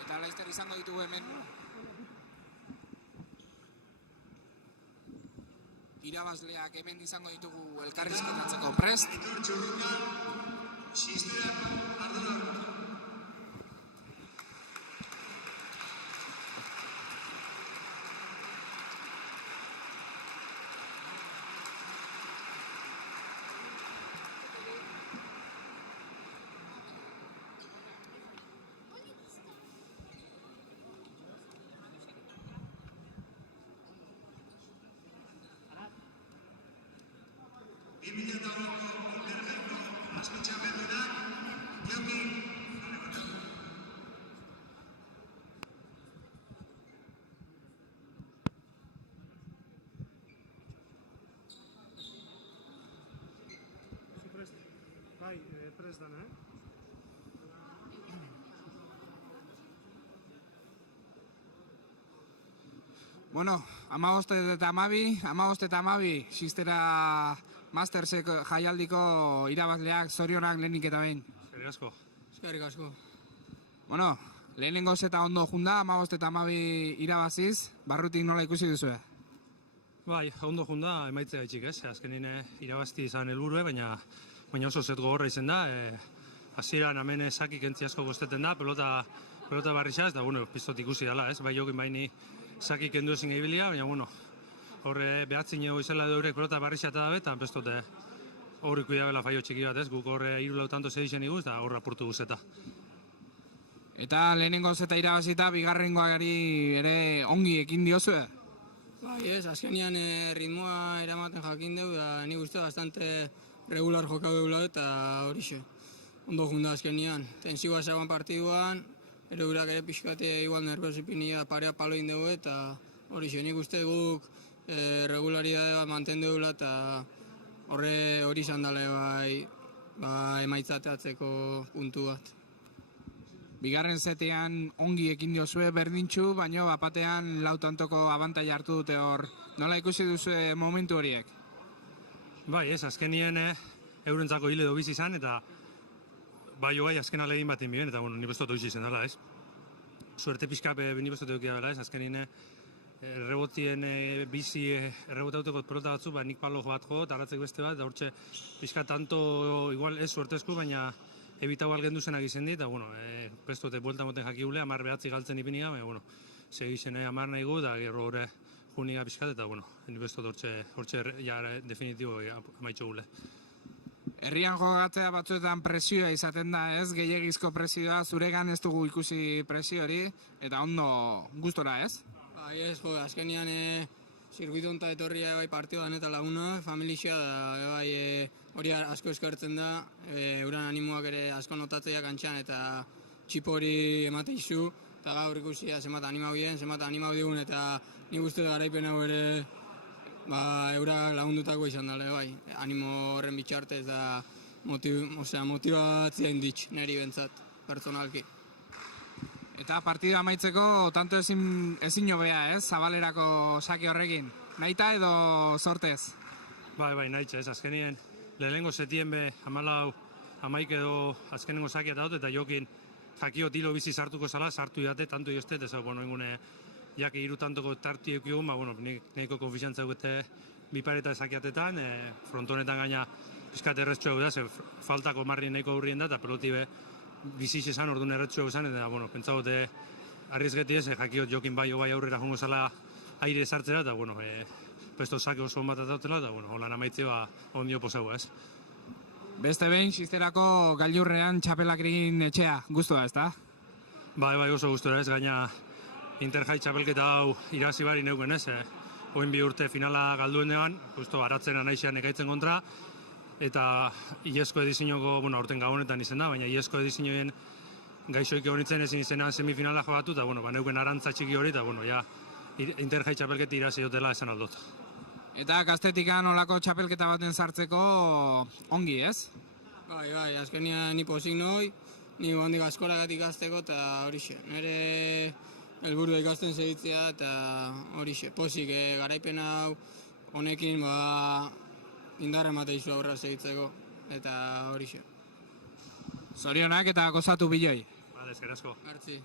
Eta laizter izango ditugu hemen irabazleak hemen izango ditugu elkarrizketatzeko prest. Bai, prest dana, Bueno, 15 eta 12, Sistera Mastersek jaialdiko irabazleak zorionak lehenik eta behin. Eskerrik asko. Bueno, lehenengo zeta ondo junda, 15 eta 12 irabaziz, barrutik nola ikusi duzue? Bai, ondo junda, emaitze gaitxik, ez? Azkenin irabazti izan helburue, baina oso zet gogorra izen da. Hasieran hemen sakik entzi asko gozteten da, pelota barrixaz, da, bueno, pistot ikusi dela, ez? Bai jokin baini sakik endu ezin egibilia, baina, bueno, horre behatzin ego izela edo eurek pelota barrixata da betan, pestote horrik kuidabela faio txiki bat, ez? Guk horre irulau tanto zedixen iguz, da horra apurtu guzeta. Eta lehenengo zeta irabazita, bigarrengoari ere ongi ekin diozue? Bai, ez, azkenean ritmoa eramaten jakin dugu, da nik uste bastante regular jokau deula eta horixe. Ondo junda azkenean, tensioa zegoen partiduan, ere urak ere pixkate igual nervioz ipinia parea palo dugu eta horixe, nik uste guk regularidade bat mantendu dugula eta hori izan dale bai emaitzateatzeko puntu bat. Bigarren zetean ongi ekin diozue berdintxu, baina bapatean lautantoko abantaila hartu dute hor. Nola ikusi duzue momentu horiek? Bai, ez, azkenien eurentzako hile dobiz izan, eta bai azken alegin bat inbien, eta bueno, ni bestot oiz izan dela, ez? Suerte pixkap ni bestot eukia dela, ez? Azkenien errebotien bizi errebotauteko pelota batzu, nik palo bat jo, taratzek beste bat, da hortxe pixka tanto, igual ez suertezko, baina ebitau algendu zenak izen dit, eta bueno, pestote buelta moten jakiule, 10 behatzi galtzen ipiniga, baina bueno, segizen 10 nahi gu, da gero hori juniga pixkat, eta bueno, bestot hortxe ja definitibo amaitxo gule. Herrian jogatzea batzuetan presioa izaten da, ez? Gehiegizko presioa, zuregan ez dugu ikusi presio hori, eta ondo gustora, ez? Bai, ez, jo, azkenian zirkuitu onta etorria bai partioan eta laguna, familia da bai hori asko eskertzen da, euran animoak ere asko notatzea kantxan eta txipo hori emate izu, eta gaur ikusia zenbat animau bien, zenbat animau digun, eta nik uste garaipen hau ere eurak lagundutako izan dale, bai, animo horren bitxartez da motibatzea inditz, niri bentsat, pertsonalki. Eta partida amaitzeko tanto ezin hobea, ez? Zabalerako sake horrekin. Nahita edo sortez? Bai, nahitza, ez, azkenien lehenengo setien be 14 amaik edo azkenengo sakia eta eta jokin jakio tilo bizi sartuko zala, sartu jate, tanto joztet, ez, bueno, ingune jake hiru tantoko tarti eukigun, bueno, nahiko konfizantza egute bi pareta sakiatetan, frontonetan gaina pizkat erretxo da, ze faltako marri nahiko aurrien da, eta peloti be biziz esan, orduan erretxo esan, eta, bueno, pentsagote arriesgeti ez, jakiot jokin bai aurrera jongo zala aire sartzera, eta, bueno, pesto sake oso bat atautela, eta, bueno, holan amaitze ondio posau, ez. Beste behin, xizterako gailurrean txapelak egin etxea, guztua, ez da? Bai, oso guztua, ez, gaina Interjai txapelketa hau irazi bari neuken, ez, oin 2 urte finala galduen deban, justo baratzena naixean ekaitzen kontra, eta iezko edizinoko, bueno, aurten gabonetan izen da, baina iezko edizinoen gaixoik egonitzen ezin izena semifinala jogatu, eta, bueno, neuken arantza txiki hori, eta, bueno, ja, Interjai txapelketa irazi dutela esan aldot. Eta gaztetikan olako txapelketa baten sartzeko ongi, ez? Bai, azkenia ni pozik noi, ni handik askoragatik ikasteko, eta horixe, nire helburua ikasten segitzea, eta horixe, pozik garaipen hau honekin indarra emate izu aurra segitzeko, eta horixe. Zorionak eta gozatu biloi. Bale, eskerrazko. Gartzi.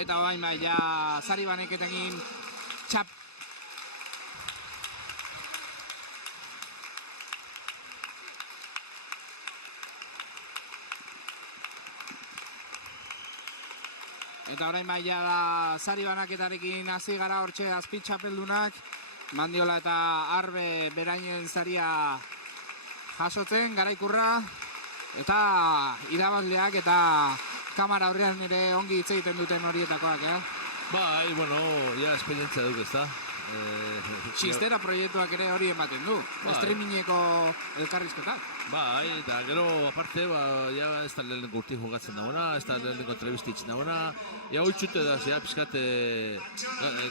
Eta bain ja sari baneketekin txap. Eta orain ja da sari banaketarekin hasi gara hortxe azpi txapeldunak. Mandiola eta Arbe berainen saria jasotzen, Garaikurra. Eta irabazleak eta kamera horrean ere ongi hitz egiten duten horietakoak, Bai, bueno, ja esperientzia duk, ez da. Xistera proiektuak ere hori ematen du, streamingeko elkarrizketak. Bai, eta gero, aparte, ja ez da lehenengo urti jogatzen dagoena, ez da lehenengo trebistitzen dagoena, ja hoitxute da, ja, pizkate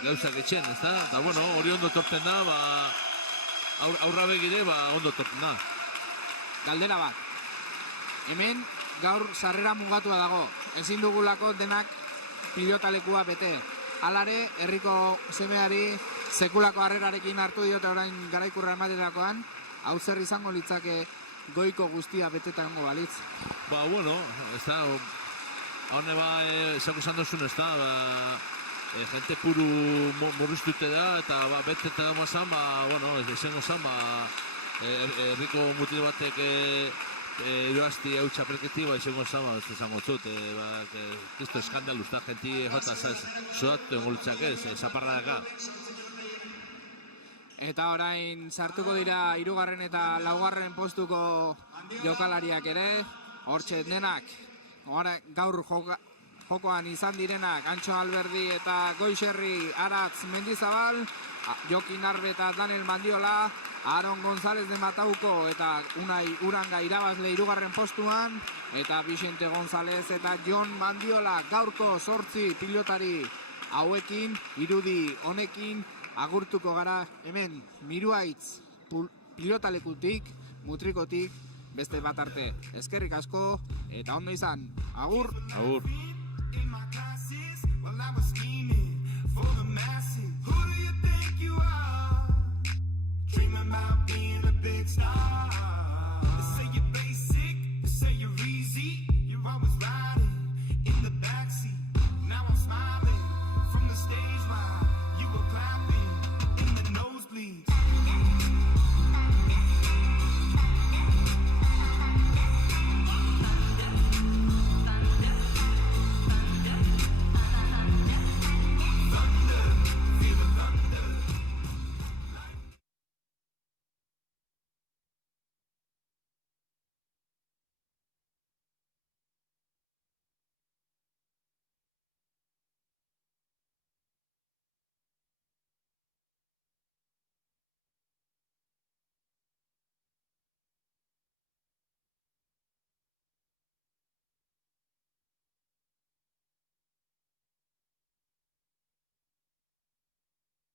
gauzak etxen, ez da. Da, bueno, hori ondo torten da, aurra begire, ondo torten da. Galdera bat, hemen gaur sarrera mugatua dago, ezin dugulako denak pilotalekua bete. Halare, herriko semeari sekulako harrerarekin hartu diote orain Garaikurra ematerakoan, hau zer izango litzake goiko guztia betetango balitz. Bueno, ez da, haune esako izan dozun, ez da, gente puru morriztute da, eta beteta dagoa zan, bueno, ez izango zan, herriko mutil batek eroazti hau txapelketi, izango zan, ez izango zut, kisto eskandaluz da, genti jota zodatu engoltzak ez, zaparra daka. Eta orain sartuko dira 3. eta 4. postuko jokalariak ere, hortxe denak, gaur jokoan izan direnak, Antxo Alberdi eta Goixerri Aratz Mendizabal, Jokin Arbe eta Daniel Mandiola, Aaron González de Matauko eta Unai Uranga irabazle 3. postuan, eta Vicente González eta Jon Mandiola gaurko 8 pilotari hauekin, irudi honekin, agurtuko gara hemen Miruaitz pilotalekutik, Mutrikotik, beste bat arte eskerrik asko, eta ondo izan, agur! Agur.